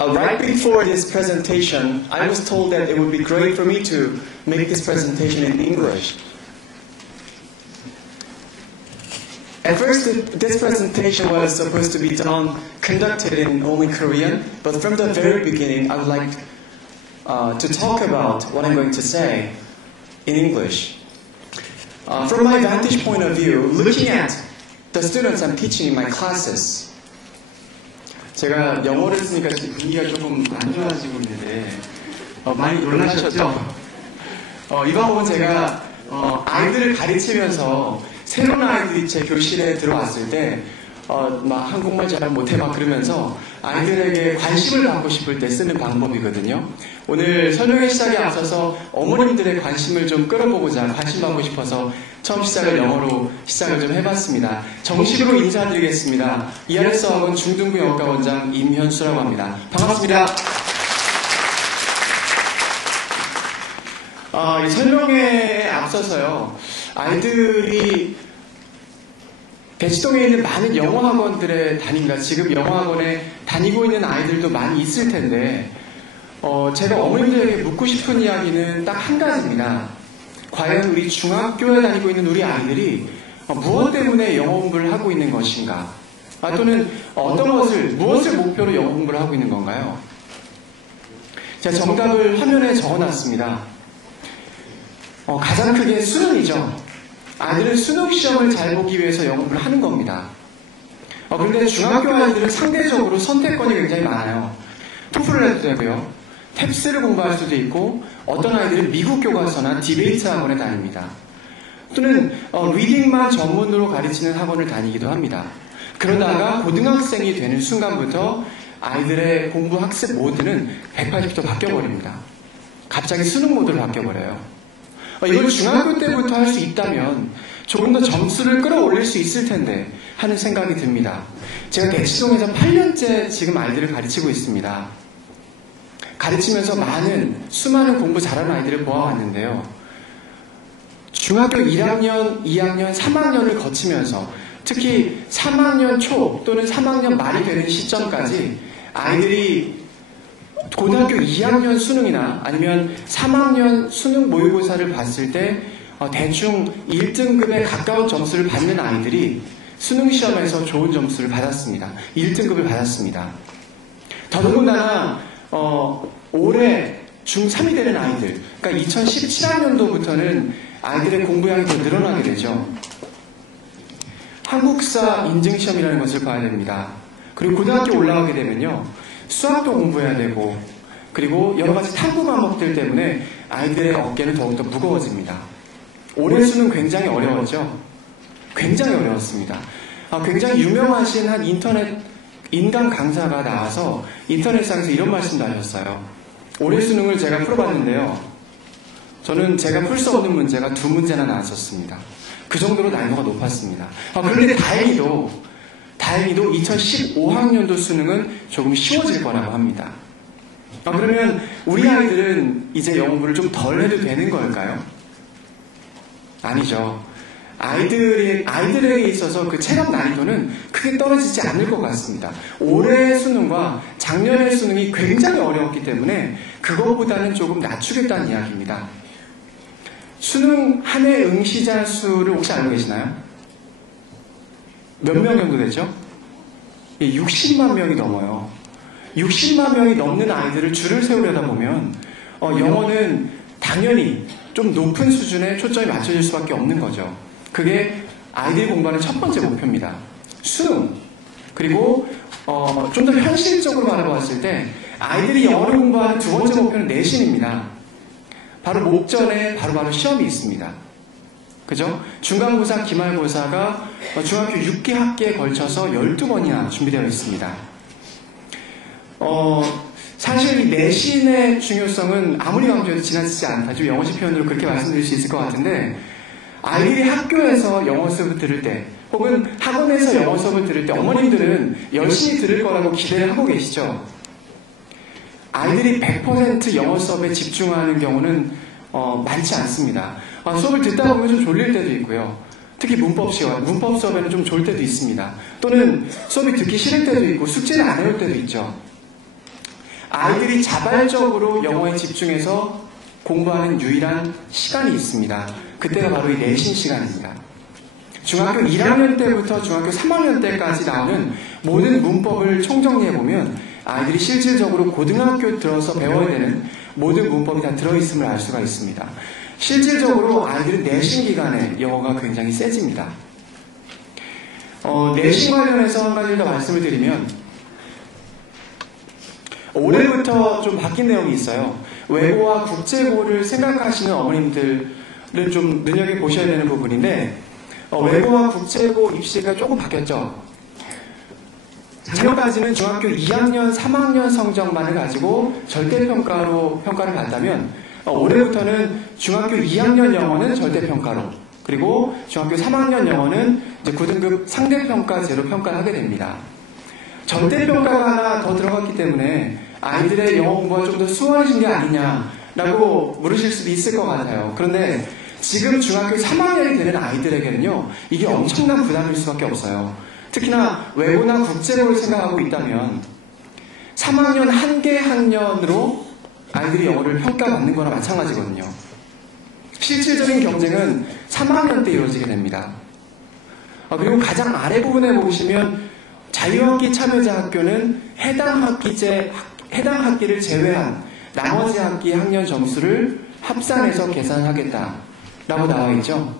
Right before this presentation, I was told that it would be great for me to make this presentation in English. At first, this presentation was supposed to be conducted in only Korean, but from the very beginning, I would like to talk about what I'm going to say in English. From my vantage point of view, looking at the students I'm teaching in my classes, 제가 영어를 쓰니까 지금 분위기가 조금 안 좋아지고 있는데 많이 놀라셨죠? 이 방법은 제가 아이들을 가르치면서 새로운 아이들이 제 교실에 들어왔을 때 막 한국말 잘 못해 막 그러면서 아이들에게 관심을 받고 싶을 때 쓰는 방법이거든요. 오늘 설명회 시작에 앞서서 어머님들의 관심을 좀 끌어보고자 관심 받고 싶어서 처음 시작을 영어로 시작을 좀 해봤습니다. 정식으로 인사드리겠습니다. ERS 학원 중등부 영어과 원장 임현수라고 합니다. 반갑습니다. 이 설명회에 앞서서요, 아이들이 대치동에 있는 많은 영어학원들에 다닙니다. 지금 영어학원에 다니고 있는 아이들도 많이 있을 텐데 제가 어머님들에게 묻고 싶은 이야기는 딱 한 가지입니다. 과연 우리 중학교에 다니고 있는 우리 아이들이 무엇 때문에 영어 공부를 하고 있는 것인가? 또는 무엇을 목표로 영어 공부를 하고 있는 건가요? 제가 정답을 화면에 적어놨습니다. 가장 크게 수능이죠. 아이들은 수능 시험을 잘 보기 위해서 영어 공부를 하는 겁니다. 그런데 중학교 아이들은 상대적으로 선택권이 굉장히 많아요. 토플을 해도 되고요. 탭스를 공부할 수도 있고, 어떤 아이들은 미국 교과서나 디베이트 학원에 다닙니다. 또는 리딩만 전문으로 가르치는 학원을 다니기도 합니다. 그러다가 고등학생이 되는 순간부터 아이들의 공부 학습 모드는 180도 바뀌어버립니다. 갑자기 수능 모드로 바뀌어버려요. 이걸 중학교 때부터 할 수 있다면 조금 더 점수를 끌어올릴 수 있을 텐데 하는 생각이 듭니다. 제가 대치동에서 8년째 지금 아이들을 가르치고 있습니다. 가르치면서 수많은 공부 잘하는 아이들을 보아왔는데요. 중학교 1학년, 2학년, 3학년을 거치면서 특히 3학년 초 또는 3학년 말이 되는 시점까지 아이들이 고등학교 2학년 수능이나 아니면 3학년 수능 모의고사를 봤을 때 대충 1등급에 가까운 점수를 받는 아이들이 수능 시험에서 좋은 점수를 받았습니다. 1등급을 받았습니다. 더더군다나 올해 중3이 되는 아이들, 그러니까 2017학년도부터는 아이들의 공부량이 더 늘어나게 되죠. 한국사 인증시험이라는 것을 봐야 됩니다. 그리고 고등학교 올라가게 되면요, 수학도 공부해야 되고, 그리고 여러 가지 탐구 과목들 때문에 아이들의 어깨는 더욱더 무거워집니다. 올해 수능 굉장히 어려웠죠? 굉장히 어려웠습니다. 굉장히 유명하신 한 인간 강사가 나와서 인터넷상에서 이런 말씀도 하셨어요. 올해 수능을 제가 풀어봤는데요. 저는 제가 풀 수 없는 문제가 2문제나 나왔었습니다. 그 정도로 난이도가 높았습니다. 그런데 다행히도 2015학년도 수능은 조금 쉬워질 거라고 합니다. 그러면 우리 아이들은 이제 영어 공부를 좀 덜 해도 되는 걸까요? 아니죠. 아이들에게 있어서 그 체력 난이도는 크게 떨어지지 않을 것 같습니다. 올해 수능과 작년의 수능이 굉장히 어려웠기 때문에 그것보다는 조금 낮추겠다는 이야기입니다. 수능 한 해 응시자 수를 혹시 알고 계시나요? 몇 명 정도 되죠? 60만 명이 넘어요. 60만 명이 넘는 아이들을 줄을 세우려다 보면 영어는 당연히 좀 높은 수준에 초점이 맞춰질 수밖에 없는 거죠. 그게 아이들이 공부하는 첫 번째 목표입니다. 수능. 그리고 좀 더 현실적으로 바라봤을 때 아이들이 영어를 공부하는 두 번째 목표는 내신입니다. 바로 목전에 바로 시험이 있습니다. 그죠? 중간고사, 기말고사가 중학교 6개 학기에 걸쳐서 12번이나 준비되어 있습니다. 사실 이 내신의 중요성은 아무리 강조해도 지나치지 않다. 좀 영어식 표현으로 그렇게 말씀드릴 수 있을 것 같은데, 아이들이 학교에서 영어 수업을 들을 때 혹은 학원에서 영어 수업을 들을 때 어머님들은 열심히 들을 거라고 기대를 하고 계시죠. 아이들이 100% 영어 수업에 집중하는 경우는 많지 않습니다. 수업을 듣다 보면 좀 졸릴 때도 있고요. 특히 문법 수업에는 좀 좋을 때도 있습니다. 또는 수업이 듣기 싫을 때도 있고 숙제를 안 해올 때도 있죠. 아이들이 자발적으로 영어에 집중해서 공부하는 유일한 시간이 있습니다. 그때가 바로 이 내신 시간입니다. 중학교 1학년 때부터 중학교 3학년 때까지 나오는 모든 문법을 총정리해보면 아이들이 실질적으로 고등학교 들어서 배워야 되는 모든 문법이 다 들어있음을 알 수가 있습니다. 실질적으로 아이들은 내신 기간에 영어가 굉장히 세집니다. 내신 관련해서 한 가지 더 말씀을 드리면 올해부터 좀 바뀐 내용이 있어요. 외고와 국제고를 생각하시는 어머님들은 좀 눈여겨보셔야 되는 부분인데 외고와 국제고 입시가 조금 바뀌었죠. 작년까지는 중학교 2학년, 3학년 성적만을 가지고 절대평가로 평가를 받다면 올해부터는 중학교 2학년 영어는 절대평가로 그리고 중학교 3학년 영어는 이제 9등급 상대평가제로 평가를 하게 됩니다. 절대평가가 하나 더 들어갔기 때문에 아이들의 영어 공부가 좀 더 수월해진 게 아니냐라고 물으실 수도 있을 것 같아요. 그런데 지금 중학교 3학년이 되는 아이들에게는요, 이게 엄청난 부담일 수밖에 없어요. 특히나 외고나 국제고를 생각하고 있다면 3학년 한 개 학년으로 아이들이 영어를 평가받는 거나 마찬가지거든요. 실질적인 경쟁은 3학년 때 이루어지게 됩니다. 그리고 가장 아래 부분에 보시면 자유학기 참여자 학교는 해당 학기를 제외한 나머지 학기 학년 점수를 합산해서 계산하겠다라고 나와 있죠.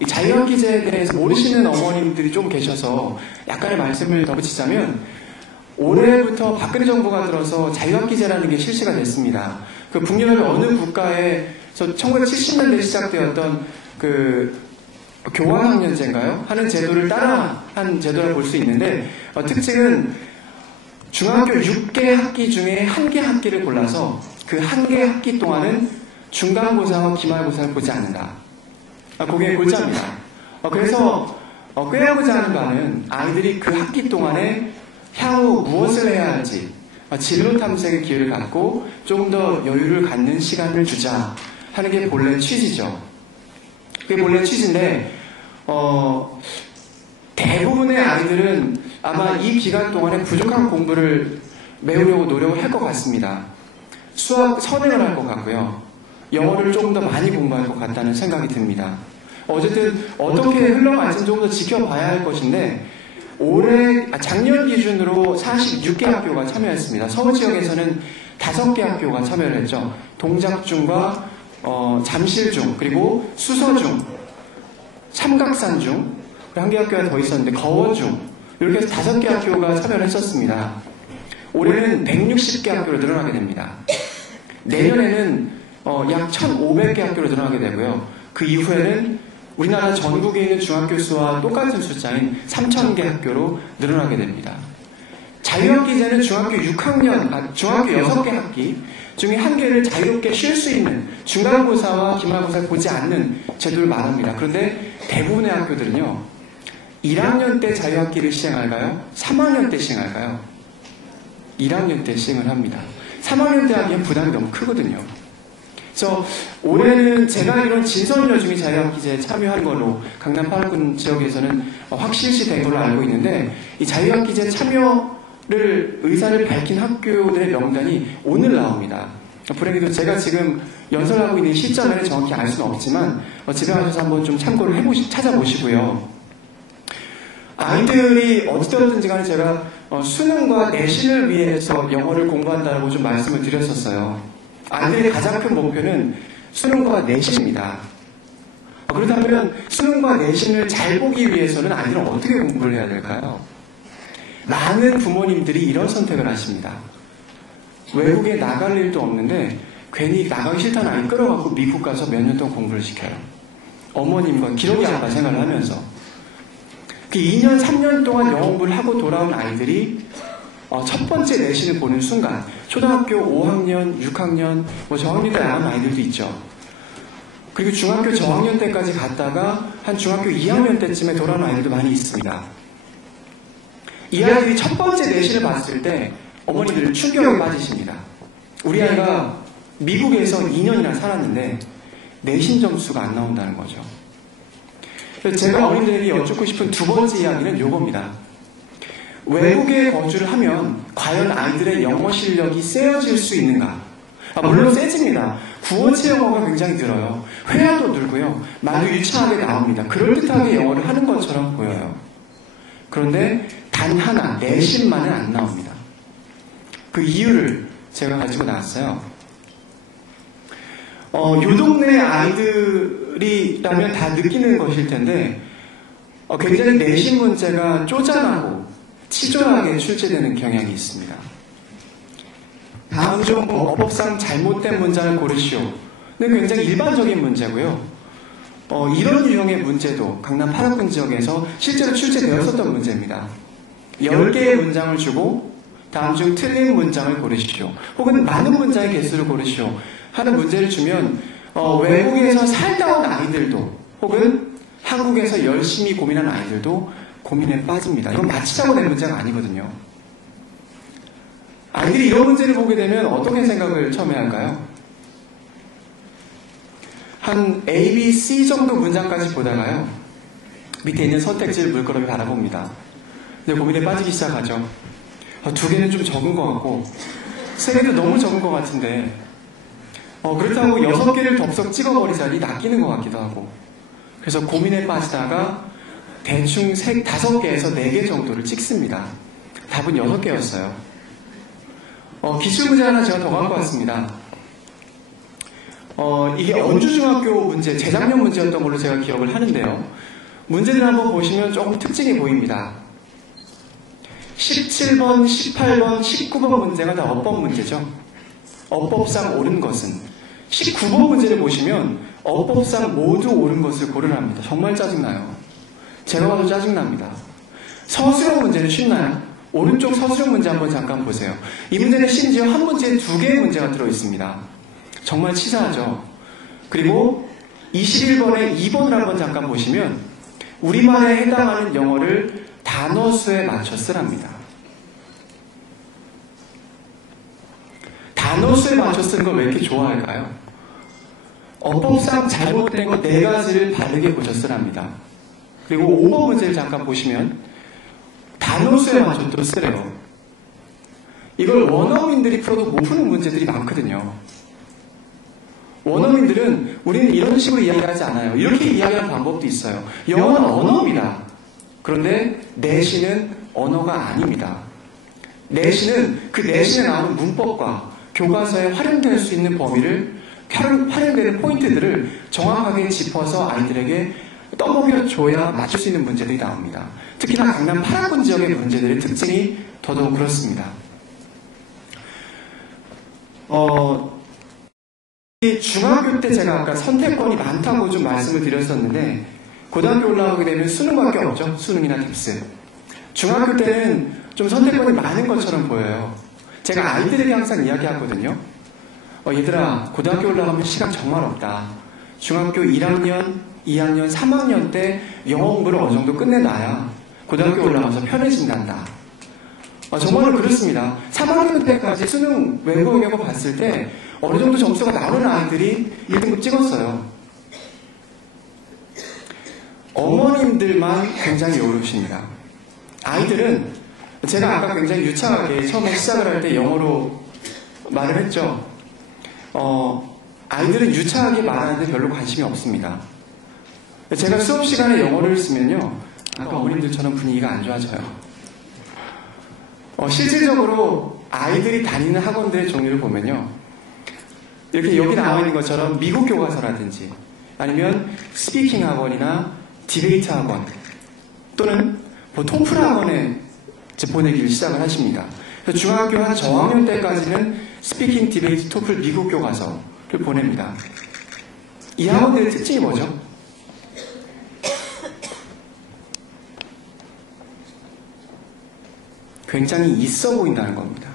이 자유학기제에 대해서 모르시는 어머님들이 좀 계셔서 약간의 말씀을 덧붙이자면 올해부터 박근혜 정부가 들어서 자유학기제라는 게 실시가 됐습니다. 그 북유럽의 어느 국가에서 1970년대에 시작되었던 그 교환학년제인가요? 하는 제도를 따라한 제도라고 볼 수 있는데 특징은 중학교 6개 학기 중에 1개 학기를 골라서 그 1개 학기 동안은 중간고사와 기말고사를 보지 않는다. 그게 골자입니다. 그래서 꾀하고자 하는 바는 아이들이 그 학기 동안에 향후 무엇을 해야 할지 진로 탐색의 기회를 갖고 조금 더 여유를 갖는 시간을 주자 하는 게 본래 취지죠. 그게 본래 취지인데 대부분의 아이들은 아마 이 기간 동안에 부족한 공부를 메우려고 노력을 할 것 같습니다. 수학 선행을 할 것 같고요. 영어를 조금 더 많이 공부할 것 같다는 생각이 듭니다. 어쨌든 어떻게 흘러갈지는 조금 더 지켜봐야 할 것인데 작년 기준으로 46개 학교가 참여했습니다. 서울 지역에서는 5개 학교가 참여를 했죠. 동작중과 잠실중, 그리고 수서중, 삼각산중, 한 개 학교가 더 있었는데 거원중, 이렇게 해서 5개 학교가 참여를 했었습니다. 올해는 160개 학교로 늘어나게 됩니다. 내년에는 약 1,500개 학교로 늘어나게 되고요. 그 이후에는 우리나라 전국에 있는 중학교 수와 똑같은 숫자인 3,000개 학교로 늘어나게 됩니다. 자유학기제는 중학교 6개 학기 중에 1개를 자유롭게 쉴 수 있는 중간고사와 기말고사를 보지 않는 제도를 말합니다. 그런데 대부분의 학교들은요, 1학년 때 자유학기를 시행할까요? 3학년 때 시행할까요? 1학년 때 시행을 합니다. 3학년 때 하기엔 부담이 너무 크거든요. 그래서 올해는 제가 알기로는 진선여중이 자유학기제에 참여한 걸로 강남 8군 지역에서는 확실시 된 걸로 알고 있는데 이 자유학기제 참여를 의사를 밝힌 학교들의 명단이 오늘 나옵니다. 불행히도 제가 지금 연설하고 있는 시점에는 정확히 알 수는 없지만 집에 가셔서 한번 좀 참고를 찾아보시고요. 아이들이 어찌되었든지 간에 제가 수능과 내신을 위해서 영어를 공부한다고 좀 말씀을 드렸었어요. 아이들의 가장 큰 목표는 수능과 내신입니다. 그렇다면 수능과 내신을 잘 보기 위해서는 아이들은 어떻게 공부를 해야 될까요? 많은 부모님들이 이런 선택을 하십니다. 외국에 나갈 일도 없는데 괜히 나가기 싫다는 아이 끌어갖고 미국 가서 몇 년 동안 공부를 시켜요. 어머님과 기러기 아빠 생활을 하면서. 그 2년, 3년 동안 영어 공부를 하고 돌아온 아이들이 첫 번째 내신을 보는 순간 초등학교 5학년, 6학년, 저학년 때 나온 아이들도 있죠. 그리고 중학교 저학년 때까지 갔다가 한 중학교 2학년 때쯤에 돌아오는 아이들도 많이 있습니다. 이 아이들이 첫 번째 내신을 봤을 때 어머니들 충격에 빠지십니다. 우리 아이가 미국에서 2년이나 살았는데 내신 점수가 안 나온다는 거죠. 제가 어린이들에게 여쭙고 싶은 두 번째 이야기는 요겁니다. 외국에 거주를 하면 과연 아이들의 영어 실력이 세워질 수 있는가? 물론 세집니다. 구어체 영어가 굉장히 늘어요. 회화도 늘고요. 말도 유창하게 나옵니다. 그럴듯하게 영어를 하는 것처럼 보여요. 그런데 단 하나, 내신만은 안 나옵니다. 그 이유를 제가 가지고 나왔어요. 요 동네 아이들이라면 다 느끼는 것일 텐데 굉장히 내신 문제가 쪼잔하고 치졸하게 출제되는 경향이 있습니다. 다음 중 어법상 잘못된 문장을 고르시오. 굉장히 일반적인 문제고요. 이런 유형의 문제도 강남 8학군 지역에서 실제로 출제되었었던 문제입니다. 10개의 문장을 주고 다음 중 틀린 문장을 고르시오. 혹은 많은 문장의 개수를 고르시오. 하는 문제를 주면 외국에서 살다 온 아이들도 혹은 한국에서 열심히 고민한 아이들도 고민에 빠집니다. 이건 맞히자고 낸 문제가 아니거든요. 아이들이 이런 문제를 보게 되면 어떻게 생각을 처음에 할까요? 한 A, B, C 정도 문장까지 보다가요. 밑에 있는 선택지를 물끄러미 바라봅니다. 근데 고민에 빠지기 시작하죠. 2개는 좀 적은 것 같고 3개도 너무 적은 것 같은데 그렇다고 6개를 덥석 찍어버리자니 낚이는 것 같기도 하고 그래서 고민에 빠지다가 대충 5개에서 4개 정도를 찍습니다. 답은 6개였어요. 기출문제 하나 제가 더 갖고 왔습니다. 이게 언주중학교 문제, 재작년 문제였던 걸로 제가 기억을 하는데요. 문제를 한번 보시면 조금 특징이 보입니다. 17번, 18번, 19번 문제가 다 어법 문제죠. 어법상 옳은 것은 19번 문제를 보시면 어법상 모두 옳은 것을 고르랍니다. 정말 짜증나요. 제가 봐도 짜증납니다. 서술형 문제는 쉽나요? 오른쪽 서술형 문제 한번 잠깐 보세요. 이 문제는 심지어 한 문제에 2개의 문제가 들어있습니다. 정말 치사하죠. 그리고 21번에 2번을 한번 잠깐 보시면 우리말에 해당하는 영어를 단어 수에 맞춰 쓰랍니다. 단어 수에 맞춰 쓰는 걸 왜 이렇게 좋아할까요? 어법상 잘못된 거 4가지를 바르게 고쳐 쓰랍니다. 그리고 5번 문제를 잠깐 보시면 단어 수에 맞춰 또 쓰래요. 이걸 원어민들이 풀어도 못 푸는 문제들이 많거든요. 원어민들은 우리는 이런 식으로 이야기하지 않아요. 이렇게 이야기하는 방법도 있어요. 영어는 언어입니다. 그런데 내신은 언어가 아닙니다. 내신은 그 내신에 나오는 문법과 교과서에 활용될 수 있는 범위를 활용되는 포인트들을 정확하게 짚어서 아이들에게 떠먹여줘야 맞출 수 있는 문제들이 나옵니다. 특히나 강남 8학군 지역의 문제들의 특징이 더더욱 그렇습니다. 중학교 때 제가 아까 선택권이 많다고 좀 말씀을 드렸었는데 고등학교 올라가게 되면 수능밖에 없죠. 수능이나 덱스. 중학교 때는 좀 선택권이 많은 것처럼 보여요. 제가 아이들에게 항상 이야기하거든요. 얘들아, 고등학교 올라가면 시간 정말 없다. 중학교 1학년, 2학년, 3학년 때 영어 공부를 어느 정도 끝내놔야 고등학교 올라가서 편해진단다. 정말로 그렇습니다. 3학년 때까지 수능 외국어 영어 봤을 때 어느 정도 점수가 나오는 아이들이 1등급 찍었어요. 어머님들만 굉장히 어려우십니다. 아이들은 제가 아까 굉장히 유창하게 처음에 시작을 할 때 영어로 말을 했죠. 아이들은 유창하게 말하는데 별로 관심이 없습니다. 제가 수업 시간에 영어를 쓰면요. 아까 어머님들처럼 분위기가 안 좋아져요. 실질적으로 아이들이 다니는 학원들의 종류를 보면요. 이렇게 여기 나와 있는 것처럼 미국 교과서라든지 아니면 스피킹 학원이나 디베이트 학원 또는 토플 학원에 보내기를 시작을 하십니다. 그래서 중학교 한 저학년 때까지는 스피킹, 디베이트, 토플 미국 교과서를 보냅니다. 이 학원들의 특징이 뭐죠? 굉장히 있어 보인다는 겁니다.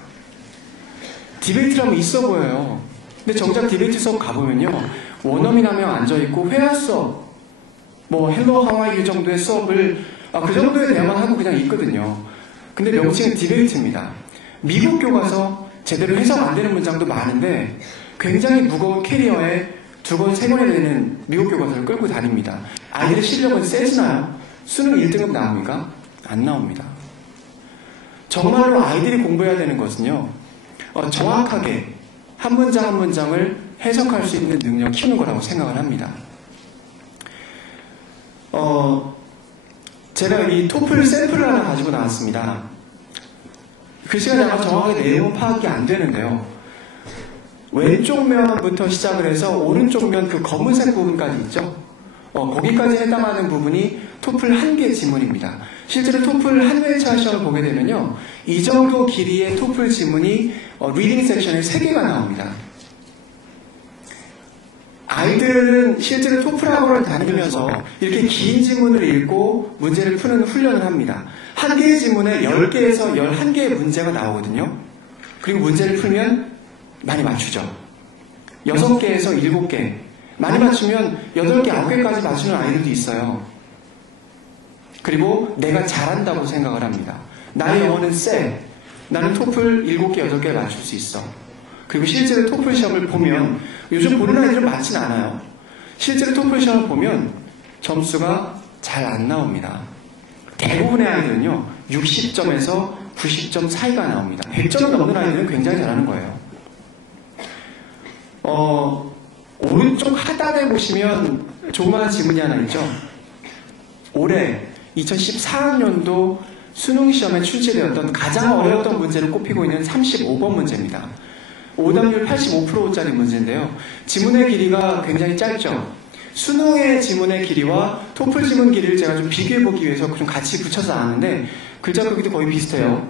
디베이트라면 있어 보여요. 근데 정작 디베이트 수업 가보면요. 원어민 한 명 앉아있고 회화 수업, 헬로 하와이 정도의 수업을 그 정도에 대해만 하고 그냥 있거든요. 근데 명칭은 디베이트입니다. 미국 교과서 제대로 해석 안 되는 문장도 많은데 굉장히 무거운 캐리어에 2권, 3권에 되는 미국 교과서를 끌고 다닙니다. 아이들의 실력은 세지나요? 수능 1등급 나옵니까? 안 나옵니다. 정말로 아이들이 공부해야 되는 것은요, 정확하게 한 문장 한 문장을 해석할 수 있는 능력을 키우는 거라고 생각을 합니다. 제가 이 토플 샘플을 하나 가지고 나왔습니다. 글씨가 작아서 정확하게 내용은 파악이 안 되는데요. 왼쪽 면부터 시작을 해서 오른쪽 면 그 검은색 부분까지 있죠? 거기까지 해당하는 부분이 토플 1개 지문입니다. 실제로 토플 한 회차 시험을 보게 되면요, 이 정도 길이의 토플 지문이 리딩 섹션에 3개가 나옵니다. 아이들은 실제로 토플 학원을 다니면서 이렇게 긴 지문을 읽고 문제를 푸는 훈련을 합니다. 한 개의 지문에 10개에서 11개의 문제가 나오거든요. 그리고 문제를 풀면 많이 맞추죠. 6개에서 7개. 많이 맞추면 8개, 9개까지 맞추는 아이들도 있어요. 그리고 내가 잘한다고 생각을 합니다. 나의 영어는 쎄. 나는 토플 7개, 8개 맞출 수 있어. 그리고 실제로 토플 시험을 보면, 요즘 보는 아이들은 많진 않아요. 실제로 토플 시험을 보면 점수가 잘 안 나옵니다. 대부분의 아이들은요, 60점에서 90점 사이가 나옵니다. 100점 넘는 아이들은 굉장히 잘하는 거예요. 오른쪽 하단에 보시면 조그마한 지문이 하나 있죠. 올해 2014학년도 수능시험에 출제되었던 가장 어려웠던 문제를 꼽히고 있는 35번 문제입니다. 오답률 85%짜리 문제인데요. 지문의 길이가 굉장히 짧죠. 수능의 지문의 길이와 토플 지문 길이를 제가 좀 비교해보기 위해서 좀 같이 붙여서 나왔는데 글자 크기도 거의 비슷해요.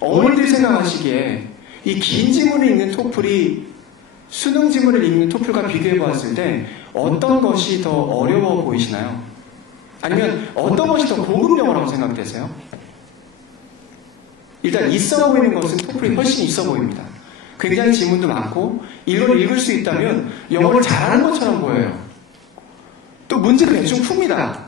어머니들이 생각하시기에 이 긴 지문을 읽는 토플이 수능 지문을 읽는 토플과 비교해보았을 때 어떤 것이 더 어려워 보이시나요? 아니면 어떤 것이 더 고급 영어라고 생각되세요? 일단 있어 보이는 것은 토플이 훨씬 있어 보입니다. 굉장히 지문도 많고 이걸 읽을 수 있다면 영어를 잘하는 것처럼 보여요. 또 문제도 대충 풉니다.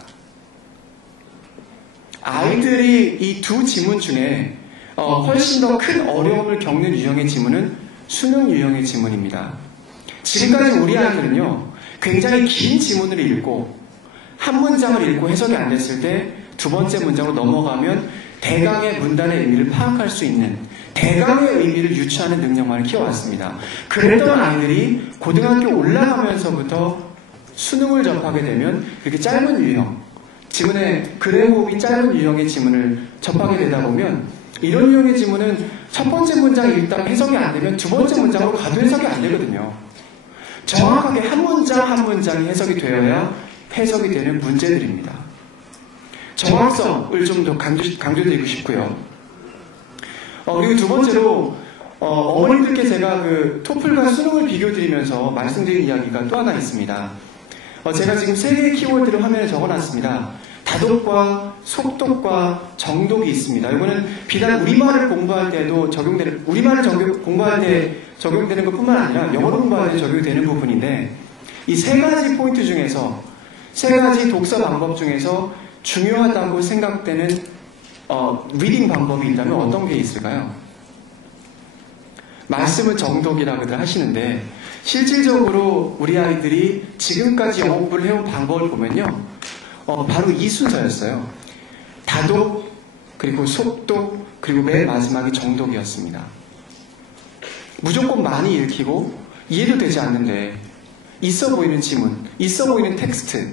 아이들이 이 두 지문 중에 훨씬 더 큰 어려움을 겪는 유형의 지문은 수능 유형의 지문입니다. 지금까지 우리 아이들은요, 굉장히 긴 지문을 읽고 한 문장을 읽고 해석이 안 됐을 때 두 번째 문장으로 넘어가면 대강의 문단의 의미를 파악할 수 있는 대강의 의미를 유추하는 능력만을 키워왔습니다. 그랬던 아이들이 고등학교 올라가면서부터 수능을 접하게 되면 그렇게 짧은 유형, 지문의 글의 호흡이 짧은 유형의 지문을 접하게 되다 보면 이런 유형의 지문은 첫 번째 문장 읽다가 해석이 안 되면 두 번째 문장으로 가도 해석이 안 되거든요. 정확하게 한 문장 한 문장이 해석이 되어야 해석이 되는 문제들입니다. 정확성을 좀 더 강조드리고 싶고요. 그리고 두 번째로 어머니들께 제가 그 토플과 수능을 비교드리면서 말씀드린 이야기가 또 하나 있습니다. 제가 지금 3개의 키워드를 화면에 적어놨습니다. 다독과 속독과 정독이 있습니다. 이거는 비단 우리말을 공부할 때도 적용되는, 우리말을 공부할 때 적용되는 것뿐만 아니라 영어를 공부할 때 적용되는 부분인데, 이 3가지 포인트 중에서, 3가지 독서 방법 중에서 중요하다고 생각되는 리딩 방법이 있다면 어떤 게 있을까요? 말씀을 정독이라고들 하시는데, 실질적으로 우리 아이들이 지금까지 영어 공부를 해온 방법을 보면요, 바로 이 순서였어요. 다독, 그리고 속독, 그리고 맨 마지막이 정독이었습니다. 무조건 많이 읽히고 이해도 되지 않는데 있어 보이는 지문, 있어 보이는 텍스트,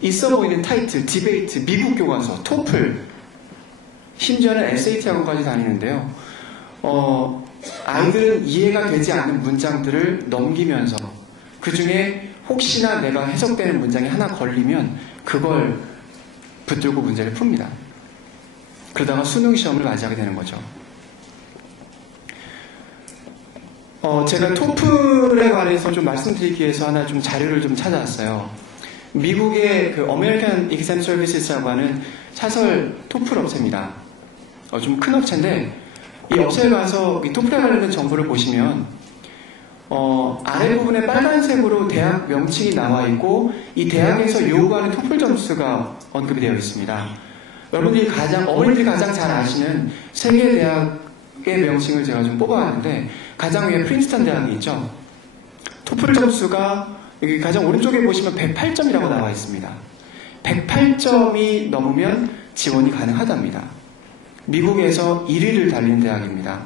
있어 보이는 타이틀, 디베이트, 미국 교과서, 토플, 심지어는 SAT 학원까지 다니는데요. 아이들은 이해가 되지 않는 문장들을 넘기면서 그 중에 혹시나 내가 해석되는 문장이 하나 걸리면 그걸 붙들고 문제를 풉니다. 그러다가 수능 시험을 맞이하게 되는 거죠. 제가 토플에 관해서 좀 말씀드리기 위해서 하나 좀 자료를 좀 찾아왔어요. 미국의 그 American Exam Services라고 하는 사설 토플 업체입니다. 좀 큰 업체인데 이 업체에 가서 이 토플에 관련된 정보를 보시면 아래 부분에 빨간색으로 대학 명칭이 나와 있고 이 대학에서 요구하는 토플 점수가 언급이 되어 있습니다. 여러분들이 어머니들이 가장 잘 아시는 세계 대학의 명칭을 제가 좀 뽑아왔는데 가장 위에 프린스턴 대학이 있죠. 토플 점수가 여기 가장 오른쪽에 보시면 108점이라고 나와 있습니다. 108점이 넘으면 지원이 가능하답니다. 미국에서 1위를 달린 대학입니다.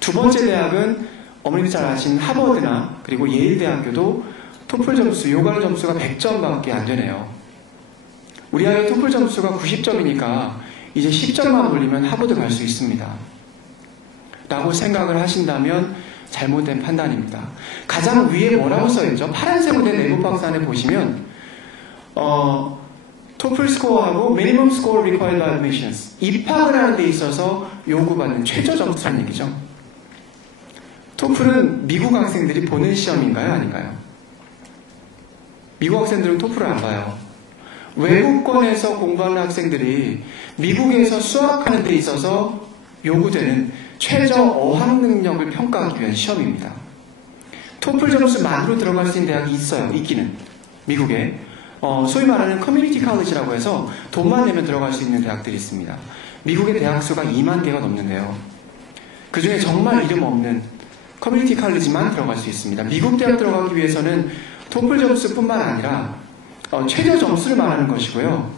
두 번째 대학은 어머님이 잘 아시는 하버드나 그리고 예일 대학교도 토플 점수, 요강 점수가 100점밖에 안 되네요. 우리 아이 토플 점수가 90점이니까 이제 10점만 올리면 하버드 갈 수 있습니다. 라고 생각을 하신다면 잘못된 판단입니다. 가장 위에 뭐라고 써있죠? 파란색으로 된 내부 박스안에 보시면 토플 스코어하고 미니멈 스코어 required by admissions, 입학을 하는 데 있어서 요구받는 최저 점수라는 얘기죠. 토플은 미국 학생들이 보는 시험인가요? 아닌가요? 미국 학생들은 토플을 안 봐요. 외국권에서 공부하는 학생들이 미국에서 수학하는 데 있어서 요구되는 최저 어학 능력을 평가하기 위한 시험입니다. 토플 점수만으로 들어갈 수 있는 대학이 있어요. 있기는. 미국에. 소위 말하는 커뮤니티 칼리지라고 해서 돈만 내면 들어갈 수 있는 대학들이 있습니다. 미국의 대학 수가 2만 개가 넘는데요. 그 중에 정말 이름 없는 커뮤니티 칼리지만 들어갈 수 있습니다. 미국 대학 들어가기 위해서는 토플 점수뿐만 아니라 최저 점수를 말하는 것이고요.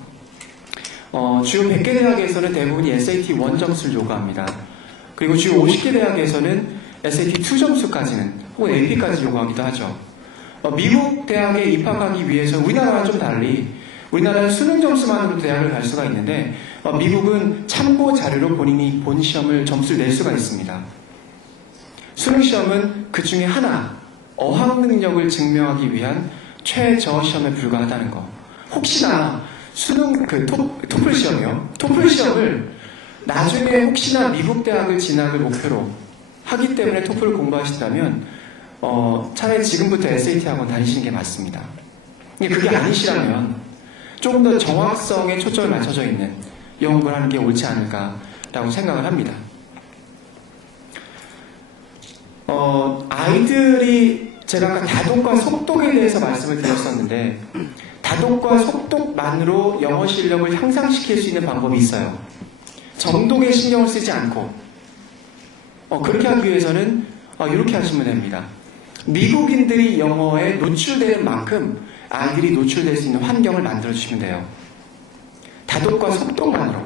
주요 100개 대학에서는 대부분이 SAT 1 점수를 요구합니다. 그리고 주요 50개 대학에서는 SAT 2 점수까지는 혹은 AP까지 요구하기도 하죠. 미국 대학에 입학하기 위해서 우리나라와 좀 달리 우리나라는 수능 점수만으로 대학을 갈 수가 있는데 미국은 참고 자료로 본인이 본 시험을 점수를 낼 수가 있습니다. 수능 시험은 그 중에 하나, 어학 능력을 증명하기 위한 최저 시험에 불과하다는 거. 혹시나 수능 토플 시험이요. 토플 시험을 나중에 혹시나 미국 대학을 진학을 목표로 하기 때문에 토플을 공부하신다면 차라리 지금부터 SAT 학원 다니시는 게 맞습니다. 그게 아니시라면 조금 더 정확성에 초점을 맞춰져 있는 영어 공부를 하는 게 옳지 않을까라고 생각을 합니다. 아이들이 제가 아까 다독과 속독에 대해서 말씀을 드렸었는데 다독과 속독만으로 영어 실력을 향상시킬 수 있는 방법이 있어요. 정독에 신경을 쓰지 않고 그렇게 하기 위해서는 이렇게 하시면 됩니다. 미국인들이 영어에 노출되는 만큼 아이들이 노출될 수 있는 환경을 만들어주시면 돼요. 다독과 속독만으로.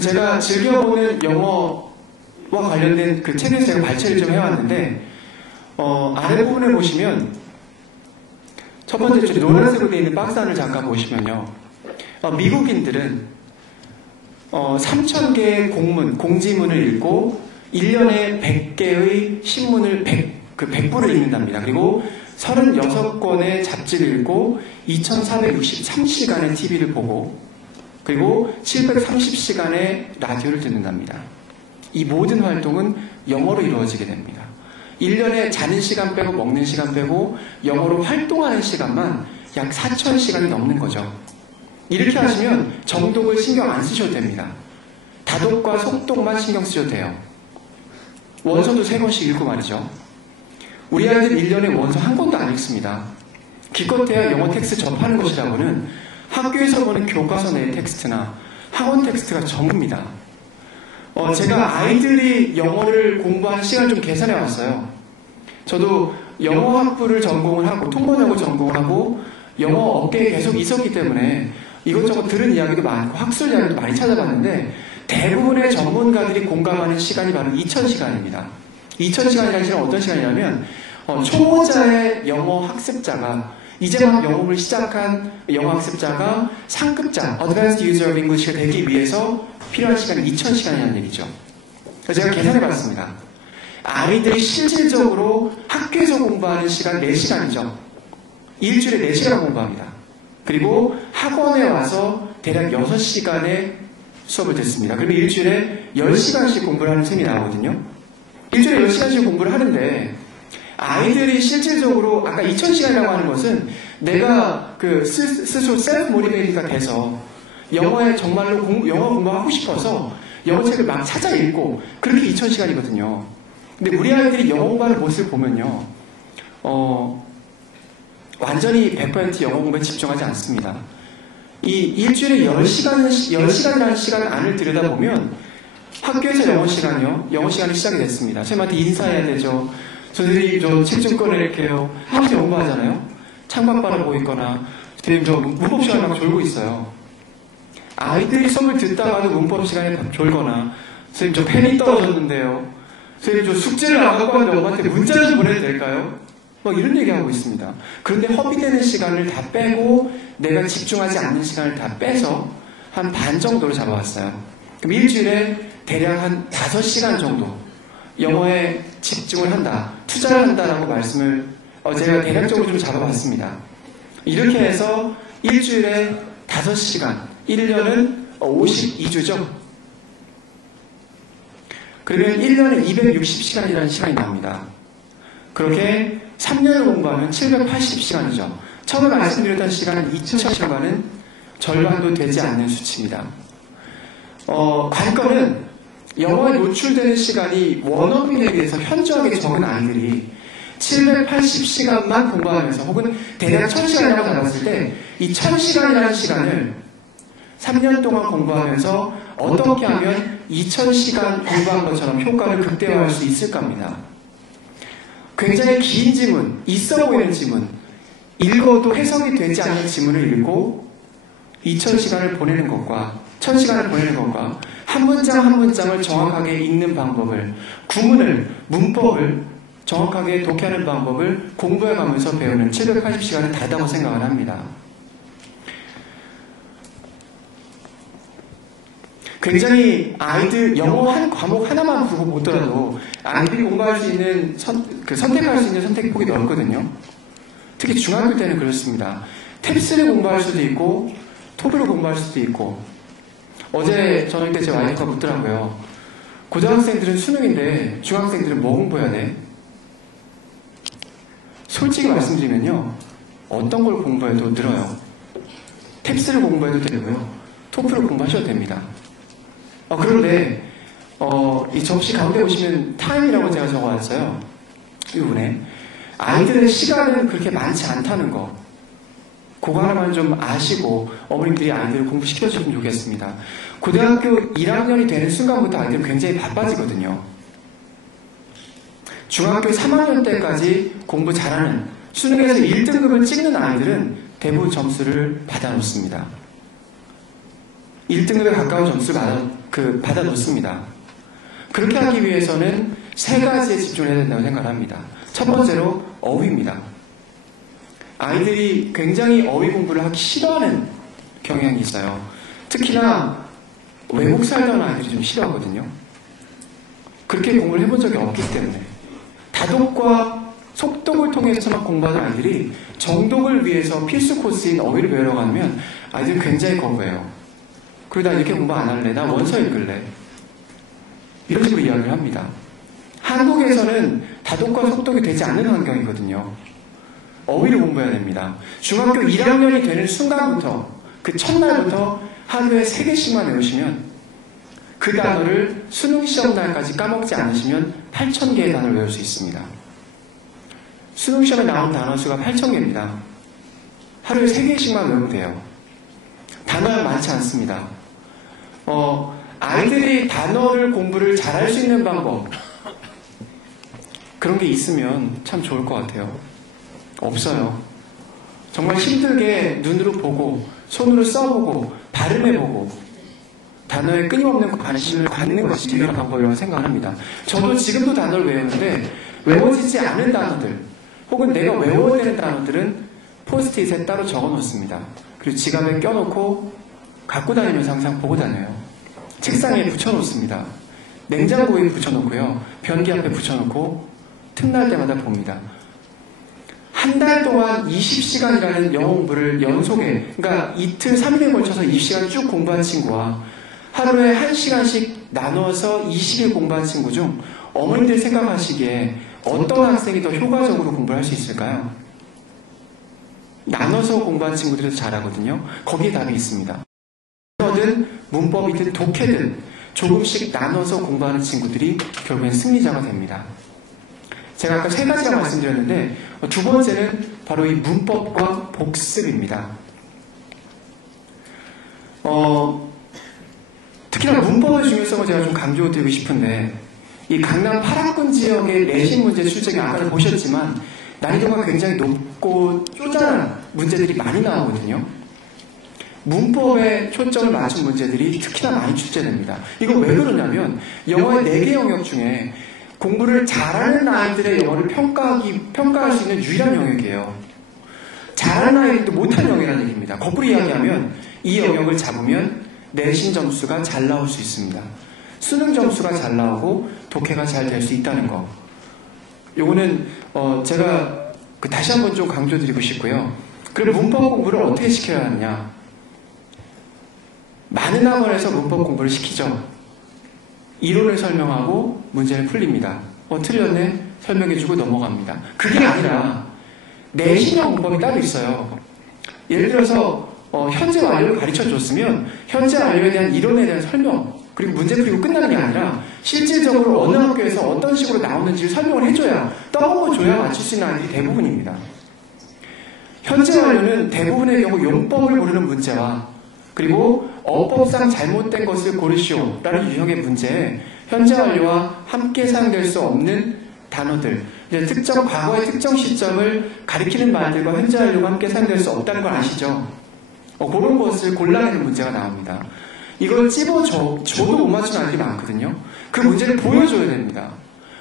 제가 즐겨보는 영어와 관련된 그 책에서 제가 발췌를 좀 해왔는데 아랫부분에 보시면 첫 번째 줄 노란색으로 되어 있는 박스 안을 잠깐 보시면요. 미국인들은 3,000개의 공지문을 읽고 1년에 100개의 신문을 100부를 읽는답니다. 그리고 36권의 잡지를 읽고 2,463시간의 TV를 보고 그리고 730시간의 라디오를 듣는답니다. 이 모든 활동은 영어로 이루어지게 됩니다. 1년에 자는 시간 빼고 먹는 시간 빼고 영어로 활동하는 시간만 약 4,000시간이 넘는 거죠. 이렇게 하시면 정독을 신경 안 쓰셔도 됩니다. 다독과 속독만 신경 쓰셔도 돼요. 원서도 3권씩 읽고 말이죠. 우리 아이들 1년에 원서 한 권도 안 읽습니다. 기껏해야 영어 텍스트 접하는 것이라고는 학교에서 보는 교과서 내 텍스트나 학원 텍스트가 전부입니다. 제가 아이들이 영어를 공부하는 시간을 좀 계산해 왔어요. 저도 영어 학부를 전공을 하고 통번역을 전공하고 영어 업계에 계속 있었기 때문에 이것저것 들은 이야기도 많고 학술 이야기도 많이 찾아봤는데 대부분의 전문가들이 공감하는 시간이 바로 2,000시간입니다. 2,000시간이라는 시간은 어떤 시간이냐면 초보자의 영어 학습자가 이제 막 영어를 시작한 영어 학습자가 상급자, Advanced User of English가 되기 위해서 필요한 시간이 2,000시간이라는 얘기죠. 그래서 제가 계산해봤습니다. 아이들이 실질적으로 학교에서 공부하는 시간 4시간이죠. 일주일에 4시간 공부합니다. 그리고 학원에 와서 대략 6시간의 수업을 듣습니다. 그러면 일주일에 10시간씩 공부를 하는 셈이 나오거든요. 일주일에 10시간씩 공부를 하는데 아이들이 실질적으로 아까 2,000시간이라고 하는 것은 내가 스스로 셀프 모티베이트가 돼서 영어에 정말로 영어 공부하고 싶어서 영어책을 막 찾아 읽고 그렇게 2,000시간이거든요. 근데 우리 아이들이 영어 공부하는 모습을 보면요. 완전히 100% 영어 공부에 집중하지 않습니다. 이 일주일에 10시간이라는 시간 안을 들여다보면 학교에서 영어 시간이 시작이 됐습니다. 선생님한테 인사해야 되죠. 선생님 저 책 좀 꺼내릴게요. 하면서 공부하잖아요. 창밖 바라보고 있거나 선생님 저 문법 시간에 막 졸고 있어요. 아이들이 수업을 듣다가도 문법 시간에 졸거나 선생님 저 펜이 떨어졌는데요. 선생님 저 숙제를 안 갖고 왔는데 엄마한테 문자 좀 보내도 될까요? 막 이런 얘기하고 있습니다. 그런데 허비되는 시간을 다 빼고 내가 집중하지 않는 시간을 다 빼서 한 반 정도로 잡아왔어요. 그럼 일주일에 대략 한 5시간 정도 영어에 집중을 한다, 투자를 한다라고 말씀을 제가 대략적으로 좀 잡아봤습니다. 이렇게 해서 일주일에 5시간, 1년은 52주죠. 그러면 1년에 260시간이라는 시간이 납니다. 그렇게 3년을 공부하면 780시간이죠. 처음에 말씀드렸던 시간은 2000시간은 절반도 되지 않는 수치입니다. 관건은 영어에 노출되는 시간이 원어민에 비해서 현저하게 적은 아이들이 780시간만 공부하면서 혹은 대략 1000시간이라고 잡았을 때 이 1000시간이라는 시간을 3년 동안 공부하면서 어떻게 하면 2000시간 공부한 것처럼 효과를 극대화할 수 있을까 합니다. 굉장히 긴 지문, 있어 보이는 지문, 읽어도 해석이 되지 않는 지문을 읽고 2000시간을 보내는 것과 1000시간을 보내는 것과 한 문장 한 문장을 정확하게 읽는 방법을, 구문을, 문법을 정확하게 독해하는 방법을 공부해가면서 배우는 780시간은 다르다고 생각을 합니다. 굉장히 아이들 영어 한 과목 하나만 두고 보더라도 아이들이 공부할 수 있는 선택할 수 있는 선택폭이 넓거든요. 특히 중학교 때는 그렇습니다. 탭스를 공부할 수도 있고 토플을 공부할 수도 있고 어제 저녁 때 제 와이프가 묻더라고요. 고등학생들은 수능인데 중학생들은 뭐 공부해야 돼? 솔직히 말씀드리면요. 어떤 걸 공부해도 늘어요. 탭스를 공부해도 되고요. 토플을 공부하셔도 됩니다. 그런데 이 접시 가운데 보시면 타임이라고 제가 적어놨어요. 이 부분에 아이들의 시간은 그렇게 많지 않다는 거 그거 하나만 좀 아시고 어머님들이 아이들을 공부시켜주시면 좋겠습니다. 고등학교 1학년이 되는 순간부터 아이들은 굉장히 바빠지거든요. 중학교 3학년 때까지 공부 잘하는 수능에서 1등급을 찍는 아이들은 대부분 점수를 받아놓습니다. 1등급에 가까운 점수를 받아놓습니다. 그렇게 하기 위해서는 3가지에 집중을 해야 된다고 생각합니다. 첫 번째로 어휘입니다. 아이들이 굉장히 어휘 공부를 하기 싫어하는 경향이 있어요. 특히나 외국 살던 아이들이 좀 싫어하거든요. 그렇게 공부를 해본 적이 없기 때문에 다독과 속독을 통해서만 공부하는 아이들이 정독을 위해서 필수 코스인 어휘를 배우려고 하면 아이들은 굉장히 거부해요. 그리고 나 이렇게 공부 안 할래. 나 원서 읽을래. 이런 식으로 이야기를 합니다. 한국에서는 다독과 속독이 되지 않는 환경이거든요. 어휘를 공부해야 됩니다. 중학교 1학년이 되는 순간부터 그 첫날부터 하루에 3개씩만 외우시면 그 단어를 수능시험 날까지 까먹지 않으시면 8,000개의 단어를 외울 수 있습니다. 수능시험에 나온 단어 수가 8,000개입니다. 하루에 3개씩만 외우면 돼요. 단어가 많지 않습니다. 아이들이 단어를 공부를 잘할 수 있는 방법 그런 게 있으면 참 좋을 것 같아요. 없어요. 정말 힘들게 눈으로 보고 손으로 써보고 발음해보고 단어에 끊임없는 관심을 갖는 것이 제일 방법이라고 생각합니다. 저도 지금도 단어를 외우는데 외워지지 않은 단어들 혹은 내가 외워야 되는 단어들은 포스트잇에 따로 적어놓습니다. 그리고 지갑에 껴놓고 갖고 다니면서 항상 보고 다녀요. 책상에 붙여놓습니다. 냉장고에 붙여놓고요. 변기 앞에 붙여놓고 틈날 때마다 봅니다. 한 달 동안 20시간이라는 영어 공부를 연속에, 그러니까 이틀 3일에 걸쳐서 20시간 쭉 공부한 친구와 하루에 1시간씩 나눠서 20일 공부한 친구 중 어머니들 생각하시기에 어떤 학생이 더 효과적으로 공부를 할 수 있을까요? 나눠서 공부한 친구들이 더 잘하거든요. 거기에 답이 있습니다. 든 문법이든 독해든 조금씩 나눠서 공부하는 친구들이 결국엔 승리자가 됩니다. 제가 아까 3가지라고 말씀드렸는데 두 번째는 바로 이 문법과 복습입니다. 특히나 문법의 중요성을 제가 좀 강조드리고 싶은데 이 강남 8학군 지역의 내신 문제 출제가 아까도 보셨지만 난이도가 굉장히 높고 쪼잔한 문제들이 많이 나오거든요. 문법에 초점을 맞춘 문제들이 특히나 많이 출제됩니다. 이거 왜 그러냐면 영어의 4개 영역 중에 공부를 잘하는 아이들의 영어를 평가할 수 있는 유일한 영역이에요. 잘하는 아이들도 못하는 영역이라는 얘기입니다. 거꾸로 이야기하면 이 영역을 잡으면 내신 점수가 잘 나올 수 있습니다. 수능 점수가 잘 나오고 독해가 잘 될 수 있다는 거. 요거는 제가 다시 한번 좀 강조드리고 싶고요. 그럼 문법 공부를 어떻게 시켜야 하느냐? 많은 학원에서 문법 공부를 시키죠. 이론을 설명하고 문제를 풀립니다. 틀렸네? 설명해주고 넘어갑니다. 그게 아니라 내신형 문법이 따로 있어요. 예를 들어서 현재 완료를 가르쳐줬으면 현재 완료에 대한 이론에 대한 설명 그리고 문제 풀이고 끝나는 게 아니라 실질적으로 어느 학교에서 어떤 식으로 나오는지를 설명을 해줘야 떠먹어줘야 맞출 수 있는 아이들이 대부분입니다. 현재 완료는 대부분의 경우 용법을 모르는 문제와 그리고 어법상 잘못된 것을 고르시오 라는 유형의 문제에 현재 완료와 함께 사용될 수 없는 단어들 특정 과거의 특정 시점을 가리키는 말들과 현재 완료가 함께 사용될 수 없다는 걸 아시죠? 그런 것을 골라내는 문제가 나옵니다. 이걸 찝어줘도 못 맞추는 아이들이 많거든요. 그 문제를 보여줘야 됩니다.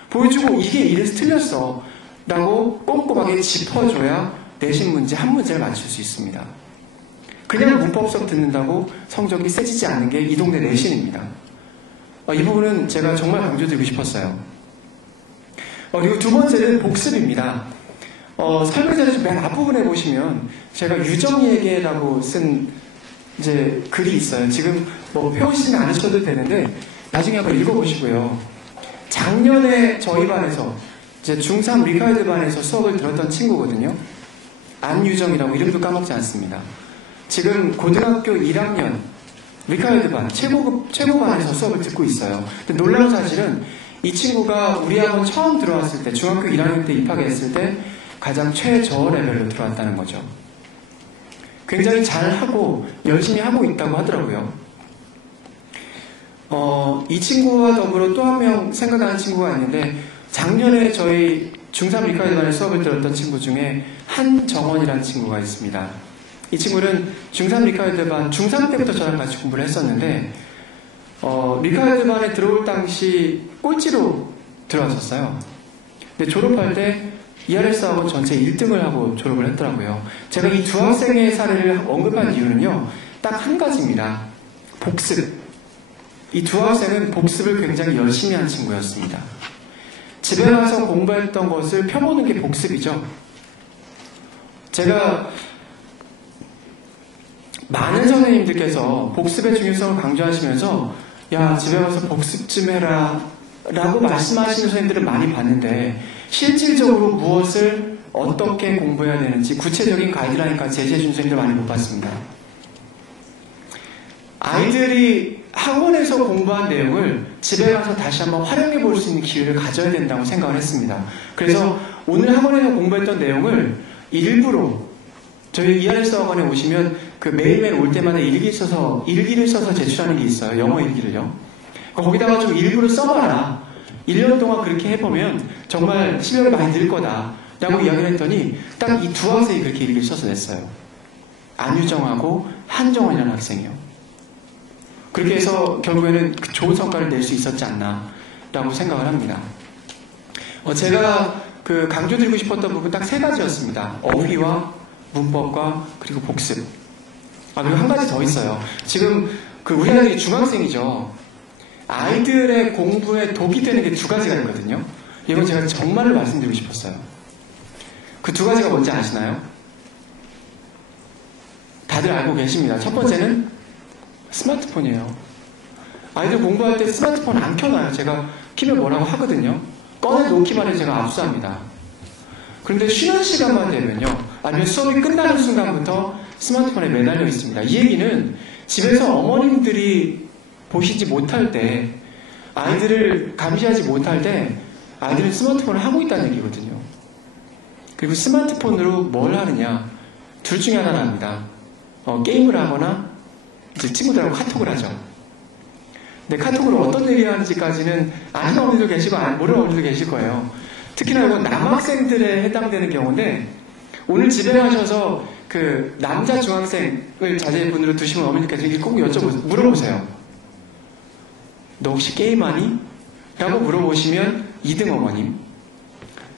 보여주고 이게 이래서 틀렸어 라고 꼼꼼하게 짚어줘야 내신 문제 한 문제를 맞출 수 있습니다. 그냥 문법 수업 듣는다고 성적이 세지지 않는 게 이 동네 내신입니다. 이 부분은 제가 정말 강조드리고 싶었어요. 그리고 두 번째는 복습입니다. 설명자료 맨 앞부분에 보시면 제가 유정예계라고 쓴 이제 글이 있어요. 지금 펴오시지는 않으셔도 되는데 나중에 한번 읽어보시고요. 작년에 저희 반에서 이제 중3 리카이드 반에서 수업을 들었던 친구거든요. 안유정이라고 이름도 까먹지 않습니다. 지금 고등학교 1학년 리카이드 반 최고반에서 수업을 듣고 있어요. 근데 놀라운 사실은 이 친구가 우리 학원 처음 들어왔을 때 중학교 1학년 때 입학했을 때 가장 최저 레벨로 들어왔다는 거죠. 굉장히 잘하고 열심히 하고 있다고 하더라고요. 이 친구와 더불어 또 한 명 생각나는 친구가 있는데 작년에 저희 중3 리카이드반에 수업을 들었던 친구 중에 한정원이라는 친구가 있습니다. 이 친구는 중3 리카이드반 중3 때부터 저랑 같이 공부를 했었는데 리카이드반에 들어올 당시 꼴찌로 들어왔었어요. 근데 졸업할 때 ERS 학원 전체 1등을 하고 졸업을 했더라고요. 제가 이 두 학생의 사례를 언급한 이유는요. 딱 한 가지입니다. 복습. 이 두 학생은 복습을 굉장히 열심히 한 친구였습니다. 집에 가서 공부했던 것을 펴보는 게 복습이죠. 제가 많은 선생님들께서 복습의 중요성을 강조하시면서 야 집에 가서 복습 좀 해라 라고 말씀하시는 선생님들을 많이 봤는데 실질적으로 무엇을 어떻게 공부해야 되는지 구체적인 가이드라인까지 제시해준 선생님들 많이 못 봤습니다. 아이들이 학원에서 공부한 내용을 집에 가서 다시 한번 활용해 볼 수 있는 기회를 가져야 된다고 생각을 했습니다. 그래서 오늘 학원에서 공부했던 내용을 일부러 저희 ERS 학원에 오시면 그 매일매일 올 때마다 일기를 써서 제출하는 게 있어요. 영어 일기를요. 거기다가 좀 일부러 써봐라. 1년 동안 그렇게 해보면 정말 실력이 많이 늘 거다. 라고 이야기를 했더니 딱 이 두 학생이 그렇게 일기를 써서 냈어요. 안유정하고 한정원이라는 학생이요. 그렇게 해서 결국에는 좋은 성과를 낼 수 있었지 않나 라고 생각을 합니다. 제가 강조드리고 싶었던 부분 딱 세 가지였습니다. 어휘와 문법과 그리고 복습. 그리고 한 가지 더 있어요. 지금 우리 아이들이 중학생이죠. 아이들의 공부에 독이 되는 게 두 가지가 있거든요. 이건 제가 정말로 말씀드리고 싶었어요. 그 두 가지가 뭔지 아시나요? 다들 알고 계십니다. 첫 번째는 스마트폰이에요. 아이들 공부할 때 스마트폰 안 켜놔요. 제가 키면 뭐라고 하거든요. 꺼내 놓기만 해도 제가 압수합니다. 그런데 쉬는 시간만 되면요. 아니면 수업이 끝나는 순간부터 스마트폰에 매달려 있습니다. 이 얘기는 집에서 어머님들이 보시지 못할 때, 아이들을 감시하지 못할 때 아이들은 스마트폰을 하고 있다는 얘기거든요. 그리고 스마트폰으로 뭘 하느냐? 둘 중에 하나는 합니다. 게임을 하거나 이제 친구들하고 카톡을 하죠. 근데 카톡으로 어떤 얘기를 하는지까지는 아는 어머니도 계시고 모르는 어머니도 계실 거예요. 특히나 이건 남학생들에 해당되는 경우인데, 오늘 집에 가셔서 그 남자 중학생을 자제분으로 두시면 어머니께서 이렇게 꼭 물어보세요. 너 혹시 게임하니? 라고 물어보시면 2등 어머님.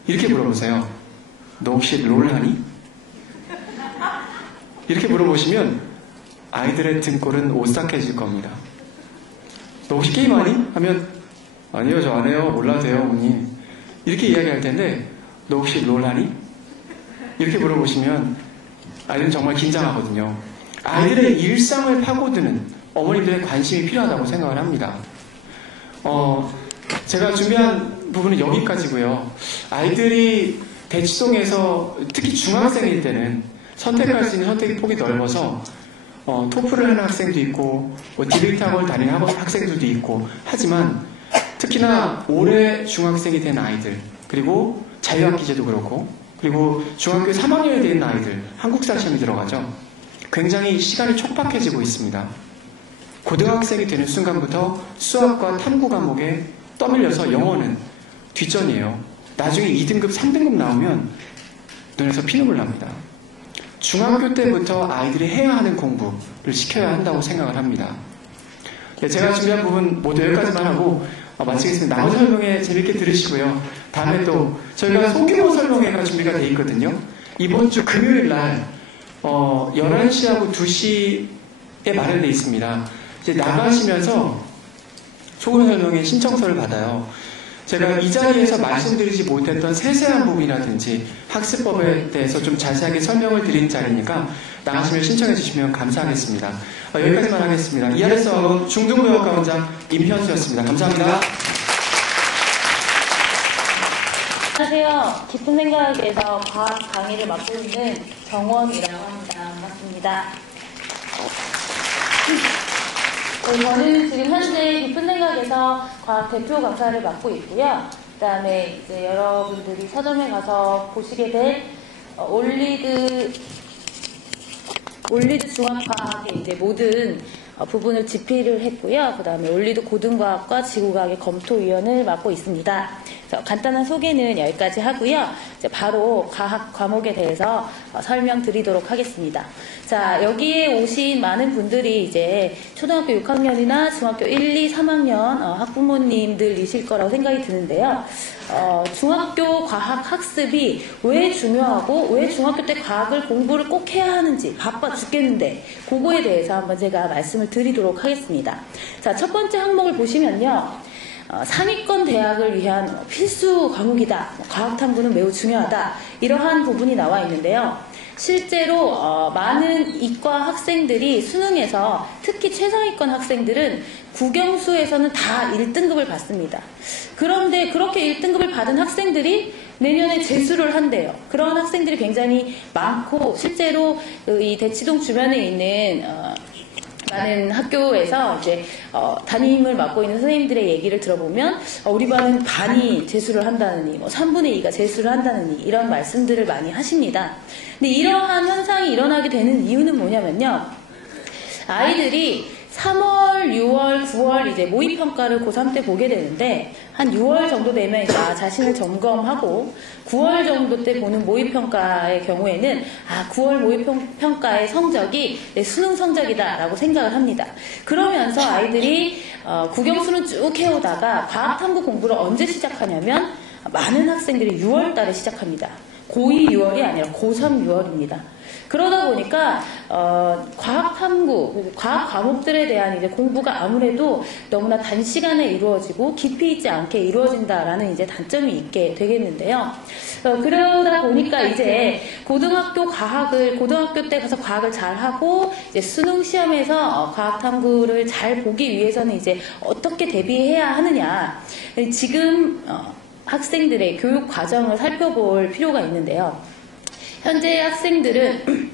이렇게 물어보세요. 너 혹시 롤하니? 이렇게 물어보시면 아이들의 등골은 오싹해질 겁니다. 너 혹시 게임하니? 하면 아니요, 저 안 해요. 몰라도 돼요, 어머님. 이렇게 이야기할 텐데, 너 혹시 롤하니? 이렇게 물어보시면 아이들은 정말 긴장하거든요. 아이들의 일상을 파고드는 어머님들의 관심이 필요하다고 생각을 합니다. 제가 준비한 부분은 여기까지고요. 아이들이 대치동에서 특히 중학생일 때는 선택할 수 있는 선택의 폭이 넓어서 토플을 하는 학생도 있고 디베이트 학원을 다니는 학생들도 있고 하지만 특히나 올해 중학생이 된 아이들 그리고 자유학기제도 그렇고 그리고 중학교 3학년이 된 아이들 한국사 시험이 들어가죠. 굉장히 시간이 촉박해지고 있습니다. 고등학생이 되는 순간부터 수학과 탐구 과목에 떠밀려서 영어는 뒷전이에요. 나중에 2등급, 3등급 나오면 눈에서 피눈물 납니다. 중학교 때부터 아이들이 해야 하는 공부를 시켜야 한다고 생각을 합니다. 제가 준비한 부분 모두 여기까지만 하고 마치겠습니다. 나머지 설명회 재밌게 들으시고요. 다음에 또 저희가 소규모 설명회가 준비가 돼 있거든요. 이번 주 금요일 날 11시하고 2시에 마련되어 있습니다. 이제 나가시면서 소규모 설명회 신청서를 받아요. 제가 이 자리에서 말씀드리지 못했던 세세한 부분이라든지 학습법에 대해서 좀 자세하게 설명을 드린 자리니까 나가시면 신청해 주시면 감사하겠습니다. 여기까지만 하겠습니다. ERS 학원 중등부역과 원장 임현수였습니다. 감사합니다. 안녕하세요. 깊은 생각에서 과학 강의를 맡고 있는 정원이라고 합니다. 반갑습니다. 저는 지금 현재 깊은 생각에서 과학 대표 강사를 맡고 있고요. 그 다음에 이제 여러분들이 서점에 가서 보시게 될 올리드 중앙과학의 이제 모든 부분을 집필을 했고요. 그 다음에 올리드 고등과학과 지구과학의 검토위원을 맡고 있습니다. 그래서 간단한 소개는 여기까지 하고요. 이제 바로 과학 과목에 대해서 설명드리도록 하겠습니다. 자, 여기에 오신 많은 분들이 이제 초등학교 6학년이나 중학교 1, 2, 3학년 학부모님들이실 거라고 생각이 드는데요. 중학교 과학 학습이 왜 중요하고 왜 중학교 때 과학을 공부를 꼭 해야 하는지 바빠 죽겠는데 그거에 대해서 한번 제가 말씀을 드리도록 하겠습니다. 자, 첫 번째 항목을 보시면요. 상위권 대학을 위한 필수 과목이다. 과학 탐구는 매우 중요하다. 이러한 부분이 나와 있는데요. 실제로 많은 이과 학생들이 수능에서 특히 최상위권 학생들은 국영수에서는 다 1등급을 받습니다. 그런데 그렇게 1등급을 받은 학생들이 내년에 재수를 한대요. 그런 학생들이 굉장히 많고 실제로 이 대치동 주변에 있는 많은 학교에서 이제 담임을 맡고 있는 선생님들의 얘기를 들어보면 우리 반은 반이 재수를 한다느니 3분의 2가 재수를 한다느니 이런 말씀들을 많이 하십니다. 근데 이러한 현상이 일어나게 되는 이유는 뭐냐면요. 아이들이 3월, 6월, 9월 이제 모의평가를 고3 때 보게 되는데 한 6월 정도 되면 이제 자신을 점검하고 9월 정도 때 보는 모의평가의 경우에는 9월 모의평가의 성적이 내 수능 성적이다 라고 생각을 합니다. 그러면서 아이들이 국영수는 쭉 해오다가 과학탐구 공부를 언제 시작하냐면 많은 학생들이 6월 달에 시작합니다. 고2 6월이 아니라 고3 6월입니다. 그러다 보니까 과학 탐구, 과학 과목들에 대한 이제 공부가 아무래도 너무나 단시간에 이루어지고 깊이 있지 않게 이루어진다라는 이제 단점이 있게 되겠는데요. 그러다 보니까 이제 고등학교 때 가서 과학을 잘 하고 이제 수능 시험에서 과학 탐구를 잘 보기 위해서는 이제 어떻게 대비해야 하느냐. 지금 학생들의 교육 과정을 살펴볼 필요가 있는데요. 현재 학생들은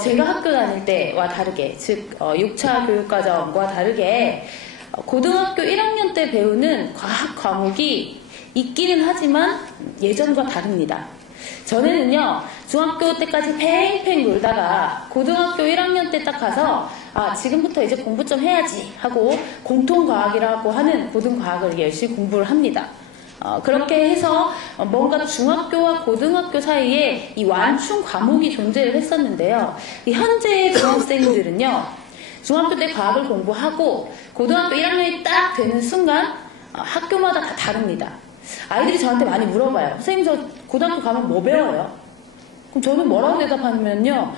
제가 학교 다닐 때와 다르게 즉 6차 교육과정과 다르게 고등학교 1학년 때 배우는 과학 과목이 있기는 하지만 예전과 다릅니다. 전에는요 중학교 때까지 팽팽 놀다가 고등학교 1학년 때 딱 가서 지금부터 이제 공부 좀 해야지 하고 공통과학이라고 하는 고등과학을 열심히 공부를 합니다. 그렇게 해서 뭔가 중학교와 고등학교 사이에 이 완충 과목이 존재를 했었는데요. 이 현재의 중학생들은요, 중학교 때 과학을 공부하고 고등학교 1학년이 딱 되는 순간 학교마다 다 다릅니다. 아이들이 저한테 많이 물어봐요. 선생님, 저 고등학교 가면 뭐 배워요? 그럼 저는 뭐라고 대답하면요,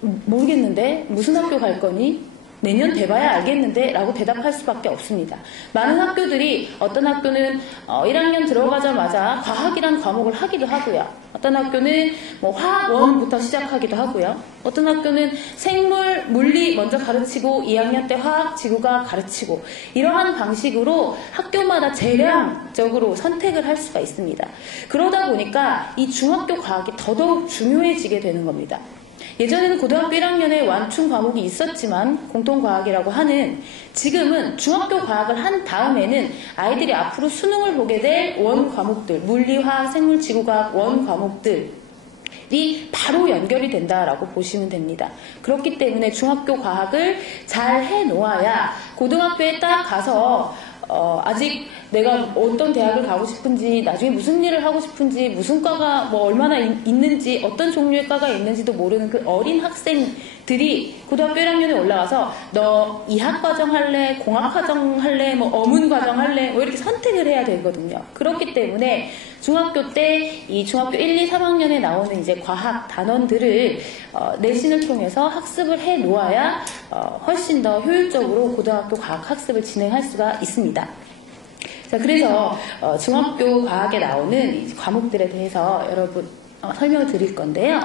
모르겠는데 무슨 학교 갈 거니? 내년 돼봐야 알겠는데 라고 대답할 수밖에 없습니다. 많은 학교들이 어떤 학교는 1학년 들어가자마자 과학이란 과목을 하기도 하고요. 어떤 학교는 뭐 화학원부터 시작하기도 하고요. 어떤 학교는 생물, 물리 먼저 가르치고 2학년 때 화학, 지구과학 가르치고 이러한 방식으로 학교마다 재량적으로 선택을 할 수가 있습니다. 그러다 보니까 이 중학교 과학이 더더욱 중요해지게 되는 겁니다. 예전에는 고등학교 1학년에 완충 과목이 있었지만 공통과학이라고 하는, 지금은 중학교 과학을 한 다음에는 아이들이 앞으로 수능을 보게 될 원 과목들, 물리, 화학, 생물, 지구과학 원 과목들이 바로 연결이 된다라고 보시면 됩니다. 그렇기 때문에 중학교 과학을 잘 해놓아야 고등학교에 딱 가서 아직 내가 어떤 대학을 가고 싶은지, 나중에 무슨 일을 하고 싶은지, 무슨 과가 뭐 얼마나 있는지, 어떤 종류의 과가 있는지도 모르는 그 어린 학생들이 고등학교 1학년에 올라가서 너 이학과정 할래, 공학과정 할래, 뭐 어문과정 할래, 뭐 이렇게 선택을 해야 되거든요. 그렇기 때문에 중학교 때 이 중학교 1, 2, 3학년에 나오는 이제 과학 단원들을 내신을 통해서 학습을 해 놓아야 훨씬 더 효율적으로 고등학교 과학 학습을 진행할 수가 있습니다. 자, 그래서 중학교 과학에 나오는 이 과목들에 대해서 여러분 설명을 드릴 건데요.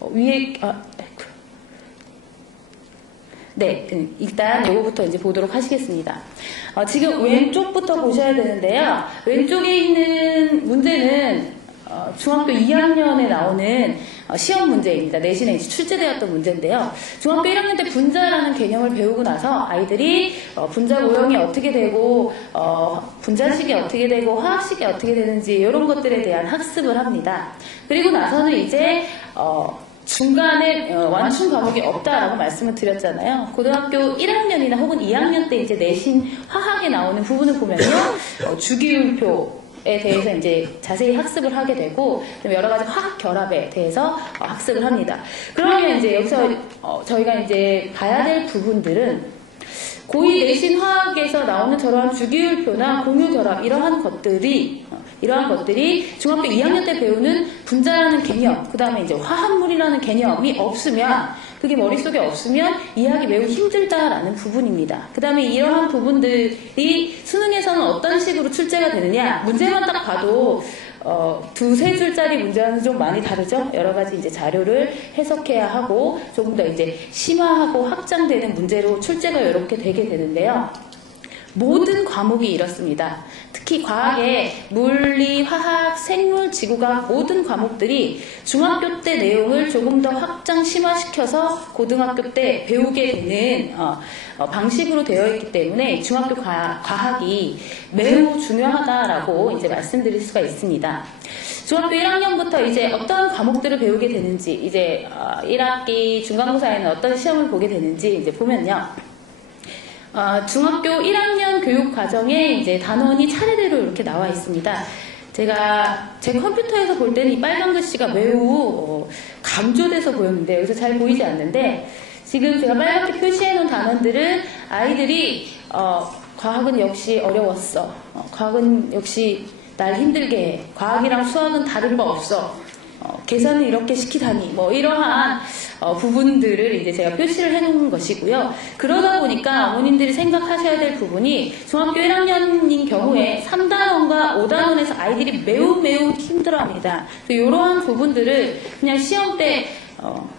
위에 네, 일단 이거부터 이제 보도록 하시겠습니다. 지금 왼쪽부터 보셔야 되는데요. 왼쪽에 있는 문제는 중학교 2학년에 나오는 시험 문제입니다. 내신에 이제 출제되었던 문제인데요. 중학교 1학년 때 분자라는 개념을 배우고 나서 아이들이 분자 모형이 어떻게 되고 분자식이 어떻게 되고 화학식이 어떻게 되는지 이런 것들에 대한 학습을 합니다. 그리고 나서는 이제 중간에 완충 과목이 없다라고 말씀을 드렸잖아요. 고등학교 1학년이나 혹은 2학년 때 이제 내신 화학에 나오는 부분을 보면요, 주기율표에 대해서 이제 자세히 학습을 하게 되고 여러 가지 화학 결합에 대해서 학습을 합니다. 그러면 이제 여기서 저희가 이제 봐야 될 부분들은 고2 내신 화학에서 나오는 저러한 주기율표나 공유결합 이러한 것들이 중학교 2학년 때 배우는 분자라는 개념, 그 다음에 이제 화합물이라는 개념이 없으면, 그게 머릿속에 없으면 이해하기 매우 힘들다라는 부분입니다. 그 다음에 이러한 부분들이 수능에서는 어떤 식으로 출제가 되느냐, 문제만 딱 봐도 두세 줄짜리 문제와는 좀 많이 다르죠. 여러 가지 이제 자료를 해석해야 하고 조금 더 이제 심화하고 확장되는 문제로 출제가 이렇게 되게 되는데요. 모든 과목이 이렇습니다. 특히 과학의 물리, 화학, 생물, 지구과학 모든 과목들이 중학교 때 내용을 조금 더 확장 심화시켜서 고등학교 때 배우게 되는 방식으로 되어 있기 때문에 중학교 과학이 매우 중요하다라고 이제 말씀드릴 수가 있습니다. 중학교 1학년부터 이제 어떤 과목들을 배우게 되는지, 이제 1학기 중간고사에는 어떤 시험을 보게 되는지 이제 보면요. 중학교 1학년 교육 과정에 이제 단원이 차례대로 이렇게 나와 있습니다. 제가 제 컴퓨터에서 볼 때는 이 빨간 글씨가 매우 강조돼서 보였는데 여기서 잘 보이지 않는데, 지금 제가 빨갛게 표시해 놓은 단원들은 아이들이 과학은 역시 어려웠어, 과학은 역시 날 힘들게 해, 과학이랑 수학은 다른 거 없어, 계산을 이렇게 시키다니, 뭐 이러한 부분들을 이제 제가 표시를 해놓은 것이고요. 그러다 보니까 어머님들이 생각하셔야 될 부분이, 중학교 1학년인 경우에 3단원과 5단원에서 아이들이 매우 힘들어합니다. 이러한 부분들을 그냥 시험 때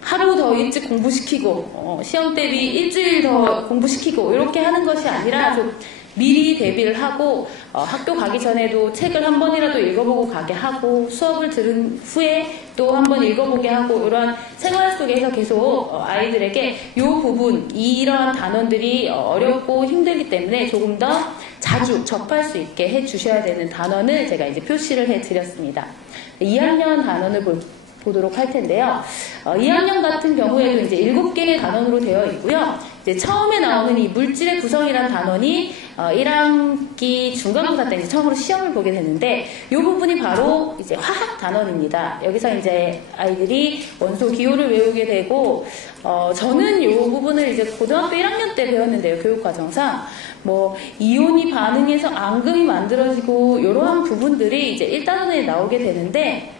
하루 더 일찍 공부시키고 시험 대비 일주일 더 공부시키고 이렇게 하는 것이 아니라 좀 미리 대비를 하고 학교 가기 전에도 책을 한 번이라도 읽어보고 가게 하고, 수업을 들은 후에 또 한 번 읽어보게 하고, 이러한 생활 속에서 계속 아이들에게 이 부분, 이러한 단원들이 어렵고 힘들기 때문에 조금 더 자주 접할 수 있게 해주셔야 되는 단원을 제가 이제 표시를 해드렸습니다. 2학년 단원을 보도록 할 텐데요. 2학년 같은 경우에도 이제 7개의 단원으로 되어 있고요. 이제 처음에 나오는 이 물질의 구성이라는 단원이 1학기 중간고사 때 이제 처음으로 시험을 보게 되는데 이 부분이 바로 이제 화학 단원입니다. 여기서 이제 아이들이 원소 기호를 외우게 되고 저는 이 부분을 이제 고등학교 1학년 때 배웠는데요. 교육과정상 뭐 이온이 반응해서 앙금이 만들어지고 이러한 부분들이 이제 1단원에 나오게 되는데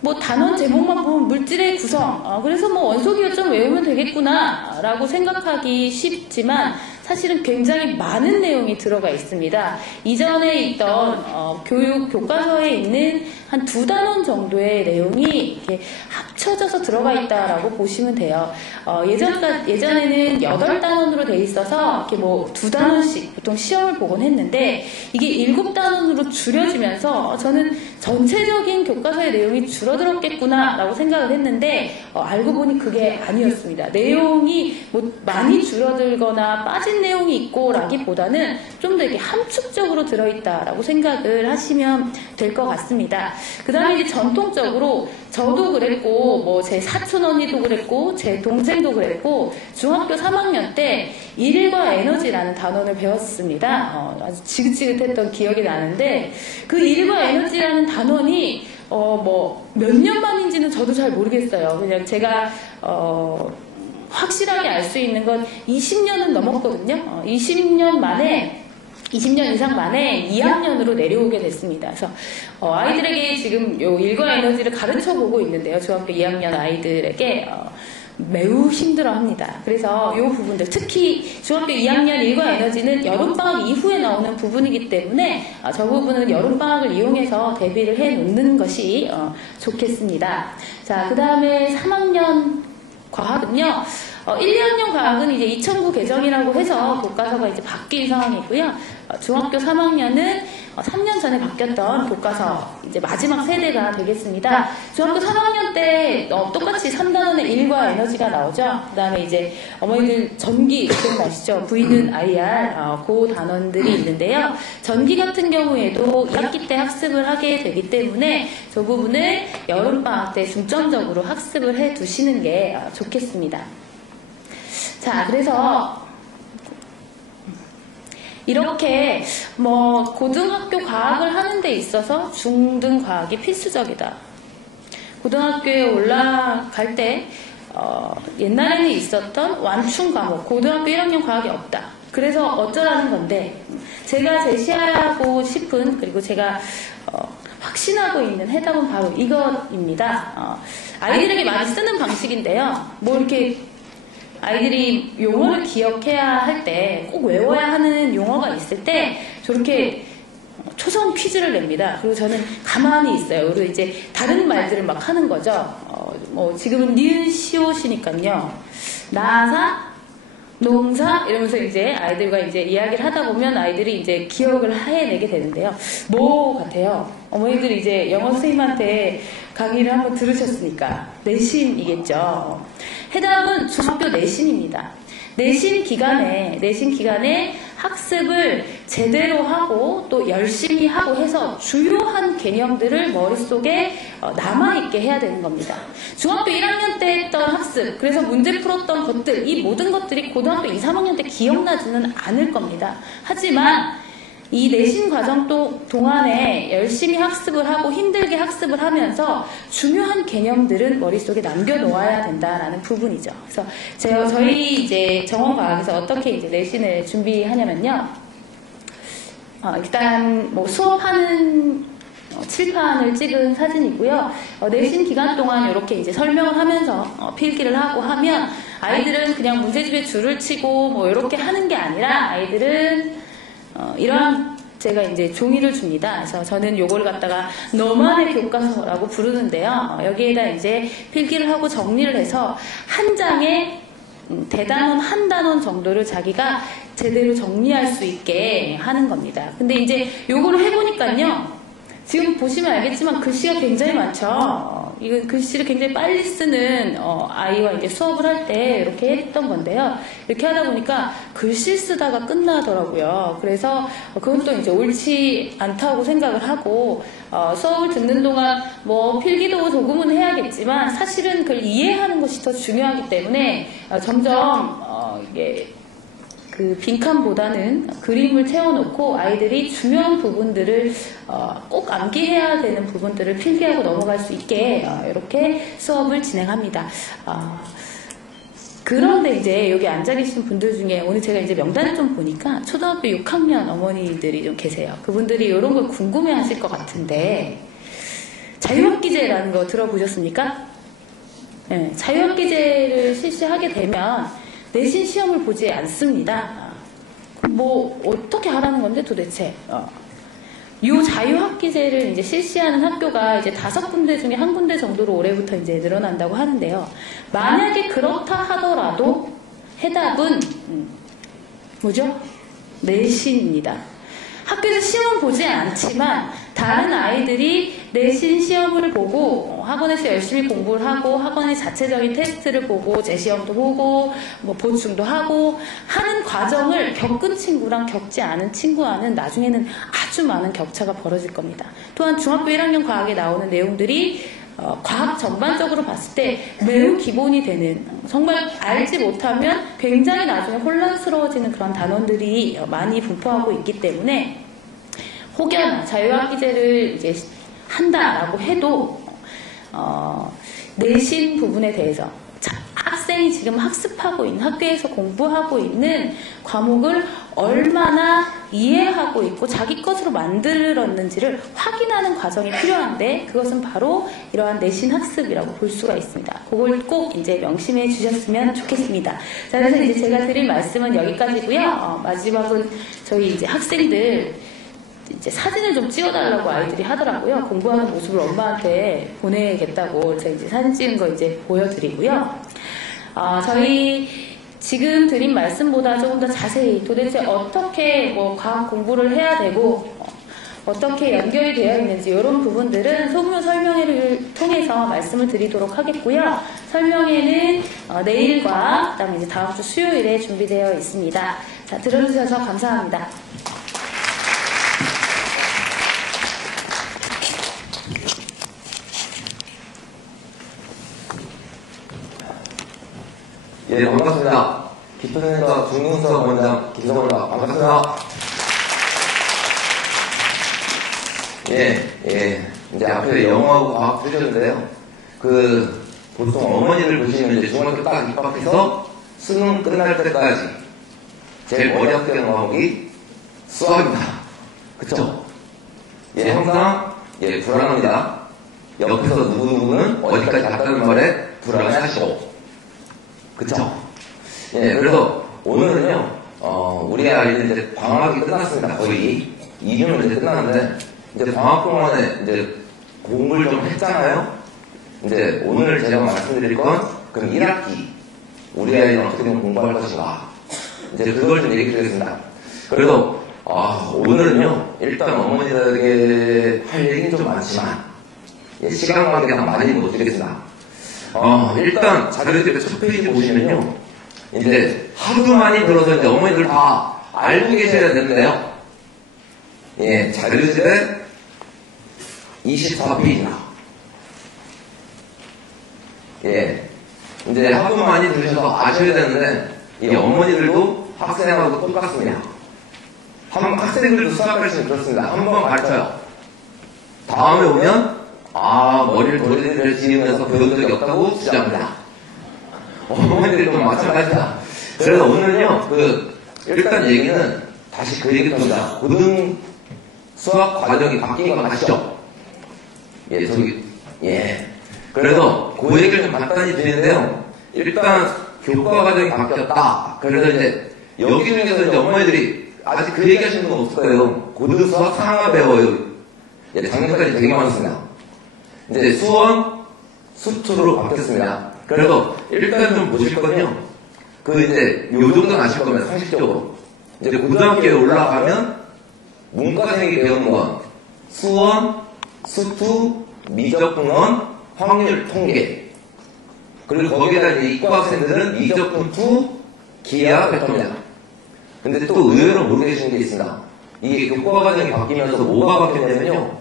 뭐 단원 제목만 보면 물질의 구성 그래서 뭐 원소기호 좀 외우면 되겠구나 라고 생각하기 쉽지만 사실은 굉장히 많은 내용이 들어가 있습니다. 이전에 있던 교육 교과서에 있는 한 2단원 정도의 내용이 이렇게 합쳐져서 들어가 있다라고 보시면 돼요. 예전에는 8단원으로 돼 있어서 이렇게 뭐 2단원씩 보통 시험을 보곤 했는데 이게 7단원으로 줄여지면서 저는 전체적인 교과서의 내용이 줄어들었겠구나라고 생각을 했는데 알고 보니 그게 아니었습니다. 내용이 뭐 많이 줄어들거나 빠진 내용이 있고라기보다는 좀 더 이렇게 함축적으로 들어있다라고 생각을 하시면 될 것 같습니다. 그 다음에 이제 전통적으로 저도 그랬고 뭐 제 사촌 언니도 그랬고 제 동생도 그랬고 중학교 3학년 때 일과 에너지라는 단원을 배웠습니다. 아주 지긋지긋했던 기억이 나는데 그 일과 에너지라는 단원이 뭐 몇 년 만인지는 저도 잘 모르겠어요. 그냥 제가 확실하게 알 수 있는 건 20년은 넘었거든요. 20년 이상 만에 2학년으로 내려오게 됐습니다. 그래서 아이들에게 지금 요 일과 에너지를 가르쳐 보고 있는데요. 중학교 2학년 아이들에게 매우 힘들어합니다. 그래서 이 부분들 특히 중학교 2학년 일과 에너지는 여름방학 이후에 나오는 부분이기 때문에 저 부분은 여름방학을 이용해서 대비를 해 놓는 것이 좋겠습니다. 자, 그 다음에 3학년 과학은요. 1, 2학년 과학은 이제 2009 개정이라고 해서 교과서가 이제 바뀐 상황이고요. 중학교 3학년은 3년 전에 바뀌었던 교과서 이제 마지막 세대가 되겠습니다. 중학교 3학년 때 똑같이 3단원의 일과 에너지가 나오죠. 그 다음에 이제 어머니들 전기 기억나시죠? V는 IR 그 단원들이 있는데요. 전기 같은 경우에도 2학기 때 학습을 하게 되기 때문에 저 부분을 여름방학 때 중점적으로 학습을 해 두시는 게 좋겠습니다. 자, 그래서 이렇게 뭐 고등학교 과학을 하는 데 있어서 중등 과학이 필수적이다. 고등학교에 올라갈 때 옛날에는 있었던 완충 과목, 고등학교 1학년 과학이 없다. 그래서 어쩌라는 건데 제가 제시하고 싶은 그리고 제가 확신하고 있는 해답은 바로 이것입니다. 아이들에게 많이 쓰는 방식인데요. 뭐 이렇게 아이들이 용어를 기억해야 할 때 꼭 외워야 하는 용어가 있을 때 저렇게 초성 퀴즈를 냅니다. 그리고 저는 가만히 있어요. 그리고 이제 다른 말들을 막 하는 거죠. 뭐 지금은 니은 시옷이니까요. 나사, 농사 이러면서 이제 아이들과 이제 이야기를 하다 보면 아이들이 이제 기억을 해내게 되는데요. 뭐 같아요? 어머니들이 이제 영어 선생님한테 강의를 한번 들으셨으니까 내신이겠죠. 해답은 중학교 내신입니다. 내신 기간에 학습을 제대로 하고 또 열심히 하고 해서 주요한 개념들을 머릿속에 남아있게 해야 되는 겁니다. 중학교 1학년 때 했던 학습, 그래서 문제 풀었던 것들, 이 모든 것들이 고등학교 2, 3학년 때 기억나지는 않을 겁니다. 하지만 이 내신 과정 동안에 열심히 학습을 하고 힘들게 학습을 하면서 중요한 개념들은 머릿속에 남겨놓아야 된다라는 부분이죠. 그래서 저희 이제 정원과학에서 어떻게 이제 내신을 준비하냐면요. 일단 뭐 수업하는 칠판을 찍은 사진이고요. 내신 기간 동안 이렇게 이제 설명을 하면서 필기를 하고 하면 아이들은 그냥 문제집에 줄을 치고 뭐 이렇게 하는 게 아니라 아이들은 이러한 제가 이제 종이를 줍니다. 그래서 저는 요걸 갖다가 너만의 교과서라고 부르는데요. 여기에다 이제 필기를 하고 정리를 해서 한 장에 대단원 한 단원 정도를 자기가 제대로 정리할 수 있게 하는 겁니다. 근데 이제 요거를 해보니까요. 지금 보시면 알겠지만 글씨가 굉장히 많죠. 이거 글씨를 굉장히 빨리 쓰는 아이와 이제 수업을 할 때 이렇게 했던 건데요. 이렇게 하다 보니까 글씨 쓰다가 끝나더라고요. 그래서 그건 또 이제 옳지 않다고 생각을 하고 수업을 듣는 동안 뭐 필기도 조금은 해야겠지만 사실은 그걸 이해하는 것이 더 중요하기 때문에 점점 이게 그 빈칸보다는 그림을 채워놓고 아이들이 중요한 부분들을 꼭 암기해야 되는 부분들을 필기하고 넘어갈 수 있게 이렇게 수업을 진행합니다. 그런데 이제 여기 앉아 계신 분들 중에 오늘 제가 이제 명단을 좀 보니까 초등학교 6학년 어머니들이 좀 계세요. 그분들이 이런 걸 궁금해 하실 것 같은데 자유학기제라는 거 들어보셨습니까? 네, 자유학기제를 실시하게 되면 내신 시험을 보지 않습니다. 뭐 어떻게 하라는 건데 도대체? 이 자유학기제를 이제 실시하는 학교가 이제 5군데 중에 1군데 정도로 올해부터 이제 늘어난다고 하는데요. 만약에 그렇다 하더라도 해답은 뭐죠? 내신입니다. 학교에서 시험 보지 않지만 다른 아이들이 내신 시험을 보고 학원에서 열심히 공부를 하고 학원의 자체적인 테스트를 보고 재시험도 보고 뭐 보충도 하고 하는 과정을 겪은 친구랑 겪지 않은 친구와는 나중에는 아주 많은 격차가 벌어질 겁니다. 또한 중학교 1학년 과학에 나오는 내용들이 과학 전반적으로 봤을 때 매우 기본이 되는 정말 알지 못하면 굉장히 나중에 혼란스러워지는 그런 단원들이 많이 분포하고 있기 때문에 혹여나 자유학기제를 이제 한다라고 해도 내신 부분에 대해서 학생이 지금 학습하고 있는 학교에서 공부하고 있는 과목을 얼마나 이해하고 있고 자기 것으로 만들었는지를 확인하는 과정이 필요한데 그것은 바로 이러한 내신 학습이라고 볼 수가 있습니다. 그걸 꼭 이제 명심해 주셨으면 좋겠습니다. 자, 그래서 이제 제가 드릴 말씀은 여기까지고요. 마지막은 저희 이제 학생들 이제 사진을 좀 찍어달라고 아이들이 하더라고요. 공부하는 모습을 엄마한테 보내겠다고. 그래서 이제 사진 찍은 거 이제 보여드리고요. 저희 지금 드린 말씀보다 조금 더 자세히 도대체 어떻게 뭐 과학 공부를 해야 되고 어떻게 연결이 되어 있는지 이런 부분들은 소규모 설명회를 통해서 말씀을 드리도록 하겠고요. 설명회는 내일과 그다음에 이제 다음 주 수요일에 준비되어 있습니다. 자, 들어주셔서 감사합니다. 예, 반갑습니다. 기초생과 중등수학 원장 김성호입니다. 반갑습니다. 이제 앞에 영어하고 과학 쓰셨는데요. 보통 어머니를 보시면 이제 중학교 딱 입학해서 수능 끝날 때까지 제일 어렵게 하는 과목이 수학입니다. 그쵸? 항상, 불안합니다. 옆에서 누구누구는 어디까지 갔다는 말에 불안해하시고. 그쵸? 그래서 오늘은요, 우리 아이들 이제 방학이 끝났습니다. 거의 2주는 이제 끝났는데, 이제 방학 동안에 이제 공부를 좀 했잖아요? 이제 오늘 제가 말씀드릴 건, 그럼 1학기, 우리 아이들은 어떻게 공부할 것인가. 이제 그걸 좀 얘기 드리겠습니다. 그래서, 오늘은요, 일단 어머니들에게 할 얘기는 좀 많지만, 시간 관계상 많이 못 드리겠습니다. 일단 자료집의 첫 페이지 보시면요. 이제 하도 많이 들어서 이제 어머니들 다 알고 계셔야 되는데요. 자료집의 24페이지나. 이제 하도 많이 들으셔서 아셔야 되는데, 이 어머니들도 학생하고 똑같습니다. 학생들도 수학할 수 있는 그렇습니다. 한 번 가르쳐요. 다음에 오면, 머리를 도리를 지으면서 배운 적이 없다고 주장합니다. 어머니들도 마찬가지다. 그래서 오늘은요, 일단 얘기는 다시 그 얘기입니다. 고등 수학 과정이 바뀐 건 아시죠? 그래서 그 얘기를 좀 간단히 드리는데요. 일단 교과 과정이 바뀌었다. 그래서 이제 여기 중에서 이제 어머니들이 아직 그 얘기 하시는 건 없을 거예요. 고등 수학 상하 배워요. 작년까지 되게 많았습니다. 이제 수원, 수투로 바뀌었습니다. 그래서 일단 좀 보실 거는요. 이제 요 정도는 아실 겁니다. 상식적으로. 이제 고등학교에 올라가면 문과생이 배우는 건 수원, 수투, 미적분원, 확률, 통계. 그리고 거기에다 이제 이과 학생들은 미적분 2, 기하, 벡터입니다. 근데 또 의외로 모르고 계시는 게 있습니다. 이게 교과 과정이 바뀌면서 뭐가 바뀌었냐면요.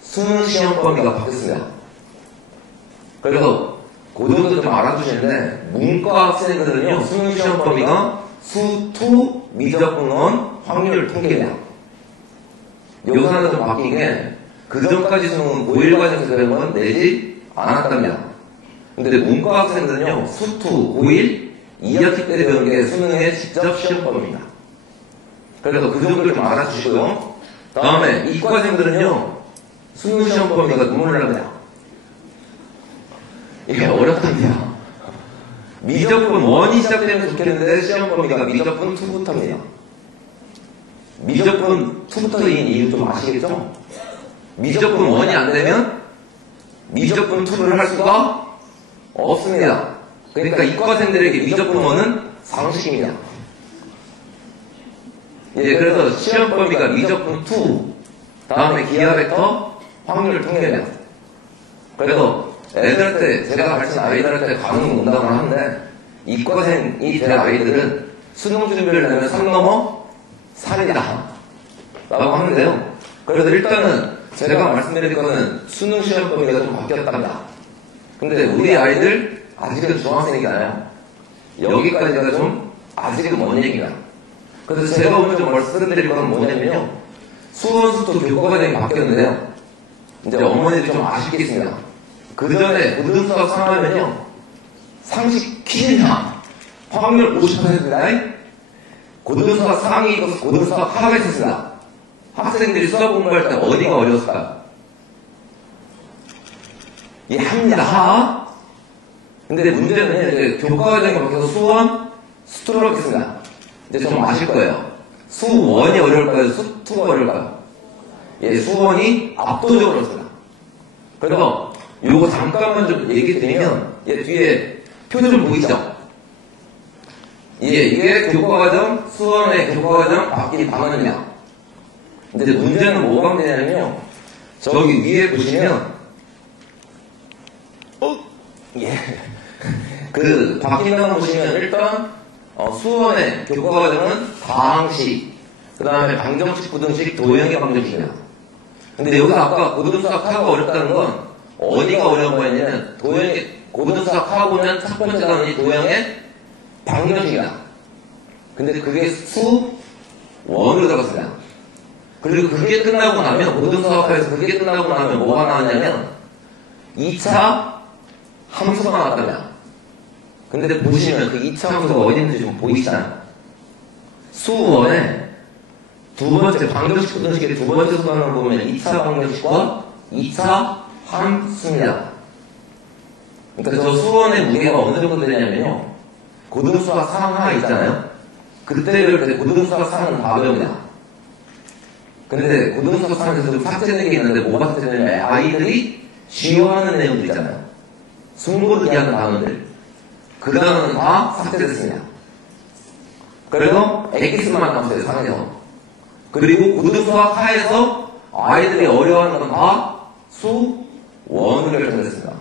수능 시험 범위가 바뀌었습니다. 그래서 그 정도 좀 알아두시는데 문과 학생들은요 수능 시험 범위가 수2 미적분 확률 통계입니다. 여기서는 좀 바뀐 게, 그 전까지 수능은 고1 과정에서 배운 건 내지 않았답니다. 근데 문과 학생들은요, 수2, 고1, 2학기 때 배운 게 수능의 직접 시험범위입니다. 그래서 그 정도를 좀 알아주시고요. 다음에 이과생들은요, 수능 시험 범위가 눈물 납니다. 이게 어렵답니다. 미적분 1이 시작되면 좋겠는데 시험 범위가 미적분 2부터입니다. 미적분 2부터인 이유 좀 아시겠죠? 미적분 1이 안 되면 미적분 2를 할 수가 없습니다. 그러니까 이과생들에게 미적분 1은 상식입니다. 예, 그래서 시험 범위가 미적분 2, 다음에 기하 벡터, 확률 통계입니다. 그래서 애들한테, 제가 가르친 아이들한테 가끔 농담을 하는데, 이과생이 될 아이들은 수능 준비를 하면 3 넘어 3이다 라고 하는데요. 그래서 일단은 제가 말씀드린 거는 수능 시험 범위가 좀 바뀌었답니다. 근데 우리 아이들 아직은 중학생이잖아요. 여기까지가 좀 아직은 먼 얘기가. 그래서 제가 오늘 좀 말씀드릴 건 뭐냐면요, 수원수도 교과과정이 바뀌었는데요, 이제 어머니들이 좀 아쉽겠습니다. 그 전에 고등수학 상하면요, 상식 퀴즈냐, 확률 50%입니다. 고등수학 상이 있고 고등수학 하가 있었습니다. 학생들이 수학 공부할 때 어디가 어려웠을까요? 이 합니다, 하. 근데 문제는 이제 교과과정이 바뀌어서 수원, 수투로 바뀌었습니다. 이제 좀 아실 거예요. 수1이 어려울까요? 수2가 어려울까요? 예, 수원이 압도적으로 어렵습니다. 그래서 요거 잠깐만 좀 얘기 드리면, 예, 뒤에 표 좀 보이죠? 예, 이게 교과과정, 수원의 교과과정 바뀐 방안입니다. 근데 문제는 뭐가 되냐면요, 저기 위에 보시면, 예, 그 바뀐 방 보시면 일단 수원의 교과과정은 방식, 그 다음에 방정식, 부등식, 도형의 방정식입니다. 근데 여기서 아까 고등수학 하가 어렵다는 건 어디가 어려운 거였냐면, 도형의, 고등수학 하 보면 첫 번째 단원이 도형의 방정식이다. 근데 그게 수1으로 들어갔습니다. 그리고 그게 끝나고 나면, 고등수학에서 그게 끝나고 나면 뭐가 나왔냐면 2차 함수가 나왔답니다. 근데 보시면 그 2차 함수가 어디 있는지 좀 보이시나요? 수1에 두 번째 방정식 부등식의 두 번째 수단을 보면 2차 방정식과 2차 함수입니다. 그러니까 저 수원의 무게가 어느 정도 되냐면요, 고등수학 상하 있잖아요. 그때 배울 때 고등수학 상은 다 배웁니다. 근데 고등수학 상에서 좀 삭제된 게 있는데 뭐가 삭제되냐면, 아이들이 쉬워하는 내용들 있잖아요. 숨고르기 하는 단어들, 그 단어는 다 삭제됐습니다. 그래서 엑기스만 남았어요, 상에서. 그리고 고등수학 하에서 아이들이 어려워하는 건 다 수1으로 결정됐습니다.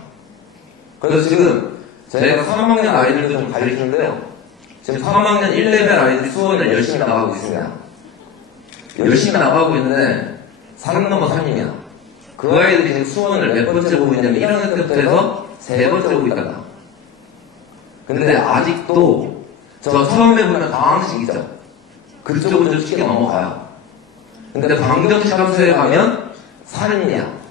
그래서 지금 제가 3학년 아이들도 좀 가르치는데요, 지금 3학년 1레벨 아이들이 수원을 열심히 나가고 있습니다. 열심히 나가고 있는데 3 넘어 3이냐. 그 아이들이 지금 수원을 몇 번째 보고 있냐면 1학년 때부터 해서 3번째 보고 있답니다. 근데 아직도 저 처음에 보면 방정식 있죠. 그쪽은 좀 쉽게 넘어가요. 근데 방정식 함수에 가면 살이냐.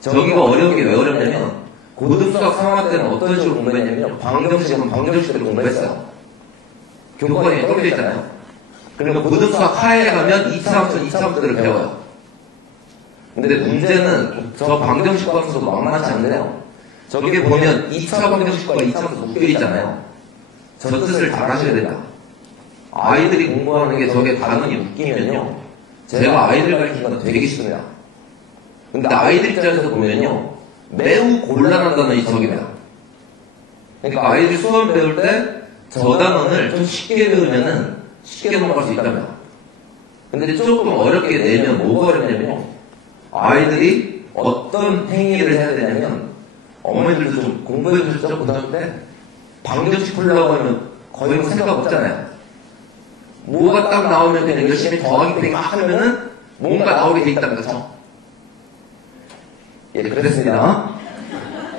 저기가 어려운 게 왜 어렵냐면, 고등수학 3학년 때는 어떤 식으로 공부했냐면, 방정식은 방정식대로 공부했어요. 교과관이 떨어져 있잖아요. 그러니까 고등수학 하에 가면 2차 함수, 2차 함수들을 배워요. 근데 문제는 저 방정식 함수도 만만치 않네요. 저기 보면 2차 방정식과 2차 함수 묶여 있잖아요. 저 뜻을 잘 하셔야 된다. 아이들이 공부하는 게 저게 단원이 묶이면요, 제가 아이들 가르치는 건 되게 쉽습니다. 근데 아이들 입장에서 보면요, 매우 곤란한 단원이 저기입니다. 그러니까 아이들이 수원 배울 때 저 단원을 좀 쉽게 배우면은 쉽게 넘어갈 수 있답니다. 근데 조금 어렵게 내면 뭐가 어렵냐면요, 아이들이 어떤 행위를 해야 되냐면, 어머니들도 좀 공부해 주셨죠? 고등학교 때? 방정식 풀려고 하면 거의 뭐 생각 없잖아요. 뭐가 딱 나오면 그냥 열심히 더하기 빼기 막 하면은 뭔가 나오게 돼 있다는 거죠. 예, 그랬습니다.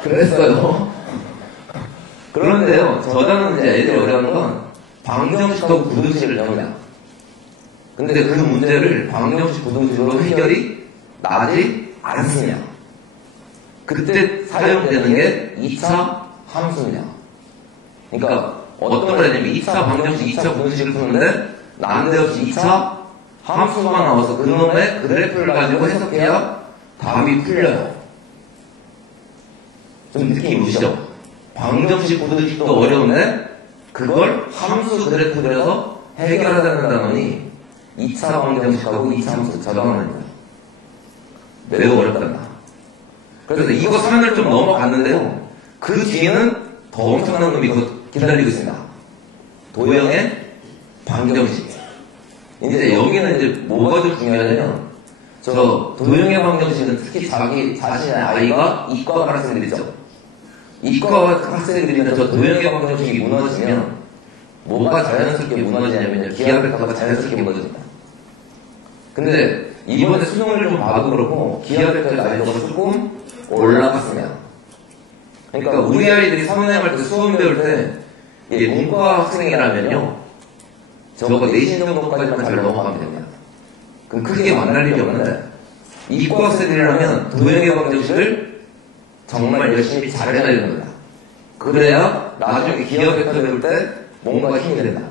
그랬어요. 그런데요, 저자는 이제 애들이 어려워하는 건 방정식하고 부등식을 배우냐. 근데 그 문제를 방정식, 부등식으로 해결이 나지 않습니다. 그때 사용되는 게 2차 함수냐. 그러니까 어떤 걸 해야 되냐면 2차 방정식, 2차 부등식을 푸는데 난데없이 2차 함수가 나와서 그놈의 그래프를 가지고 해석해야 답이 풀려요. 좀 느낌이 오시죠? 방정식, 부등식도 어려운데 그걸 함수 그래프 그려서 해결하자는 단원이 2차 방정식하고 2차 함수 저단원입니다. 매우 어렵답니다. 그래서 이거 선을 좀 넘어갔는데요. 그 뒤에는 더 엄청난 놈이 기다리고 있습니다. 도형의 방정식. 이제 여기는 이제 뭐가 좀 중요하냐면 저 도형의 방정식은 특히 자기 자신의 아이가 이과 학생들이죠. 이과 학생들이면 저 도형의 방정식이 무너지면 뭐가 자연스럽게 무너지냐면요. 기하벡터가 자연스럽게 무너집니다. 근데 이번에 수능을 좀 봐도 그렇고 기하벡터의 난이도가 조금 올라갔습니다. 그러니까 우리 아이들이 사문행할 때 수험 배울 때 문과 학생이라면요. 저거 내신 정도까지만 잘 넘어가면 됩니다. 그럼 크게 만날 일이 없는데 이과 학생이라면 도형의 방정식을 정말 열심히 잘해야 됩니다. 그래야 나중에 기하벡터 배울 때 뭔가 힘이 된다.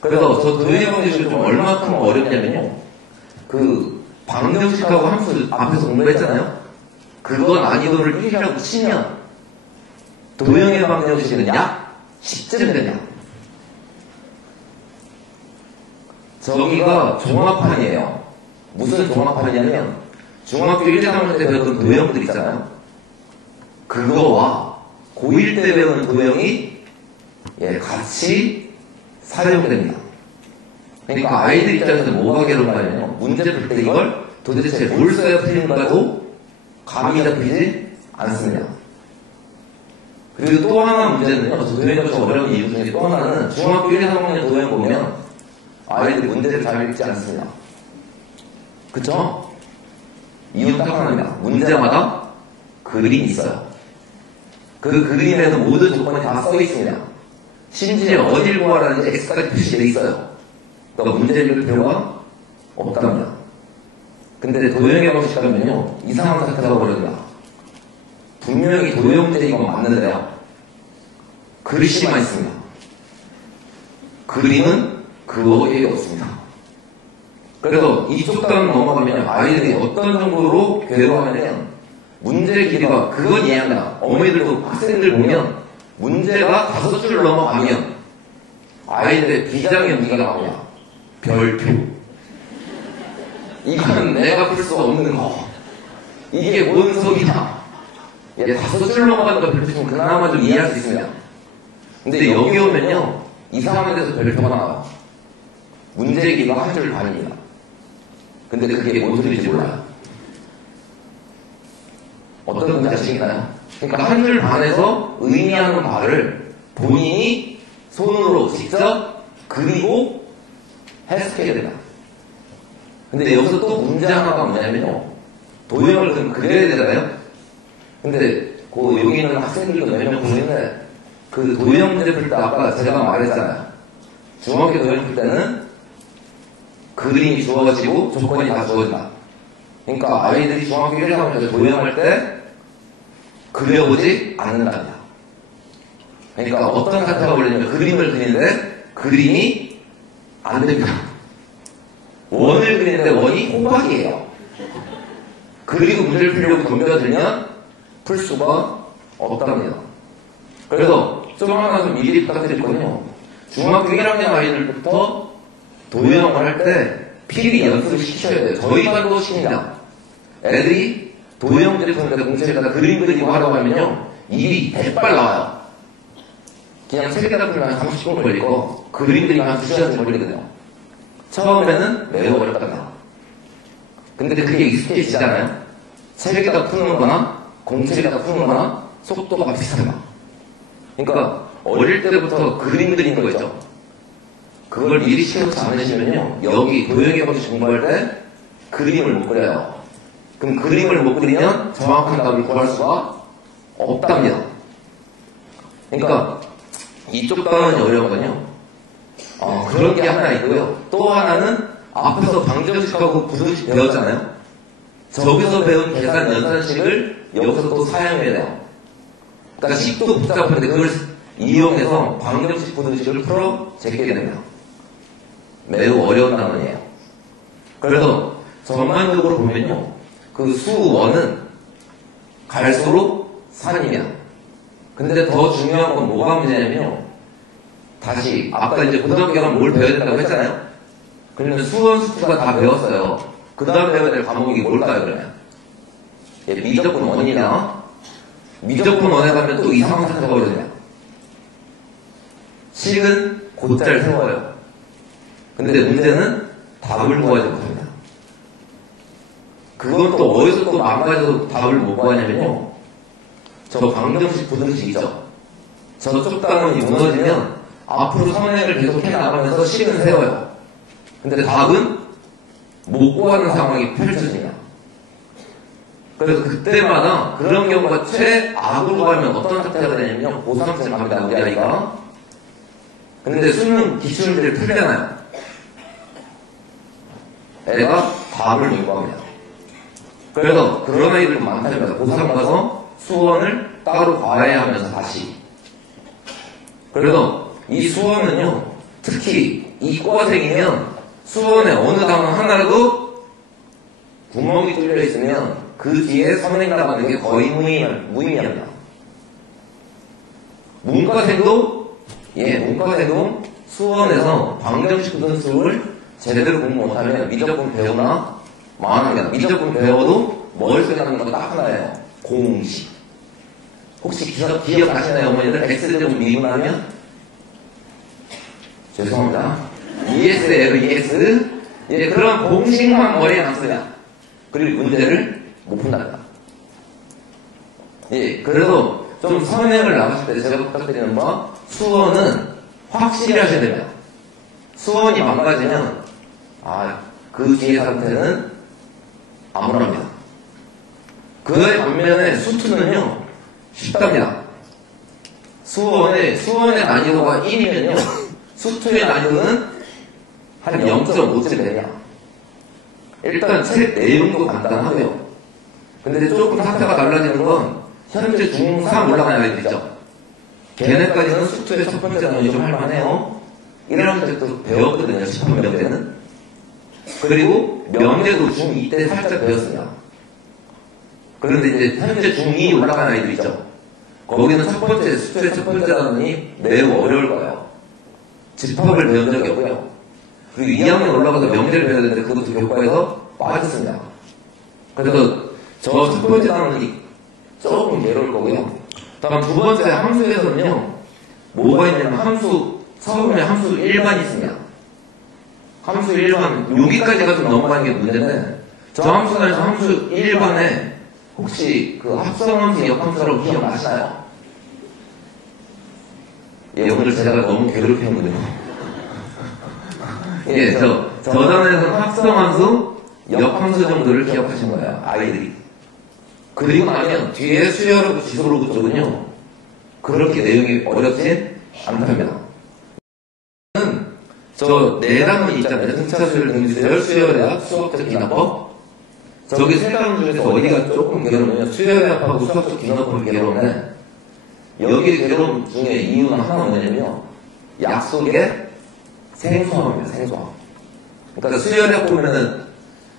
그래서 저 도형의 방정식이 좀 얼마큼 어렵냐면요. 그 방정식하고 함수 앞에서 공부했잖아요. 그거 난이도를 1이라고 치면 도형의 방정식은 약 10점 되냐. 저기가 종합판이에요. 무슨 종합판이냐면 중학교 1, 2학년 때 배웠던 도형들 있잖아요. 그거와 고1 때 배우는 도형이 같이 사용됩니다. 그러니까 아이들 입장에서 뭐가 괴로운가요? 문제 풀 때 이걸 도대체 뭘 써야 풀리는가도 감이 잡히지 않습니다. 그리고 또 하나 문제는요. 도형이 좀 어려운 이유 중에 또 하나는 중학교 1, 2학년 도형 보면 아이들이 문제를 잘 읽지 않습니다. 그쵸? 이유 딱 하나입니다. 문제마다 그림이 있어요. 그 그림에서 모든 조건이 다 써 있습니다. 심지어 어딜 구하라는지 X까지 표시되어 있어요. 그러니까 문제를 읽을 필요가 없답니다. 근데 도형의 방식 가면요. 이상한 사태가 벌어집니다. 분명히 도형 문제 이건 맞는데요. 글씨만 있습니다. 그림은 그거에 없습니다. 그래서 이쪽 단 넘어가면 아이들이 어떤 정도로 괴로워하냐면 문제 길이가 그건 이해합니다. 어머니들도 학생들 보면 문제가 5줄 넘어가면 아이들의 비장의 무기가 나오냐. 별표. 이건 내가 풀 수 없는 거. 이게 뭔 소리냐. 5줄 넘어가는 거 별표치면 그나마 좀 이해할 수 있습니다. 근데 여기 오면요. 이상한 데서 별표가 나와요. 문제 길이가 1줄 반입니다. 근데 그게 뭔 소리인지 몰라요. 어떤 건지 아시겠나요? 그러니까 1줄 반에서 의미하는 말을 본인이 손으로 직접 그리고 해석해야 된다. 근데 여기서 또 문제 하나가 뭐냐면요. 도형을 그럼 그려야 되잖아요? 근데 여기 있는 학생들도 몇 명 보는데 그 도형 문제 풀 때 아까 제가 말했잖아요. 중학교 도형 풀 때는 그림이 주어지고 조건이 다 주어진다. 그러니까 아이들이 중학교 1, 2학년에서 도형할 때 그려보지 않는답니다. 그러니까 어떤 사태가 벌리냐면 그림을 그리는데 그림이 안 됩니다. 원을 그리는데 원이 호박이에요. 그리고 문제를 풀려고 덤벼들면 풀 수가 없답니다. 그래서 좀 하나 좀 미리 부탁드리거든요. 중학교 1학년 아이들부터 도형을 할 때 필히 연습을 시키셔야 돼요. 저희 반도 시킵니다. 애들이 도형들이 푸는데 공책에다가 그림 그리고 하라고 하면요. 일이 대빨 나와요. 그냥 책에다 풀면 30분 걸리고 그림 그리면 한 2시간 걸리거든요. 처음에는 매우 어렵답니다. 근데 그게 익숙해지잖아요. 책에다 푸는 거나 공책에다 푸는 거나 속도가 비슷합니다. 그러니까 어릴 때부터 그림 그리는 거 있죠. 그걸 미리 시켜놓지 않으시면요. 여기 도형의 방식 공부할 때 그림을 못 그려요. 그럼 그림을 못 그리면 정확한 답을 구할 수가 없답니다. 그러니까 이쪽 단원이 어려운 건요. 그런 게 하나 있고요. 또 하나는 앞에서 방정식하고 부등식 배웠잖아요. 저기서 배운 계산 연산식을 여기서 또 사용해야 돼요. 그러니까 식도 복잡한데 그걸 이용해서 방정식 부등식을 풀어 제끼게 됩니다. 매우 어려운 단원이에요. 그래서 전반적으로 보면요, 그 수원은 갈수록 산이야. 근데 더 중요한 건 뭐가 문제냐면요, 다시 아까 이제 고등학교 가면 뭘 배워야 된다고 했잖아요. 그러면 수원 수투가 다 배웠어요. 그 다음 배워야 될 과목이 뭘까요? 그러면 미적분 원이나 미적분 원에 가면 또 이상한 상태가 오거든요. 식은 곧잘 세워요. 근데 문제는 답을 구하지 못합니다. 그건 또 어디서 또 망가져서 답을 못 구하냐면요, 저 방정식 부등식이죠. 저쪽 단원이 무너지면 앞으로 선행을 계속 해나가면서 식은 세워요. 근데 답은 못 구하는 상황이 펼쳐지냐. 그래서 그때마다 그런 경우가 최악으로 가면 어떤 상태가 되냐면요, 고3쯤 갑니다, 우리 아이가. 근데 수능 기출문제를 풀잖아요. 애가 답을 못 구합니다. 그래서 그런 아이들도 많답니다. 고3 가서 수원을 따로 과외하면서 다시. 그래서 이 수원은요, 특히 이과생이면 수원의 어느 단원 하나라도 구멍이 뚫려 있으면 그 뒤에 선행 나가는 게 거의 무의미합니다. 문과생도 수원에서 방정식 부등식을 제대로 공부 못하면 미적분 배우나 망합니다. 미적분 배워도 뭘 쓰는 건 딱 하나예요. 공식. 혹시 기억하시나요, 어머니들? X제곱 미분하면? 죄송합니다. ES예요, ES. 예, 그런 공식만 머리에 남습니다. 그리고 문제를 못 푼답니다. 예, 그래서 좀 선행을 나가실 때 제가 부탁드리는 건, 수원은 확실히 하셔야 됩니다. 수원이 망가지면 그 뒤의 상태는 암울합니다. 그의 반면에 수투는요, 쉽답니다. 수원의 난이도가 1이면요, 수투의 난이도는 한 0.5쯤 되냐. 일단 책 내용도 간단하고요. 근데 조금 상태가 달라지는 건 현재 중3 올라가는 애들 있죠. 걔네까지는 수투의 첫 번째 단원이 좀 할만해요. 1학년 때도 배웠거든요, 10학년때는. 그리고 명제도 중2 때 살짝 배웠습니다. 그런데 이제 현재 중2 올라가는 아이들 있죠. 거기는 수투의 첫 번째 단원이 매우 어려울 거예요. 집합을 배운 적이 없고요. 그리고 2학년 올라가서 명제를 배워야 되는데 그것도 교과에서 빠졌습니다. 그래서 저 첫 번째 단원이 조금 괴로울 거고요. 다음 두 번째 함수에서는요, 뭐가 있냐면 처음에 함수 1반이 있습니다. 함수 1반, 여기까지가 좀 넘어가는 게 문제인데, 저 함수단에서 함수 1반에 혹시 그 합성함수, 역함수라고 기억나시나요? 예, 오늘 제가 너무 괴롭히는군요. 예, 저 단에서는 합성함수, 역함수 정도를 기억하신 거예요, 아이들이. 그리고 나면 뒤에 수열하고 지소로그 쪽은요, 그렇게 내용이 어렵진 않답니다. 저 내단원이 있잖아요. 등차수열, 등지수열, 수열대학, 수학적 기납법. 저기 세 단원 중에서 어디가 조금 괴로우면 수열대학하고 수학적 기납법이 괴로운데, 여기 괴로움 중에 이유는 하나가 뭐냐면요, 약속의 생소함입니다. 생소함. 그러니까 수열대학 보면은,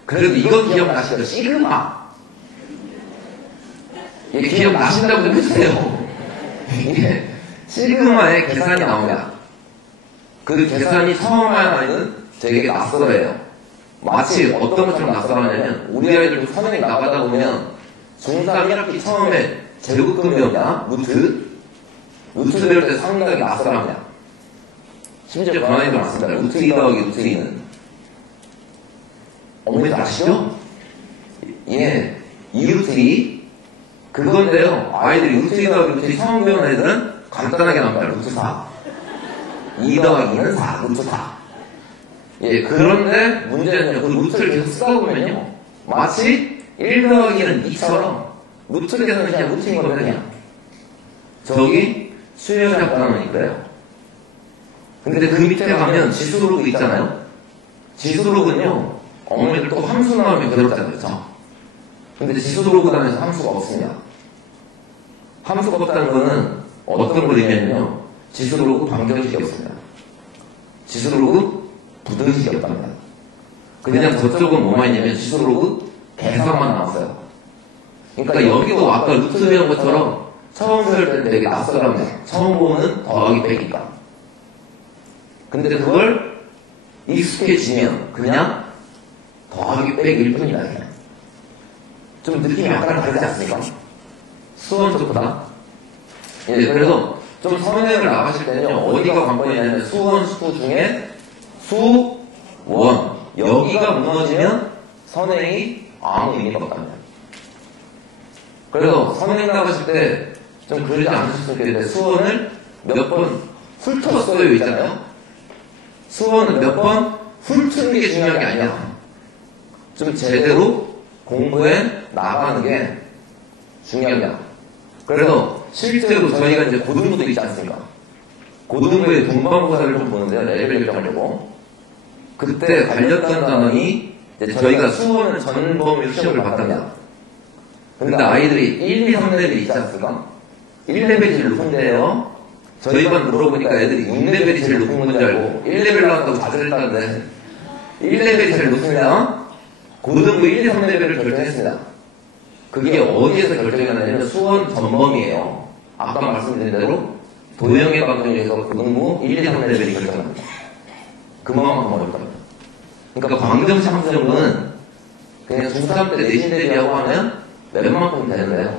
그래도 이건 기억나시죠? 시그마. 예, 기억나신다고 좀 해주세요. 예, 시그마의 계산이 나옵니다. 그 계산이 처음 하는 아이는 되게 낯설어해요. 마치 어떤 것처럼 낯설어하냐면, 우리 아이들도 선행이 나가다 보면 중3 1학기 처음에 제곱근 배우냐, 루트 배울 때 상당히 낯설어합니다. 심지어 그런 아이들 많습니다. 루트 2 더하기 루트 2는 어머니도 아시죠? 예, 2루트 2 그건데요, 아이들이 루트 2 더하기 루트 2 처음 배우는 애들은 간단하게 나옵니다. 루트 4 2 더하기는 4, 루트 4. 예, 그런데 문제는요, 그 루트를 계속 쓰다 보면요, 마치 1 더하기는 2처럼 루트 계산은 그냥 루트인 거면 그냥. 저기 수열대학 단원이 그래요. 근데 그 밑에 가면 지수로그 있잖아요. 지수로그는요, 어머니들 또 함수 나오면 괴롭잖아요. 그렇죠? 근데 지수로그 단에서 함수가 없습니다. 함수가 없다는 거는 어떤 걸 의미하냐면요. 지수로그 방정식이 없습니다. 지수로그 부등식이 없답니다. 그냥 저쪽은 뭐만 있냐면 지수로그 계산만 나왔어요. 그러니까 여기도 아까 루트 배운 것처럼 처음 배울 때는 되게 낯설합니다. 처음 보면 더하기 빼기니까. 근데 그걸 익숙해지면 그냥 더하기 빼기일 뿐이다. 그냥. 좀 느낌이 약간 다르지 않습니까? 수원 쪽보다. 예, 그래서 좀 선행을 나가실 때는요, 어디가 관건이냐면 수원, 수 중에 수, 원. 여기가 무너지면 선행이 아무 의미가 없답니다. 그래서 선행 나가실 때 좀 그러지 않으셨으면 좋겠는데 수원을 몇 번 훑었어요 있잖아요. 수원은 몇 번 훑는 게 중요한 게 아니야. 좀 제대로 공부해 나가는 게 중요합니다. 그래서 실제로 저희가 이제 고등부도 있지 않습니까? 고등부의 동방고사를 좀 보는데요. 레벨 결정하려고. 그때 관렸던 단원이 저희가 수원은 전범위 시험을 봤답니다. 근데 아이들이 1, 2, 3레벨이 있지 않습니까? 1레벨이 제일 높은데요. 저희 반 물어보니까 애들이 6레벨이 제일 높은 건지 알고 1레벨 나왔다고 자제를 했다는데 1레벨이 제일 높습니다. 고등부 1, 2, 3레벨을 결정했습니다. 그게 어디에서 결정이 나냐면 수원 전범위예요. 아까 말씀드린 대로 도형의 방정식에서 고등부 1, 2, 3레벨이 결정납니다. 그만큼 어렵답니다. 그러니까 방정식 함수정은 그냥 중3 때 내신 대비하고 하면 웬만큼 되는데요.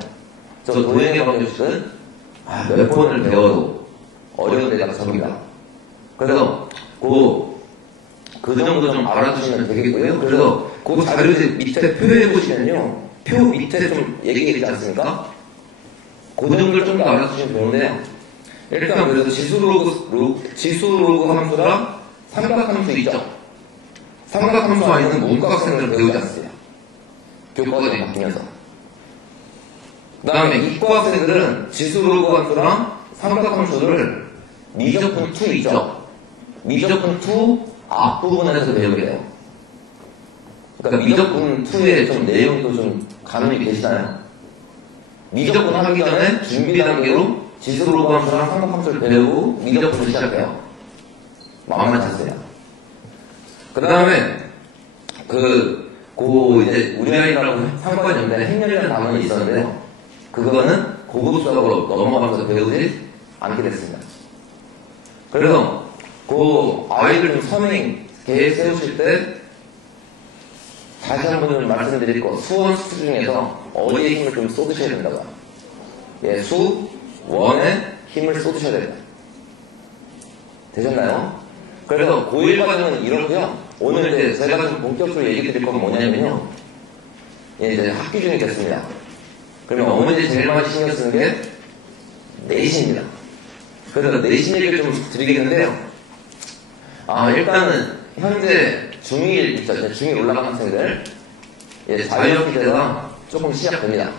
저 도형의 방정식은 몇 번을 배워도 어려운 데다가 적입니다. 그래서 그 정도 좀 알아두시면 되겠고요. 그래서 그 자료집 밑에 표해 보시면요. 표 밑에 좀 얘기가 있지 않습니까? 그 정도를 좀 더 알아두시면 좋은데요. 일단 그래서 지수로그 함수랑 삼각함수 있죠. 삼각함수 안에는 문과학생들을 배우지 않습니다. 교과가 좀 바뀌면서. 그 다음에 이과학생들은 지수로그 함수랑 삼각함수를 미적분 2 있죠. 미적분 2 앞부분에서 배우게 돼요. 그러니까 미적분 2의 좀 내용도 좀 가늠이 되시나요? 미적분 하기 전에 준비 단계로 지수로그 함수랑 삼각함수를 배우고 미적분을 시작해요. 마음만 찼어요. 그 다음에 이제 우리 아이라고 상관 연대에 행렬이라는 단어는 있었는데요. 그거는 고급 수학으로 넘어가면서 배우지 않게 됐습니다. 그래서 아이들 좀 선행 계획 세우실 때 다시 한번 좀 말씀드릴 거 수원 수 중에서 어디에 힘을 좀 쏟으셔야 된다고요. 예, 수, 원에 힘을 쏟으셔야 됩니다. 되셨나요? 그래서 고1 과정은 이렇고요. 오늘 이제 제가 좀 본격적으로 얘기 드릴 건 뭐냐면요. 예, 이제 학기 중이 됐습니다. 그러면 어머니들이 제일 많이 신경 쓰는 게 내신입니다. 그래서 내신 얘기를 좀 드리겠는데요. 일단은 현재 중1 있죠. 중1 올라간 학생들 자유학 기대가 조금 시작됩니다.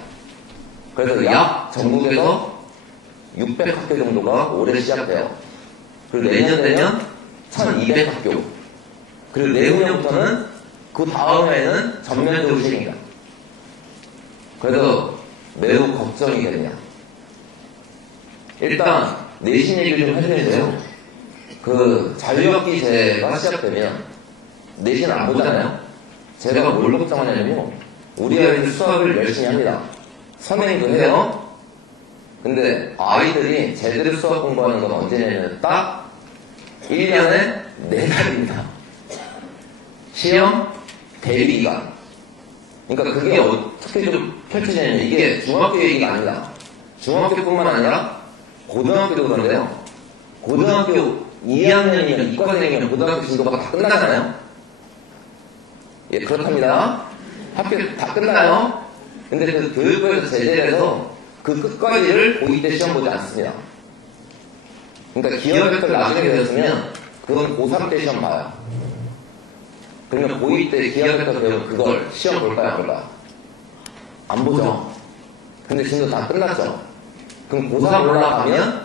그래서 약 전국에서 600학교 정도가 올해 시작돼요. 그리고 내년 되면 1200학교. 그리고 내후년부터는 그 다음에는 전면적으로 시행입니다. 그래서 매우 걱정이 되냐. 일단 내신 얘기를 좀 해드리는데요. 자유학기제가 시작되면 내신 안 보잖아요. 제가 뭘 걱정하냐면요. 우리 아이들 수학을 열심히 합니다. 선행도 해요. 근데 아이들이 제대로 수학 공부하는 건 언제냐면 딱 1년에 4달입니다. 시험, 대비기간. 그러니까 그게 어떻게 좀 펼쳐지냐면 이게 중학교 얘기가 아니다. 중학교뿐만 아니라 고등학교도 그런데요. 고등학교 2학년이면 이과생이면 고등학교 진도가 다 끝나잖아요. 예, 그렇답니다. 학교 다 끝나요. 근데 그 교육부에서 제재를 해서 그 끝까지를 고2 때 시험 보지 않습니다. 그러니까 기하벡터를 나중에 배웠으면 그건 고3 때 시험 봐요. 그러면 고2 때 기하벡터 배우면 그걸 시험 볼까요, 안 볼까요? 안 보죠. 근데 진도 다 끝났죠. 그럼 고3 올라가면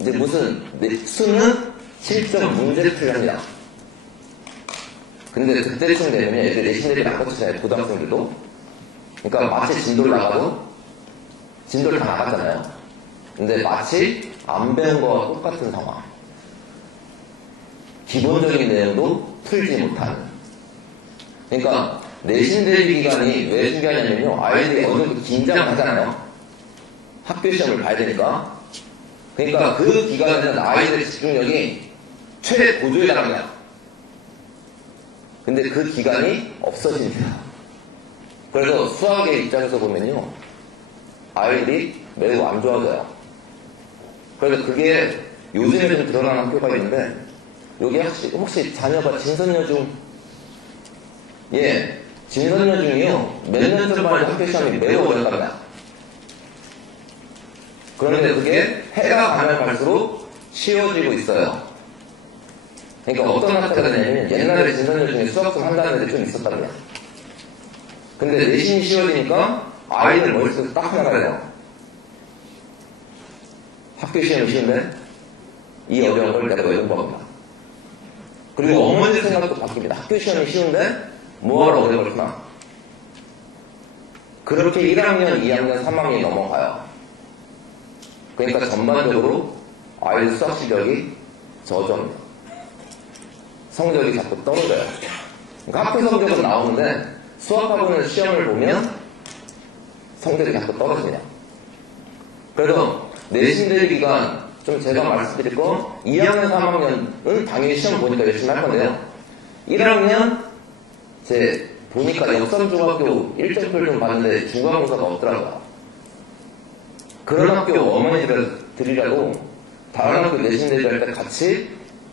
이제 무슨 수는 실전 문제 풀이합니다. 근데 그때쯤 되면 애들 내신 대비 안 거치잖아요. 고등학생들도. 그러니까 마치 진도를 나가도 진도를 다 나갔잖아요. 근데 마치 안 배운 거와 똑같은 상황. 기본적인 내용도 풀지 못하는. 그러니까 내신 대비 기간이 왜 중요하냐면요. 아이들이 어느 정도 긴장하잖아요. 학교 시험을 봐야 되니까. 그러니까 그 기간에는 아이들의 집중력이 최고조에 달합니다. 근데 그 기간이 없어집니다. 그래서 수학의 입장에서 보면요. 아이들이 매우 안 좋아져요. 그래서 그게 요즘에 좀 드러나는 학교가 있는데, 여기 혹시 자녀가 진선여중, 예, 진선여중이요. 몇 년 전만 해도 학교 시험이 매우 어렵답니다. 그런데 그게 해가 가면 갈수록 쉬워지고 있어요. 그러니까 어떤 학교가 되냐면 옛날에 진선여중에 수학좀 한다는 애들이 좀 있었답니다. 근데 내신이 쉬워지니까 아이들 머릿속에 딱 하나가 돼요. 학교 시험이 쉬운데 이 어려운 걸 내가 왜 공부합니다. 그리고 어머니들 생각도 바뀝니다. 학교 시험이 쉬운데 뭐하러 오래 걸구나. 그렇게 1학년, 2학년, 3학년이 넘어가요. 그러니까 전반적으로 아이들 수학 실력이 저조합니다. 성적이 자꾸 떨어져요. 그러니까 학교 성적은 나오는데 수학학원을 시험을 보면 성적이 자꾸 떨어집니다. 그래서 내신 대비 기간 좀 제가 말씀드릴 거 2학년, 3학년은 당연히 시험 보니까 열심히 할 건데요. 1학년 제 보니까 역삼중학교 1점표를 좀 봤는데 중간고사가 없더라고요. 그런 학교 어머니들이라도 다른 학교 내신 대비 할 때 같이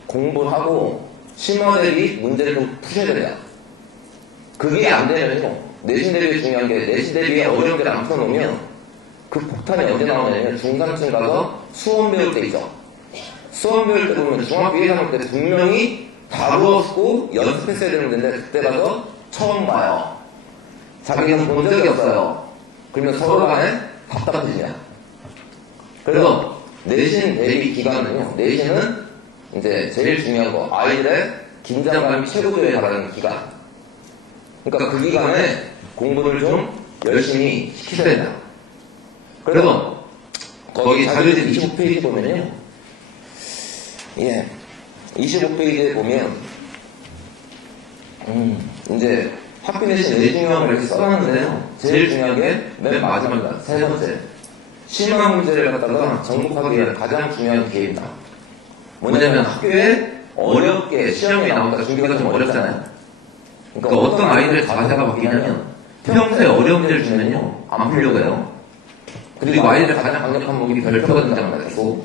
공부하고 심화 대비 문제를 좀 푸셔야 돼요. 그게 안 되면요. 내신 대비 중요한 게 내신 대비에 어려운 게 안 풀어놓으면 그 폭탄이 언제 나오냐면 중3쯤 가서 수험 배울 때 있죠. 수험 배울 때 보면 중학교 1학년 때 분명히 다루었고 연습했어야 되는데 그때 가서 처음 봐요. 자기는 본 적이 없어요. 그러면 서로 간에 답답해지냐. 그래서 내신 대비 기간은요. 내신은 이제 제일 중요한 거 아이들의 긴장감이 최고조에 달하는 기간. 그러니까 그 기간에 공부를 좀 열심히 시키셔야 된다. 그래서 거기 자료집 25페이지 보면요. 예. 25페이지에 보면 이제 학교 내신 내중요한 걸 이렇게 써놨는데요. 제일 중요한 게 맨 마지막입니다. 세 번째. 심화 문제를 갖다가 정복하기 위한 가장 중요한 기회입니다. 뭐냐면 학교에 어렵게 시험에 나오니까 준비가 좀 어렵잖아요. 그러니까 어떤 아이들의 자세가 바뀌냐면 평소에 어려운 문제를 주면요. 안 풀려고 해요. 그리고 아이들 가장 강력한 목이 별표가 된다는 거고.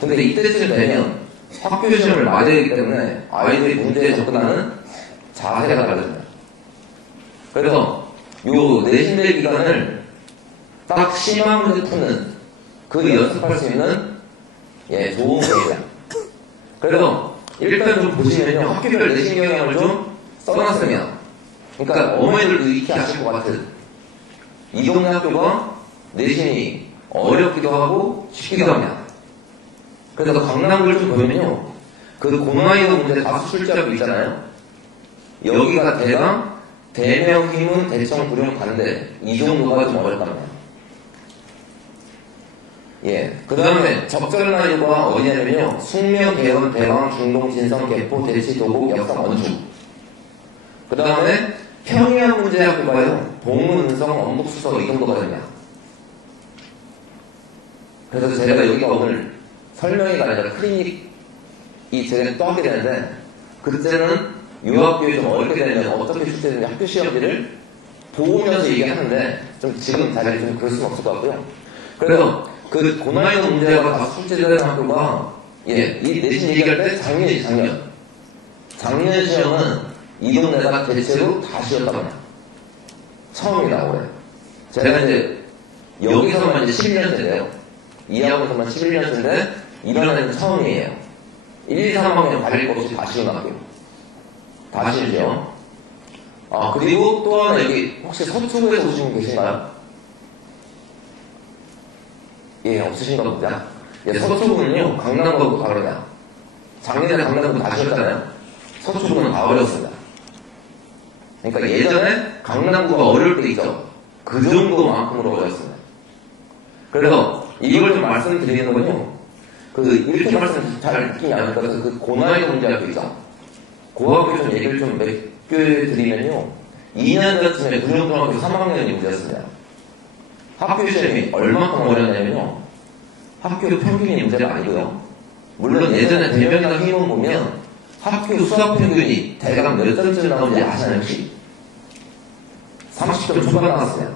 근데 이때쯤 되면 학교 시험을 맞아야 되기 때문에 아이들이 문제에 접근하는 자세가 달라집니다. 그래서 요 내신 대비 기간을 딱 심화 문제 푸는 그 연습할 수 있는 예, 좋은 거예요. 그래서 일단 좀 보시면요. 학교별 내신 경향을 좀 써놨으면 그러니까 어머니들도 익히 아실 것 같은 이 동네 학교가 내신이 어렵기도 하고 쉽기도 합니다. 그래서 강남을 좀 보면요. 그 고난이도 문제 다수 출제하고 있잖아요. 여기가 대강 대명, 휘문, 대청, 불용, 간대 이 정도가 좀 어렵답니다. 예. 그 다음에 적절 난이도가 어디냐면요. 숙명, 개원, 대왕, 중동, 진성, 개포, 대치, 도곡, 역삼, 원주. 그 다음에 평이한 문제 학교가요. 봉문, 은성, 엄북, 수석 이 정도가 됩니다. 그래서 제가 여기가 오늘 설명회가 아니라 클리닉이 제가 또 하게 되는데 그때는 유학교에 좀 어렵게 되면 어떻게 출제되는지 학교 시험지를 보면서 얘기하는데 좀 지금 자리에 좀 그럴 수는 없을 것 같고요. 그래서 그 고난이도 문제가 다 출제되는 학교가 예, 이 내신 얘기할 때 작년. 작년 시험은 이 동네가 대체로 다 쉬었다고 합니다. 처음이다 올해. 제가 이제 여기서만 이제 11년째인데요. 이 학원에서만 11년째인데 이번 해는 처음이에요. 1, 2, 3학년 발릴 것 없이 다 쉬운 학교. 다 쉬죠. 아, 그리고 또 하나 여기 혹시 서초구에서 오신 분 계신가요? 예, 없으신가 보다. 예, 서초구는요, 강남하고 다르냐. 작년에 강남구 다 쉬었잖아요. 서초구는 다 어려웠습니다. 그러니까 예전에 강남구가 어려울 때 있죠. 그 정도만큼으로 어려웠습니다. 그래서 이걸 좀 말씀드리는 건요. 이렇게 말씀 잘 듣기 않을까 해서 고난이 문제학교 있죠. 고학교 좀 얘기를 좀 몇 개 드리면요. 2년 전쯤에 구룡중학교 3학년이 문제였습니다. 학교 시험이 얼마큼 어려웠냐면요. 학교 평균이 문제가 아니고요. 물론 예전에 대면이나 희문 보면 학교 수학 평균이 대략 몇 점쯤 나오는지 아시나요 혹시? 30점 초반 나왔습니다.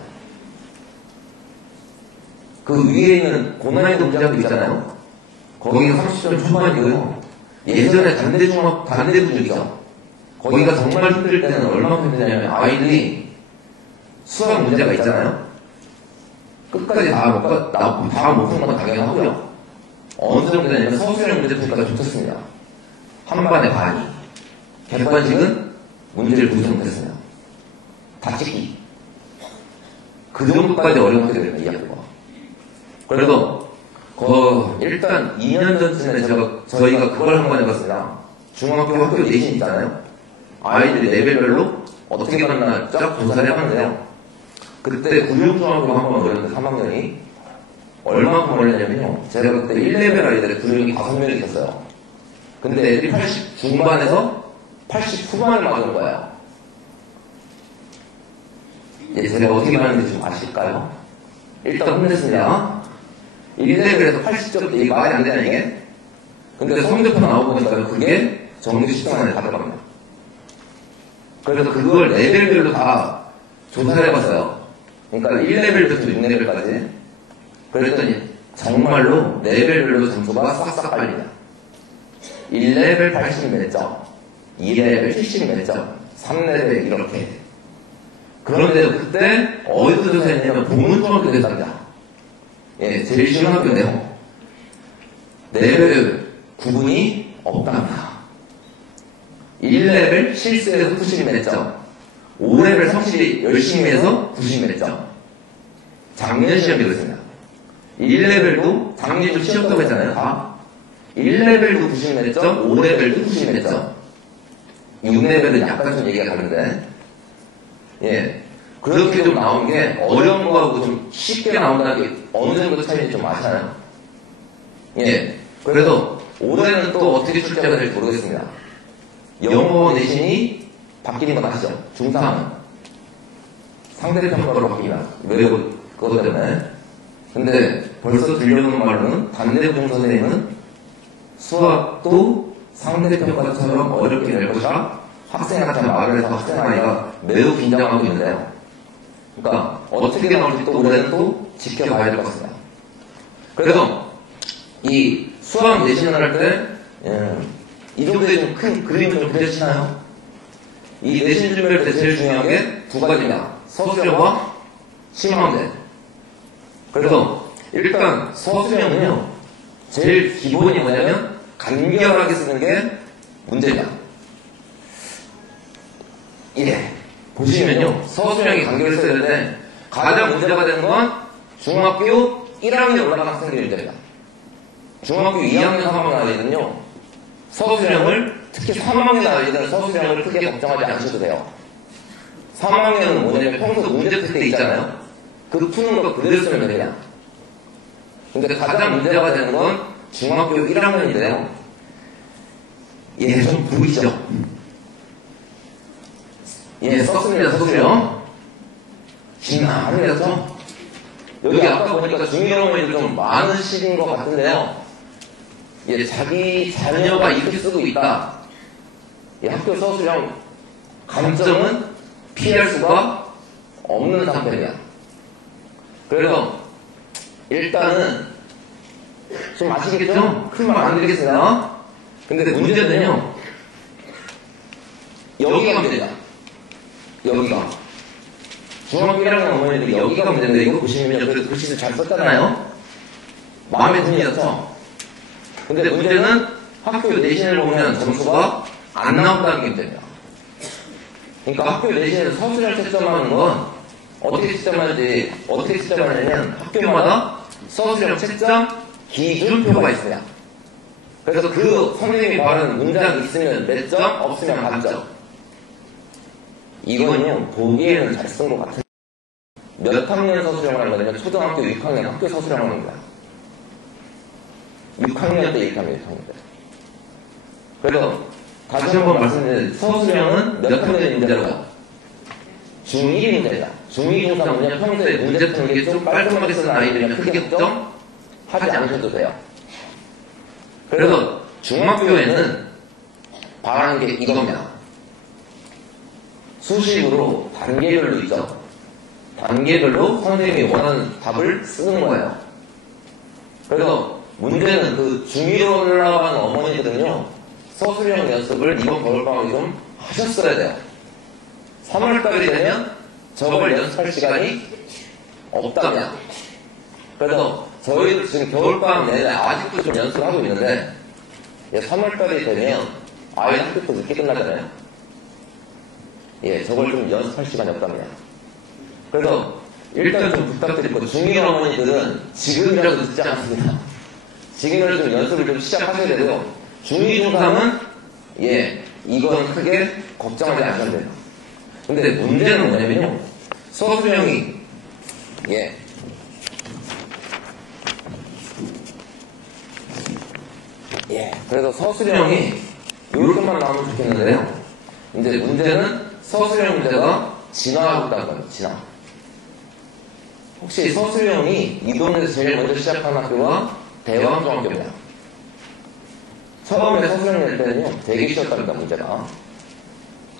그 위에 있는 고난이도 문제학교 있잖아요. 거기가 30점 초반이고요. 예전에 단대분위기죠. 거기가 정말 힘들 때는 얼마나 힘드냐면 아이들이 수학 문제가 있잖아요. 끝까지 다 못 푸는 건 당연히 하고요. 어느 정도 되냐면 서술형 문제 푸니까 좋겠습니다. 한 반에 반이. 객관식은 문제를 보지 못했습니다. 다 찍기. 그 정도까지 어려운 학교가 됩니다, 이 학교가. 그래서 일단 2년 전쯤에 저희가 그걸 한번 해봤습니다. 중학교 학교 내신 있잖아요. 아이들이 레벨별로 어떻게 갔나 쫙 조사를 해봤는데요. 그때 구룡중학교가 한번 어렸는데 3학년이 얼마큼 어렸냐면요. 제가 그때 1레벨 아이들의 구룡이 5명이 있었어요. 근데 애들이 80 중반에서 80 후반을 맞은 거예요. 예, 제가 어떻게 하는지 좀 아실까요? 일단 혼냈습니다. 1레벨에서 80점 대 이게 말이 안 되냐 이게? 근데 성적표 나오고 보니까 그게 정규 14만에 다 들어갑니다. 그래서 그걸 레벨별로 다 조사를 해봤어요. 그러니까 1레벨부터 6레벨까지. 그랬더니 정말로 레벨별로 점수가 싹싹 빨립니다. 1레벨 80 몇 점, 2레벨 70 몇 점, 3레벨 이렇게. 그런데 그때 어디서 조사했냐면 보문중학교 대상이다. 예, 제일 쉬운 학교인데요. 레벨 구분이 없답니다. 1레벨 실수해서 90 몇 점, 5레벨 성실히 열심히 해서 90 몇 점. 작년 시험이 그렇습니다. 1레벨도 작년 좀 쉬었다고 했잖아요. 다. 1레벨도 90 몇 점, 5레벨도 90 몇 점. 6레벨은 약간 좀 얘기가 다른데. 예. 그렇게 좀 나온 게 어려운 거하고 좀 쉽게 나온다는 게 어느 정도 차이인지 좀 아시나요? 예. 그래서 올해는 또 어떻게 출제가 될지 모르겠습니다. 영어 내신이 바뀌는 건 아시죠? 중3은 상대평가로 바뀝니다. 외국 그것 때문에. 근데 벌써 들려오는 말로는 단대중 선생님은 수학도 상대평가처럼 어렵게 낼 것이라 학생한테 말을 해서 학생 아이가 매우 긴장하고 있는데요. 그러니까 어떻게 나올지 또 올해는 또 지켜봐야 될 것 같습니다. 그래서 이 수학 내신을 할 때 이 정도의 좀 큰 그림을 좀 그려지나요? 이 내신 준비할 때 제일 중요한 게 두 가지입니다. 서술형과 심화문제. 그래서 일단 서술형은요, 제일 기본이 뭐냐면 간결하게 쓰는 게 문제입니다. 예, 보시면요, 서술형이 간결히 써야 되는데 가장 문제가 되는 건 중학교 1학년 올라간 학생들이 문제입니다. 중학교 2학년, 3학년 아이들은요, 서술형을, 특히 3학년 아이들은 서술형을 크게 걱정하지 않으셔도 돼요. 3학년은 뭐냐면 평소 문제 풀 때 있잖아요. 그 푸는 거 그대로 쓰면 되냐. 근데 가장 문제가 되는 건 중학교 1학년인데요. 예, 좀 보이시죠? 예, 썼습니다, 서술형. 지나가죠? 여기 아까 보니까 중일어머니도 좀 많으신 것 같은데요. 예, 자기 자녀가 이렇게 쓰고 있다. 예, 학교 서술형 감점은 피할 수가 없는 상태입니다. 그래서 일단은 좀 아시겠죠? 큰 말 안 드리겠습니다. 근데 문제는요, 여기가 문제다. 여기가. 중학교 1학년 어머니들이 여기가 문제인데 이거 보시면요, 그래도 글씨를 잘 썼잖아요. 마음에 듭니다. 근데 문제는 학교 내신을 보면 점수가 안 나온다는 게 문제입니다. 그러니까 학교 내신에서 서술형 채점하는 건 어떻게 채점하냐면 학교마다 서술형 채점 기준표가 있습니다. 그래서 그 선생님이 말하는 문장이 있으면 몇 점, 없으면 반점. 이거는요, 보기에는 잘 쓴 것 같은데, 몇 학년 서술형을 하는 거냐면, 초등학교 6학년 학교 서술형을 하는 거야. 6학년 때 이렇게 합니다, 6학년 때. 그래서, 다시 한번 말씀드리면, 서술형은 몇 학년의 문제라고요? 중1 문제다. 중2, 중3 문제 평소에 문제 푸는 게 좀 깔끔하게 쓰는 아이들이면 크게 걱정하지 않으셔도 돼요. 그래서 중학교에는 바라는 게 이겁니다. 수식으로 단계별로 있죠. 단계별로 선생님이 원하는 답을 쓰는 거예요. 그래서 문제는 그 중1로 올라가는 어머니들은요, 서술형 연습을 이번 겨울방학에 좀 하셨어야 돼요. 3월달이 되면 저걸 연습할 시간이 없다면. 그래서 저희도 지금 겨울방학 내내 아직도 좀 연습을 하고 있는데, 3월달이 되면 아이 학교도 늦게 끝나잖아요. 저걸 좀 연습할 시간이 없답니다. 그래서 일단 좀 부탁드리고, 중1 어머니들은 지금이라도 늦지 않습니다. 지금이라도 좀 연습을 좀 시작하셔야 되고요. 중2, 중3은 이건 크게 걱정하지 않으셔도 돼요. 근데 문제는 뭐냐면요, 서술형이 그래서 서술형이 이렇게만 나오면 좋겠는데요. 이제 문제는 서술형 문제가 진화하고 있다는 거예요. 진화. 혹시 서술형이 이 동네에서 제일 먼저 시작한 학교가 대왕중학교입니다. 처음에 서술형 낼 때는요, 되게 쉬웠답니다, 문제가.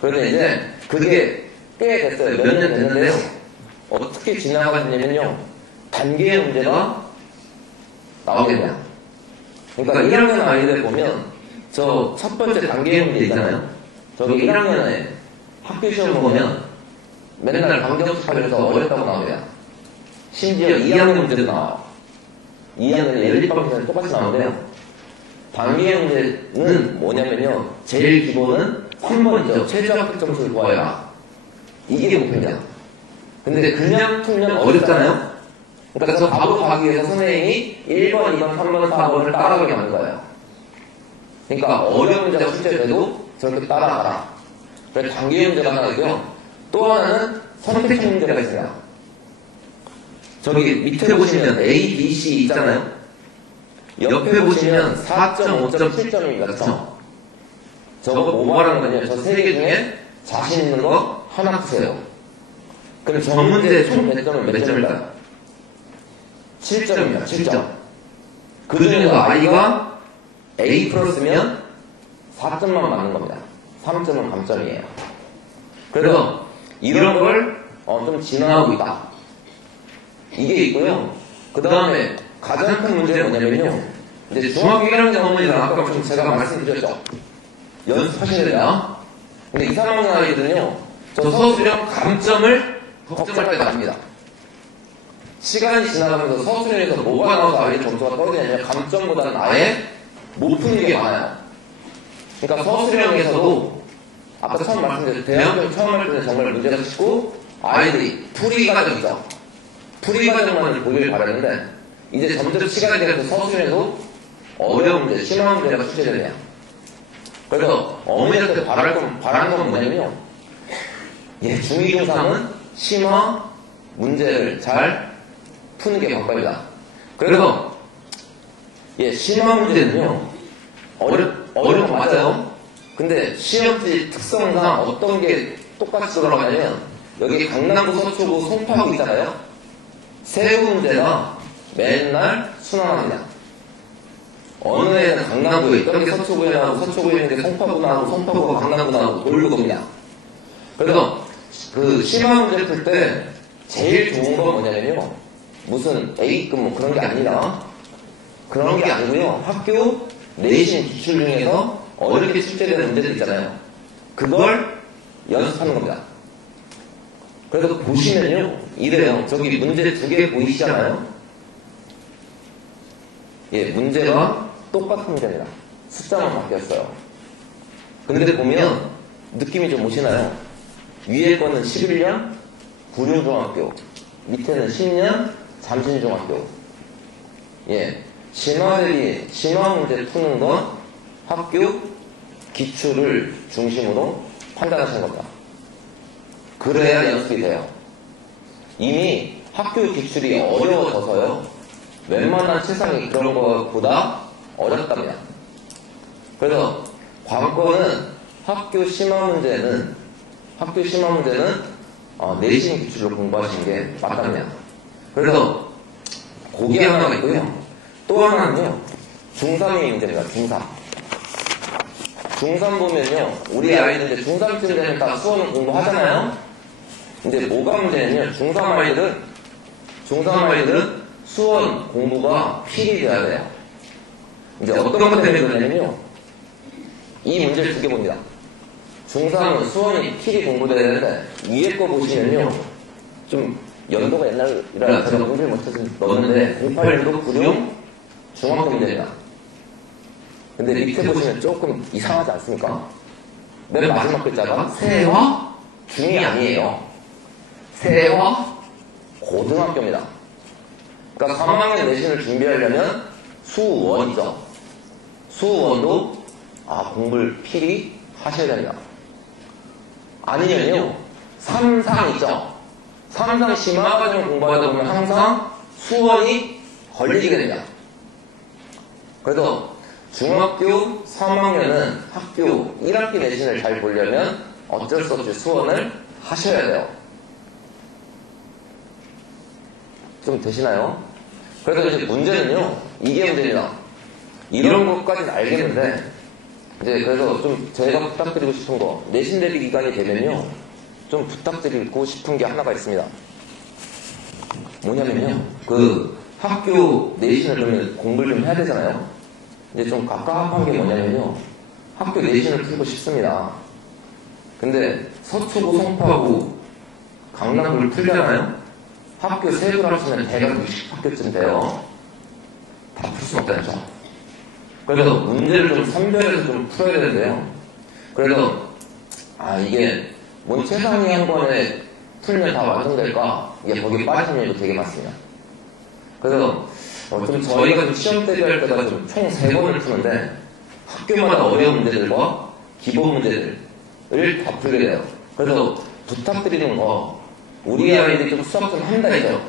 그런데 이제 그게 꽤 됐어요. 몇 년 됐는데요. 어떻게 진화가 됐냐면요, 단계의 문제가 나오게 돼요. 그러니까 1학년 아이들 보면 저 첫 번째 단계의 문제 있잖아요. 저기 1학년에 학교 시험 보면 맨날 방정식하면서 어렵다고 나옵니다. 심지어 2학년 문제도 나와요. 2학년 연립방정식이 똑같이 나오는데요. 단계의 문제는 뭐냐면요, 제일 기본은 3번이죠. 최저 합격 점수를 구하여라. 이게 목표입니다. 근데 그냥 풀면 어렵잖아요. 그러니까 저 답을 가기 위해서 선생님이 1번, 2번, 3번, 4번을 따라가게 하는 거예요. 그러니까 어려운 문제가 출제돼도 저렇게 따라가라. 그래서 단계의 문제가 하나 있고요. 또 하나는 선택형 문제가 있어요. 저기 밑에 보시면 A, B, C 있잖아요. 옆에 보시면 4.5점, 7점입니다. 그쵸? 저거 뭐 말하는 거냐? 저 세 개 중에 자신 있는 거 하나 푸세요. 그럼 저 문제의 총 배점은 몇 점일까요? 7점입니다. 7점. 그 중에서 I가 A 플러스면 4점만 맞는 겁니다. 3점은 감점이에요. 그래서 이런 걸 좀 진화하고 있다. 이게 있고요. 그 다음에 가장 큰 문제는 뭐냐면요, 이제 중학교 1학년 어머니들 아까 좀 제가 말씀드렸죠. 연습하셔야 된다. 근데 2, 3학년 아이들은요, 저 서술형 감점을 걱정할 때가 아닙니다. 시간이 지나가면서 서술형에서 뭐가 나와서 아이들 점수가 떨어지냐면 감점보다는 아예 못 푸는 게 많아요. 그러니까 서술형에서도 아까 처음 말씀드렸죠. 대학교 처음 할 때는 정말 문제가 쉽고 아이들이 풀이 과정이죠. 풀이 과정만을 보길 바랐는데 이제 점점 시간이 되면서 서술형에도 어려운 문제, 심한 문제가 출제되네요. 그래서 어머니한테 바라는 건 뭐냐면요, 중2, 중3은 심화 문제를 잘 푸는 게 관건이다. 그래서 심화 문제는요, 어려운 거 맞아요. 근데 시험지 특성상 어떤 게 똑같이 돌아가냐면 여기 강남구, 서초구, 송파구 있잖아요. 세 문제가 맨날 순환합니다. 어느 애는 강남구에 있던 게 서초구에 나오고, 서초구에 있는 게 송파구 나오고, 송파구가 강남구 나오고 돌고 겁니다. 그래서 그 심화 문제 풀 때 제일 좋은 건 뭐냐면요, 무슨 A급 뭐 그런 게 아니라, 그런 게 아니고요, 학교 내신 기출 중에서 어렵게 출제되는 문제들 있잖아요. 그걸 연습하는 겁니다. 그래서 보시면요, 이래요. 저기 문제 2개 보이시잖아요. 문제가 똑같은 문제입니다. 숫자만 바뀌었어요. 근데 보면 느낌이 좀 오시나요? 위에 거는 11년 구룡중학교, 밑에는 10년 잠신중학교. 심화 문제 푸는 건 학교 기출을 중심으로 판단하시는 겁니다. 그래야 연습이 돼요. 이미 학교 기출이 어려워져서요. 웬만한 세상이 그런 것보다 어렵답니다. 그래서 관건은 학교 심화 문제는 내신 기출로 공부하시는 게 맞답니다. 그래서 그게 하나가 있고요. 또 하나는요. 중3의 문제입니다. 중3 보면요. 우리 아이들 이제 중3쯤 되면 다 수원은 공부하잖아요. 근데 뭐가 문제냐면 중3 아이들은 수원 공부가 필히 돼야 돼요. 이제 어떤 것 때문에 그러냐면요. 이 문제를 두 개 봅니다. 중3은 수원이 필히 공부돼야 되는데 위에 거 보시면요. 좀 연도가 옛날이라 제가 공부를 못해서 넣었는데 08년도 구룡 중학교 문제입니다. 근데 밑에 보시면 조금 이상하지 않습니까? 맨 마지막 글자가 세와 중이 아니에요. 세와 고등학교입니다. 그러니까 3학년 내신을 준비하려면 수원이죠. 수원도 공부를 필히 하셔야 됩니다. 아니면요. 3상 있죠. 3상 심화과정 공부하다 보면 항상 수원이 걸리게 됩니다. 그래서 중학교 3학년은 학교 1학기 내신을 잘 보려면 어쩔 수 없이 수원을 하셔야 돼요. 좀 되시나요? 그래서 이제 문제는요, 이게 문제입니다. 이런 것까지는 알겠는데, 이제 그래서 좀 제가 부탁드리고 싶은 거, 내신 대비 기간이 되면요, 좀 부탁드리고 싶은 게 하나가 있습니다. 뭐냐면요, 그 학교 내신을 그러면 공부를 좀 해야 되잖아요. 이제 좀 갑갑한 게 뭐냐면요, 학교 내신을 풀고 싶습니다. 근데 서초구, 송파구, 강남구를 풀잖아요. 학교 세부를 하시면 대략 60학교쯤 돼요. 다 풀 수는 없다죠. 그래서 문제를 좀 선별해서 좀 풀어야 되는데요. 그래서 이게 뭔 최상위 한 번에 풀면 다 완성될까? 이게 거기에 빠지는 일도 되게 많습니다. 그래서 좀 저희가 좀 시험 대비할 때가 좀 총 3번을 푸는데 학교마다 어려운 문제들과 기본 문제들을 다 풀게 돼요. 그래서 부탁드리는 거, 우리 아이들이 좀 수학 좀 한다이죠.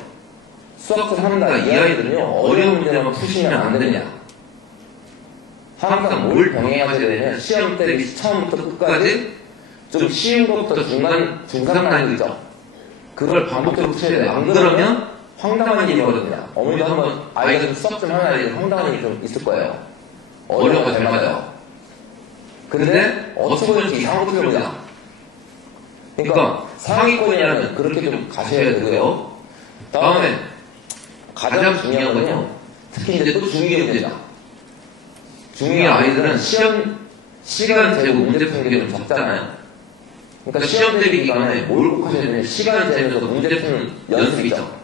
수학 좀 한다. 이 아이들은요, 어려운 문제만 푸시면 안 되느냐. 항상 뭘 병행하셔야 되냐면, 시험 때 처음부터 끝까지 좀 쉬운 것부터 중간 난이도죠. 그걸 반복적으로 푸셔야 돼요. 안 그러면 황당한 일이거든요. 어머니도 한번 아이가 좀 수학 좀 하는 아이들 황당한 일이 좀 있을 거예요. 어려운 거 잘 맞아요. 근데 어떻게 보면 이상한 거 풀어보자. 그러니까 상위권이라면 그렇게 좀 가셔야 되고요. 다음에 가장 중요한 건요. 특히 이제 또 중2의 문제다. 중2 아이들은 시간 재고 문제 푸는 게 좀 적잖아요. 그러니까 시험 대비 기간에 뭘 꼭 하셔야 되냐면 시간 재면서 문제 푸는 연습이죠.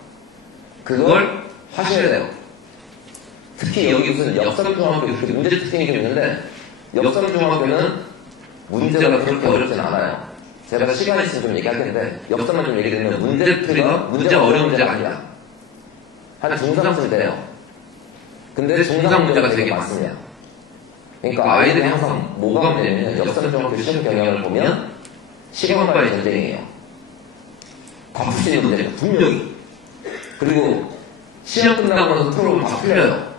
그걸 하셔야 돼요. 특히 여기 무슨 역삼중학교 이렇게 문제 특징이 좀 있는데 역삼중학교는 문제가 그렇게 어렵진 않아요. 제가 시간이 있으면 좀 얘기하겠는데 역사만 좀 얘기드리면 문제가 어려운 문제가 아니라 한 중3쯤 돼요. 근데 중3 문제가 되게 많습니다. 그러니까 아이들이 항상 뭐가 문제냐면 역사중학교 시험 경향을 보면 시간과의 전쟁이에요. 다 풀 수 있는 문제예요. 분명히. 그리고 시험 끝나고 나서 풀어보면 다 풀려요.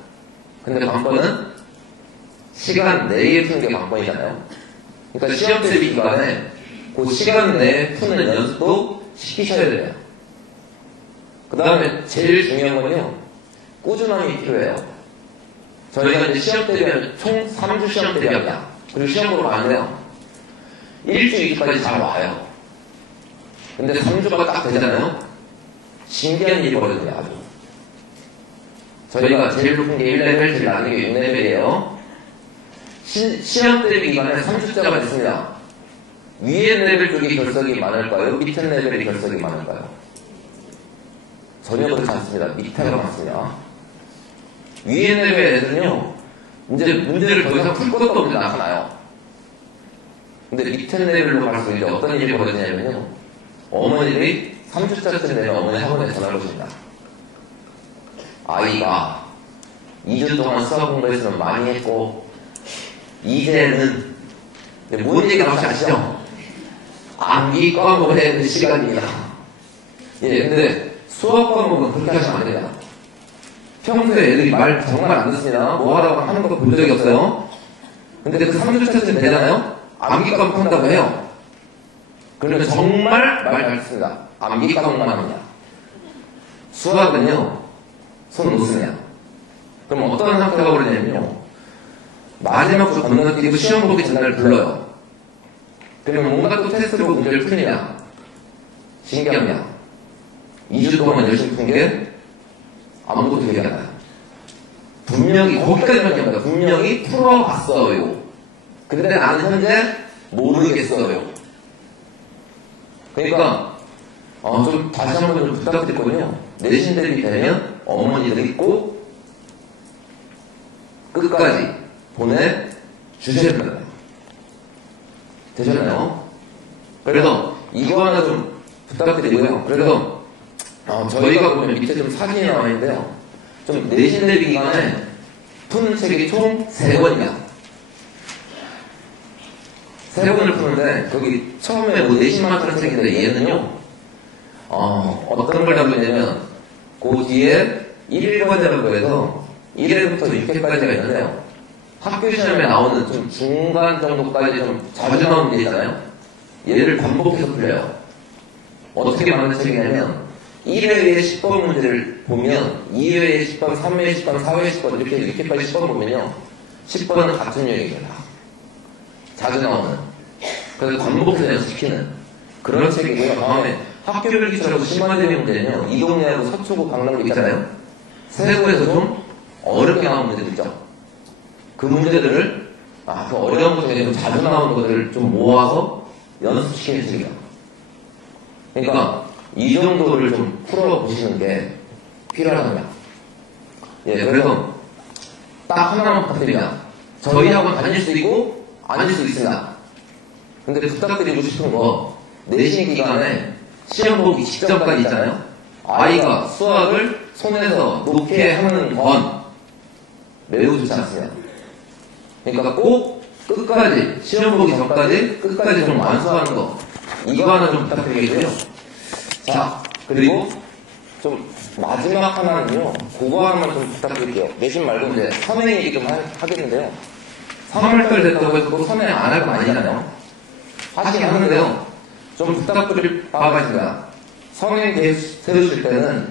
근데 관건은 시간 내에 푸는 게 관건이잖아요. 그러니까 시험 대비 기간에 그 시간 내에 푸는 연습도 시키셔야 돼요. 그 다음에 제일 중요한 건요, 꾸준함이 필요해요. 저희가 이제 시험 대비하면 총 3주 시험 대비합니다. 그리고 시험 보러 가는데요, 일주일까지 잘 와요. 근데 3주가 딱 되잖아요. 신기한 일이 벌어져요, 아주. 저희가 제일 높은 게 1레벨, 제일 낮은 게 6레벨이에요. 시험 대비 기간에 3주짜리가 있습니다. 위에 레벨 쪽이 결석이 많을까요? 밑에 레벨이 결석이 많을까요? 전혀 그렇지 않습니다. 밑에가 많습니다. 위에 레벨 애들은요, 이제 문제를 더 이상 풀 것도 없는데 나타나요. 근데 밑에 레벨로 갈수록 이제 어떤 일이 벌어지냐면요, 어머니들이 3주짜리쯤 되면 어머니 학원에 전화를 오십니다. 아이가 2주 동안 수학 공부했으면 많이 했고, 이제는, 뭔 얘기 나오지 아시죠? 암기 과목을 해야 되는 시간입니다. 예, 근데 수학 과목은 그렇게 하시면 안 됩니다. 평소에 애들이 말 정말 안 듣습니다. 뭐 하라고 하는 거 본 적이 없어요. 근데 그 3주 차쯤 되잖아요? 암기 과목 한다고 해요. 그러면 정말 말 잘 듣습니다. 암기 과목만 합니다. 수학은요, 손 놓습니다. 그럼 어떤 상태가 오르냐면요, 마지막 주 건너뛰고 시험 보기 전날 불러요. 그러면 뭔가 또 테스트로 문제를 풀리냐? 신기합니다. 2주 동안 열심히 푼 게 아무것도 기억이 안 나요. 분명히, 거기까지만 기억합니다. 분명히 풀어봤어요. 근데 나는 현재 모르겠어요. 그러니까, 좀 다시 한번 좀 부탁드리거든요. 내신 대비 되면 어머니들이 꼭 끝까지 보내주셔야 됩니다. 되셨나요? 그래서 이거 하나 좀 부탁드리고요. 그래서 저희가 보면 밑에 좀 사진이 나와 있는데요. 좀 내신 대비 기간에 푸는 책이 총 3권이야. 3권을 푸는데 거기 처음에 뭐 내신만 푸는 책인데 얘는요. 어떤 걸 하고 있냐면 그 뒤에 1일과제라고 해서 1회부터 6회까지가 있는데요. 학교 시험에 나오는 좀 중간 정도까지 좀 자주 나오는 게 있잖아요. 얘를 반복해서 풀려요. 어떻게 만든 책이냐면 1회에 10번 문제를 보면 2회에 10번, 3회에 10번, 4회에 10번 이렇게 6회까지 10번 보면요. 10번은 같은 유형입니다. 자주 나오는. 그래서 반복해서 연습시키는 그런 책이고요. 다음에 학교 필기처럼 10만 대비 문제는요. 이동래하고 서초고 강남고 있잖아요. 세고에서 좀 어렵게 나오는 문제들 있죠. 그 문제들을 그 어려운 것 중에 좀 자주 나오는 것들을 좀 모아서 연습시키는 책이야. 그러니까 이 정도를 좀 풀어보시는 게 필요하답니다. 예, 그래서 딱 하나만 부탁드립니다. 저희 학원 다닐 수 있고 아닐 수 있습니다. 근데 부탁드리고 싶은 거 내신 기간에 시험 보기 직전까지 있잖아요. 아이가 수학을 손에서 놓게 하는 건 매우 좋지 않습니다. 그러니까 꼭 끝까지 시험 보기 전까지 끝까지 좀 완수하는 거 이거 하나 좀 부탁드리겠고요. 자, 그리고 좀 마지막 하나는요. 그거 하나만 좀 부탁드릴게요. 내신 말고 이제 선행 얘기 좀 하겠는데요. 3월달 됐다고 해서 또 선행 안 할 거 아니잖아요. 하시긴 하는데요. 좀 부탁드릴 바가 있습니다. 선행 계획 세우실 때는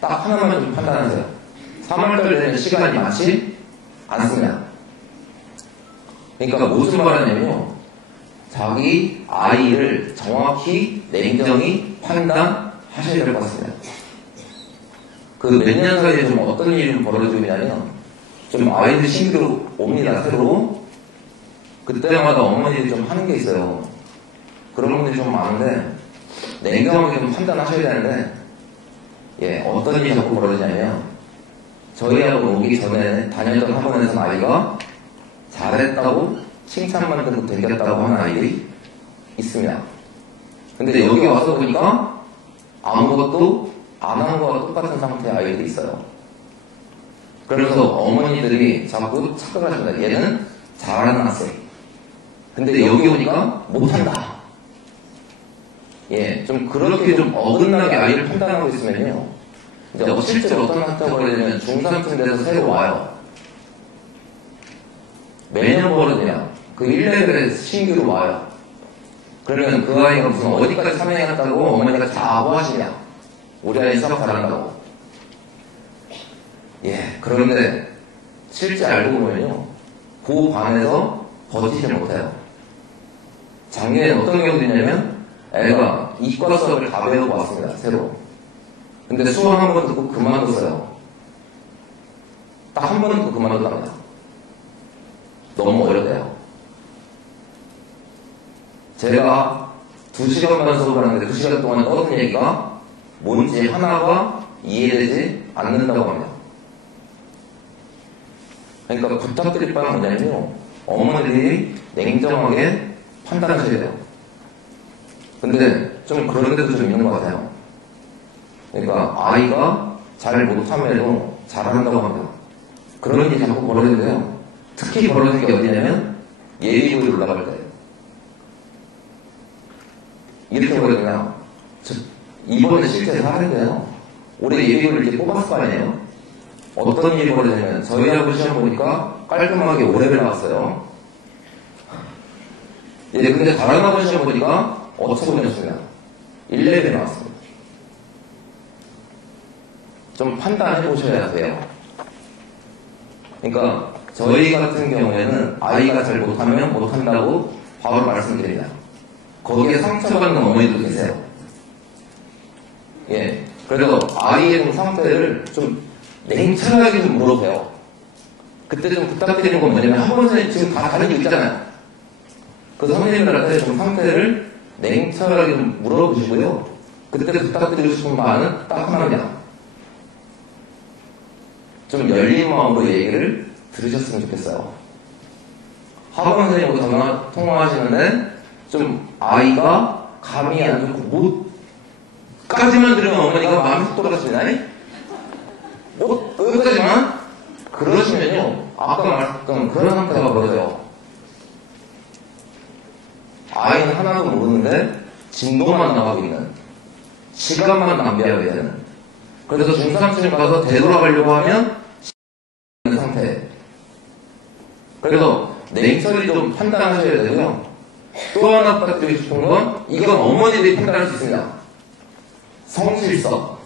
딱 하나만 좀 판단하세요. 3월달 되면 시간이 많지 않습니다. 그러니까 무슨 말하냐면요. 자기 아이를 정확히 냉정히 판단하셔야 될 것 같습니다. 그 몇 년 사이에 좀 어떤 일이 벌어지고 있냐면 좀 아이들 신규로 옵니다. 새로. 그때마다 어머니들이 좀 하는 게 있어요. 그런 분들이 좀 많은데 냉정하게 좀 판단하셔야 되는데 어떤 일이 자꾸 벌어지냐면 저희 학원 오기 전에 다녔던 학원에서 아이가 잘했다고 칭찬만 듣고 되겠다고 하는 아이들이 있습니다. 근데 여기 와서 보니까 아무것도 안 한 거와 똑같은 상태의 아이들이 있어요. 그래서 어머니들이 자꾸 착각을 하십니다. 얘는 잘하는 학생. 근데 여기 오니까 못한다. 좀 그렇게 좀 어긋나게 아이를 판단하고 있으면요. 이제 실제로 어떤 학교가 되냐면 중3쯤 돼서 새로 와요. 매년 벌어지냐? 그 1레벨에 신규로 와요. 그러면 그 아이가 무슨 어디까지 참여했다고 어머니가 자부하시냐? 우리 아이 수학 잘한다고. 그런데 실제 알고 보면요. 그 반에서 버티지 못해요. 작년에 어떤 경우도 있냐면 애가 이과 수업을 다 배우고 왔습니다. 새로. 근데 수학 한 번 듣고 그만뒀어요. 딱 한 번 듣고 그만뒀답니다. 너무 어렵대요. 제가 2시간만 수업을 하는데 2시간 동안 떠든 얘기가 뭔지 하나가 이해되지 않는다고 합니다. 그러니까 부탁드릴 바는 뭐냐면요. 어머니들이 냉정하게 판단하셔야 돼요. 근데 좀 그런 데도 좀 있는 것 같아요. 그러니까 아이가 잘 못하면도 잘한다고 합니다. 그런 일이 자꾸 벌어지는데요. 특히 벌어지는 게 어디냐면 예비고일 올라갈 때. 이렇게 벌어지냐. 이번에 실제로 하는데요. 올해 예비고일 이렇게 뽑았을 거 아니에요? 어떤 일이 벌어지냐면 저희하고 시험 보니까 깔끔하게 5레벨 나왔어요. 예, 근데 다른 학원 시험 보니까 어처구니없습니다. 1레벨 나왔습니다. 좀 판단해 보셔야 돼요. 그러니까 저희 같은 경우에는 아이가 잘 못하면 못한다고 바로 말씀드립니다. 거기에 상처받는 어머니도 계세요. 예, 그래서 아이의 좀 상태를 좀 냉철하게 좀 물어보세요. 그때 좀 부탁드리는 건 뭐냐면 학원 선생님 지금 다 다른 게 있잖아요. 그 선생님들한테 좀 상태를 냉철하게 좀 물어보시고요. 그때 부탁드리고 싶은 바는 딱 하나입니다. 좀 열린 마음으로 얘기를 들으셨으면 좋겠어요. 학원 선생님하고 통화하시는데 좀 아이가 감이 안 좋고 못까지만 들으면 어머니가 마음이 속 돌아가시나요? 여기까지만 그러시면요, 아까 말했던 그런 상태가 벌어져요. 아이는 하나도 모르는데 진도만 나가고 있는, 시간만 낭비하게 되는. 그래서 중3쯤 가서 되돌아가려고 하면 있는 상태. 그래서 냉철히 좀 판단하셔야 되고요. 또 하나 부탁드리고 싶은 건 이건 어머니들이 판단할 수 있습니다. 성실성.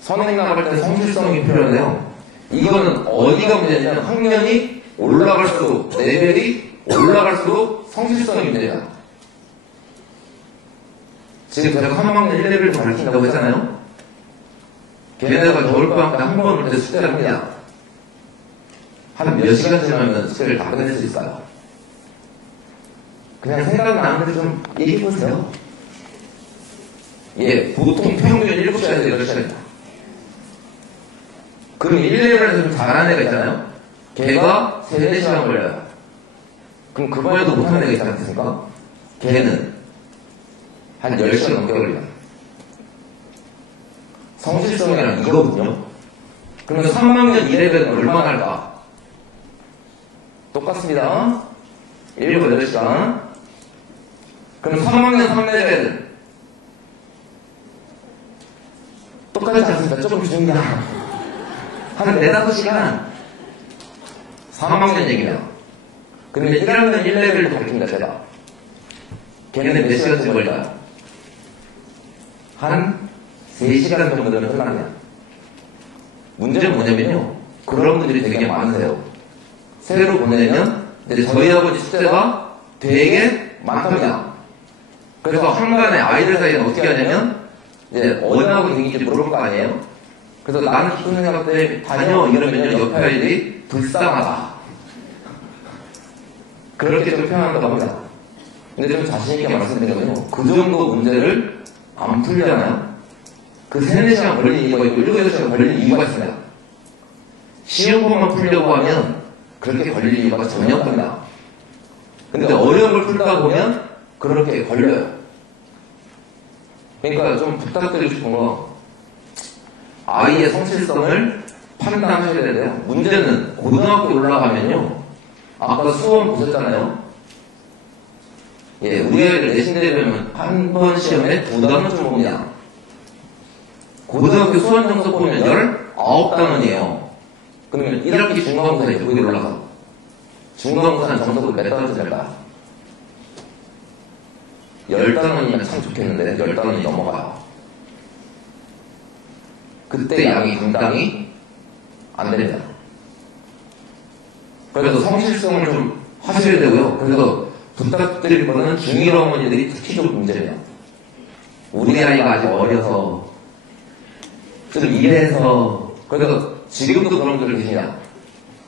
선행 나갈 때 성실성이 필요한데요. 이거는 어디가 문제냐면 학년이 올라갈수록, 레벨이 올라갈수록 성실성이 문제입니다. 지금 제가 3학년 1레벨도 가르친다고 했잖아요. 걔네가 겨울방학 때 한 번 올 때 숙제를 합니다. 한 몇 시간 지나면 숙제를 다 끝낼 수 있어요. 그냥 생각나는 데 좀 얘기해보세요. 예, 보통 평균 7시간에서 8시간입니다. 그럼 1레벨에서 좀 잘하는 애가 있잖아요. 걔가 3, 4시간 걸려요. 그럼 그번에도 못하는 애가 있지 않습니까? 걔는 한 10시간 넘게 걸립니다. 성실성이란 이거거든요. 그러면 3학년 2레벨은 얼마나 할까? 똑같습니다. 7, 8시간. 그럼 3학년 3레벨은 똑같지 않습니다. 조금 줍니다. 한 4, 5시간. 3학년 얘기면. 근데 1학년 1레벨도 가르칩니다, 제가. 걔네는 몇 시간쯤 걸려요? 한 3시간 정도면 끝납니다. 문제는 뭐냐면요. 그런 분들이 되게 많으세요. 새로 보내면 이제 저희 아버지 숙제가 되게 많답니다. 그래서 한간에 아이들 사이에는 어떻게 하냐면 이제 어느 학원 다니는지 물어볼 거 아니에요? 그래서 나는 기쁜 생각 때 다녀 이러면요 옆에 아이들이 불쌍하다. 그렇게 좀 표현한다고 합니다. 근데 좀 자신있게 말씀드리면요. 그 정도 문제를 안 풀잖아요. 그 3, 4시간 걸리는 이유가 있고 7, 8시간 걸리는 이유가 있습니다. 시험법만 풀려고 하면 그렇게 걸릴 이유가 전혀 없습니다. 근데 어려운 걸 풀다 보면 그렇게 걸려요. 그러니까 좀 부탁드리고 싶은 거, 아이의 성실성을 판단하셔야 돼요. 문제는 고등학교 올라가면요. 아까 수험 보셨잖아요. 예, 우리 아이들 내신대면 한 번 시험에 2단원쯤 봅니다. 고등학교 수험 정석 보면 19단원이에요. 그러면 1학기 중간고사에 거기 올라가서 중간고사는 정석을 몇 단원쯤 될까요? 10단원이면 참 좋겠는데 10단원이 넘어가요. 그때 양이 감당이 안 됩니다. 그래서 성실성을 좀 하셔야 되고요. 그래서 부탁드릴 거는 중1 어머니들이 특히 좀 문제예요. 우리 아이가 아직 어려서 좀 이래서, 그래서 지금도 그런 분들 계시냐.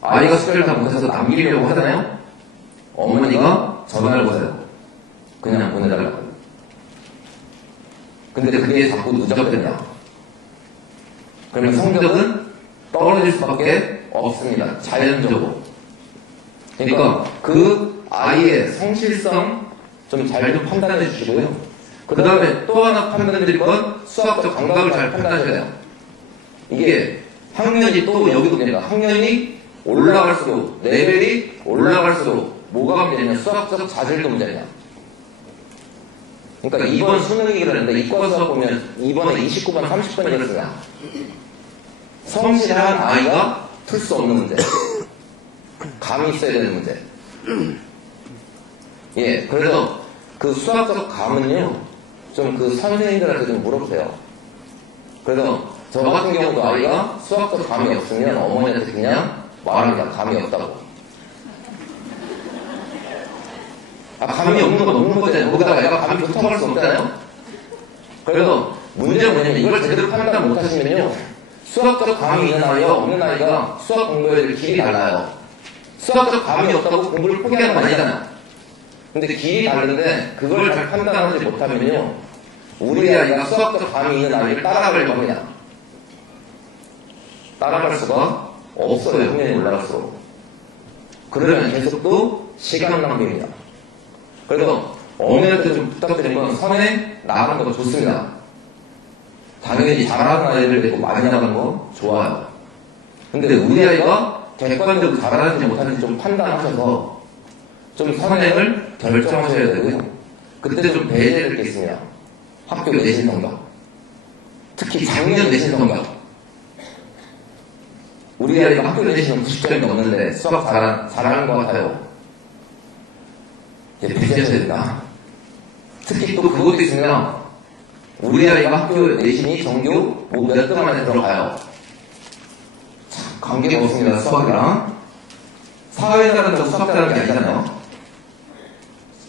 아이가 숙제를 다 못해서 남기려고 하잖아요. 어머니가 전화를 보세요. 그냥 보내달라고. 근데 그게 자꾸 누적되냐. 그러면 성적은 떨어질 수밖에 없습니다. 자연적으로. 그러니까 그 아이의 성실성 좀 잘 좀 판단해 주시고요. 그 다음에 또 하나 판단드릴 건 수학적 감각을 잘 판단하셔야 돼요. 이게 학년이 또 여기도 됩니다. 학년이 올라갈수록, 레벨이 올라갈수록 뭐가 문제냐? 수학적 자질도 문제냐? 그러니까 이번 수능이기로 했는데 이과 수학 보면 이번에 29번, 30번이었어요. 성실한 아이가 풀 수 없는 문제. 감이 있어야 되는 문제. 예, 그래서 그 수학적 감은요, 좀 그 선생님들한테 좀 물어보세요. 그래서 저 같은 경우도 아이가 수학적 감이 없으면 어머니한테 그냥 말합니다. 감이 없다고. 감이 없는 건 없는 거잖아요. 거기다가 얘가 감이 좋다고 할 수 없잖아요. 그래서 문제는 뭐냐면 이걸 제대로 판단 못 하시면요, 수학적 감이 있는 아이와 없는 아이가 수학 공부해야 될 길이 달라요. 수학적 감이 없다고 공부를 포기하는 건 아니잖아요. 근데 길이 다른데 그걸 잘 판단하지 못하면요, 우리 아이가 수학적 감이 있는 아이를 따라가려고 하냐? 따라갈 수가 없어요. 학년이 올라갈수록. 그러면 계속 또 시간 낭비입니다. 그래서 어머니한테 좀 부탁드린 건 선에 나가는 거 좋습니다. 당연히 잘하는 아이를 데리고 많이 나가는 거 좋아요. 근데 우리 아이가 객관적으로 잘하는지 못하는지 좀 판단하셔서 좀 선행을 결정하셔야 되고요. 그때 좀 배제될 게 있습니다. 학교 내신 성적. 특히 작년 내신 성적. 우리 아이가 학교 내신은 90점이 넘는데 수학 잘하는 것 같아요. 배제하셔야 된다. 특히 또 그것도 있으면 우리 아이가 학교 내신이 정규 몇 등 안에 들어가요. 관계가 없습니다. 수학이랑. 사회 잘한다고 수학 잘하는 게 아니잖아요.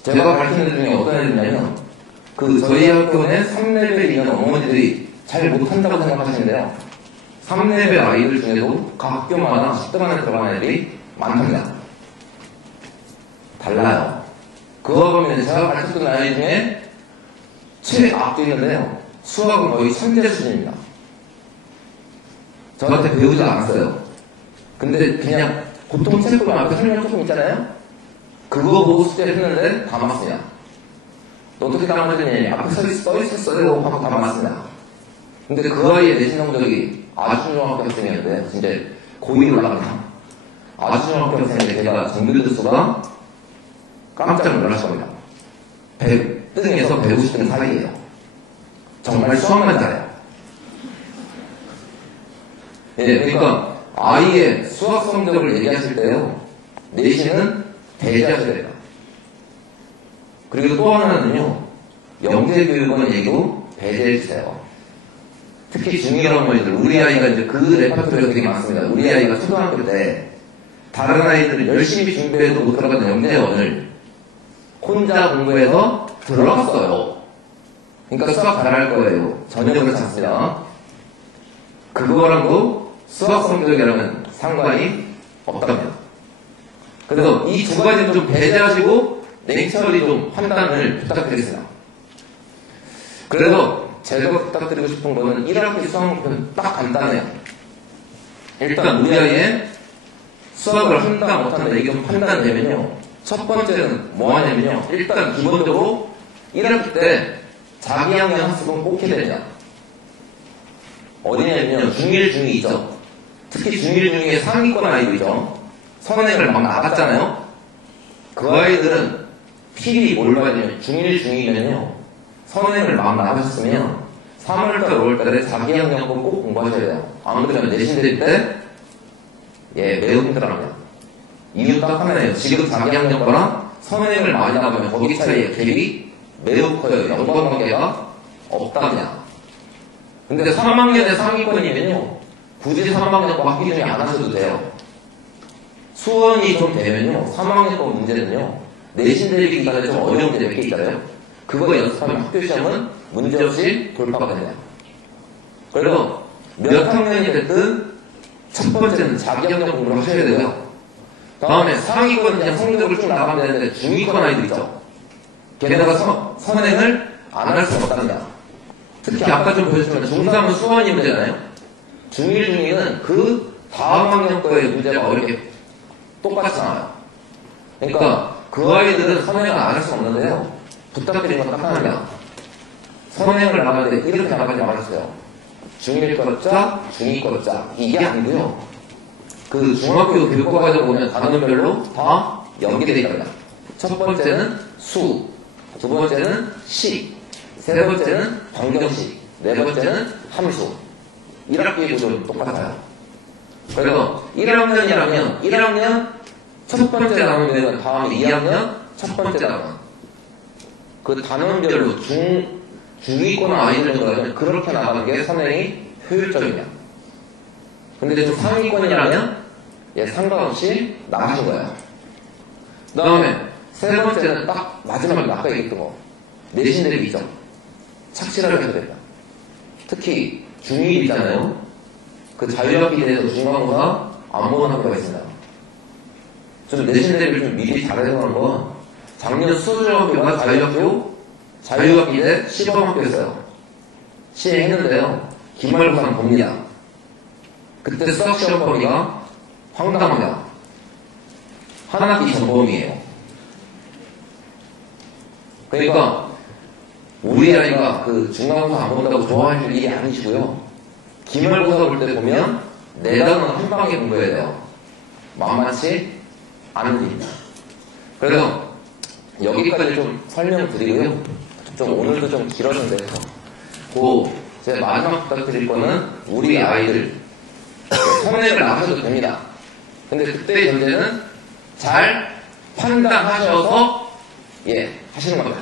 제가 밝히는 애 중에 어떤 애들이냐면 저희 학교는 3레벨 이면 어머니들이 잘 못한다고 생각하시는데요. 3레벨 아이들 중에도 각 학교마다 10등 안에 들어가는 애들이 많답니다. 달라요. 그거 보면 제가 가르쳤던 아이 중에 최악도 있는데요. 수학은 거의 천재 수준입니다. 저한테 배우지 않았어요. 근데 그냥 보통 책 보면 앞에 설명 조금 있잖아요. 그거 보고 숙제를 했는데 다 맞습니다. 또 어떻게 다 맞으니 앞에 써있었어요 하고 다 맞습니다. 근데 그 아이의 내신 성적이 아주 중학교 학생이었는데 진짜 고2 올라갑니다. 아주 중학교 학생인데 제가 정규 수가 깜짝 놀랐을 겁니다. 100등에서 150등 사이에요. 정말 수학만 잘해요. 예, 그러니까 아이의 수학 성적을 얘기하실 때요, 내신은 배제하셔야 돼요. 그리고 또 하나는요, 영재교육원 얘기도 배제해주세요. 특히 중일 어머니들, 우리 아이가 이제 그 레파토리가 되게 많습니다. 우리 아이가 초등학교 때 다른 아이들은 열심히 준비해도 못 들어가는 영재원을 혼자 공부해서 들어갔어요. 그러니까 수학 잘할 거예요. 전혀 그렇지 않습니다. 그거랑도 수학 성적이랑은 상관이 없답니다. 그래서 이 두 가지는 좀 배제하시고 냉철히 좀 판단을 부탁드리겠습니다. 그래서 제가 부탁드리고 싶은 거는 1학기 수학 목표는 딱 간단해요. 일단 우리 아이의 수학을 한다 못한다 이게 좀 판단되면요, 첫 번째는 뭐 하냐면요, 일단 기본적으로 1학기 때 자기 학년 학습은 꼭 해야 되냐. 어디냐면요, 중1, 중2죠. 특히 중1, 중2의 상위권 아이들이죠. 선행을 막 나갔잖아요. 그 아이들은 필히 뭘 봐야 되냐면 중1, 중2면요, 선행을 막 나가셨으면 3월달, 5월달에 자기 학년 거 꼭 공부하셔야 돼요. 안 그러면 내신 드릴 때 매우 힘들어합니다. 이유 딱 하나예요. 지금 자기 학년 거랑 선행을 많이 나가면 거기 차이의 갭이 매우 커요. 연관관계가 없다 그냥. 근데 3학년의 상위권이면요, 굳이 3학년 거 학기 중에 안 하셔도 돼요. 수원이 좀 되면요, 3학년 거 문제는요, 내신 대비 기간에 좀 어려운 문제 몇 개 있잖아요. 그거 연습하면 학교 시험은 문제없이 돌파가 됩니다. 그래서 몇 학년이 됐든 첫 번째는 자기 학년 공부를 하셔야 되고요. 다음에 상위권 그냥 성적을 쭉 나가면 되는데 중위권 아이들 있죠. 걔네가 선행을 안 할 수가 없답니다. 특히 아까 좀 보여주시면 중3은 수원이 문제잖아요. 중1, 중2는 그 다음 학년 거의 문제가 이렇게 똑같이 나와요. 그러니까 그 아이들은 선행을 안 할 수 없는데요, 부탁드리는 건 딱 하나입니다. 선행을 나갈 때 이렇게 나가지 말았어요. 중1 거짜, 중2 거짜 이게 아니고요. 그 중학교 교과과정 보면 단원별로 다 연계되어 있답니다. 첫 번째는 수, 두 번째는 식, 세 번째는 방정식, 네 번째는 함수. 1학기 구조는 똑같아요. 그래서 1학년이라면 1학년 첫 번째 단원 되면 다음에 2학년 첫 번째 단원. 그 단원별로 중위권 아이들 거는 그렇게 나가는 게 상당히 효율적이냐. 근데 좀 상위권이라면 상관없이 나가는 거예요. 그 다음에 세 번째는 딱 마지막에 아까 얘기했던 거. 내신 대비 이점. 착실하게 해야 됩니다. 특히 중1 있잖아요. 그 자유학기에 대해서 중간고사 안 보는 학교가 있습니다. 좀 내신 대비를 좀 미리 잘해서 하는 건 작년 수준학교가 자유학기 대 시범학교였어요. 시행했는데요. 기말고사는 봅니다. 그때 수학 시험 범위가 황당합니다. 한 학기 전범위예요. 그러니까 우리 아이가 그 중간고사 안 본다고 좋아할 일이 아니시고요. 기말고사 볼 때 보면 내단은 한 방에 공부해야 돼요. 만만치 않은 일입니다. 그래서 여기까지 좀 설명드리고요. 좀 오늘도 좀 길어졌는데 제 마지막 부탁드릴 거는 우리 아이들 성적을 나가셔도 됩니다. 근데 그때 전제는 잘 판단하셔서 하시는 겁니다.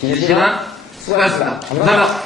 긴 시간 수고하셨습니다. 감사합니다.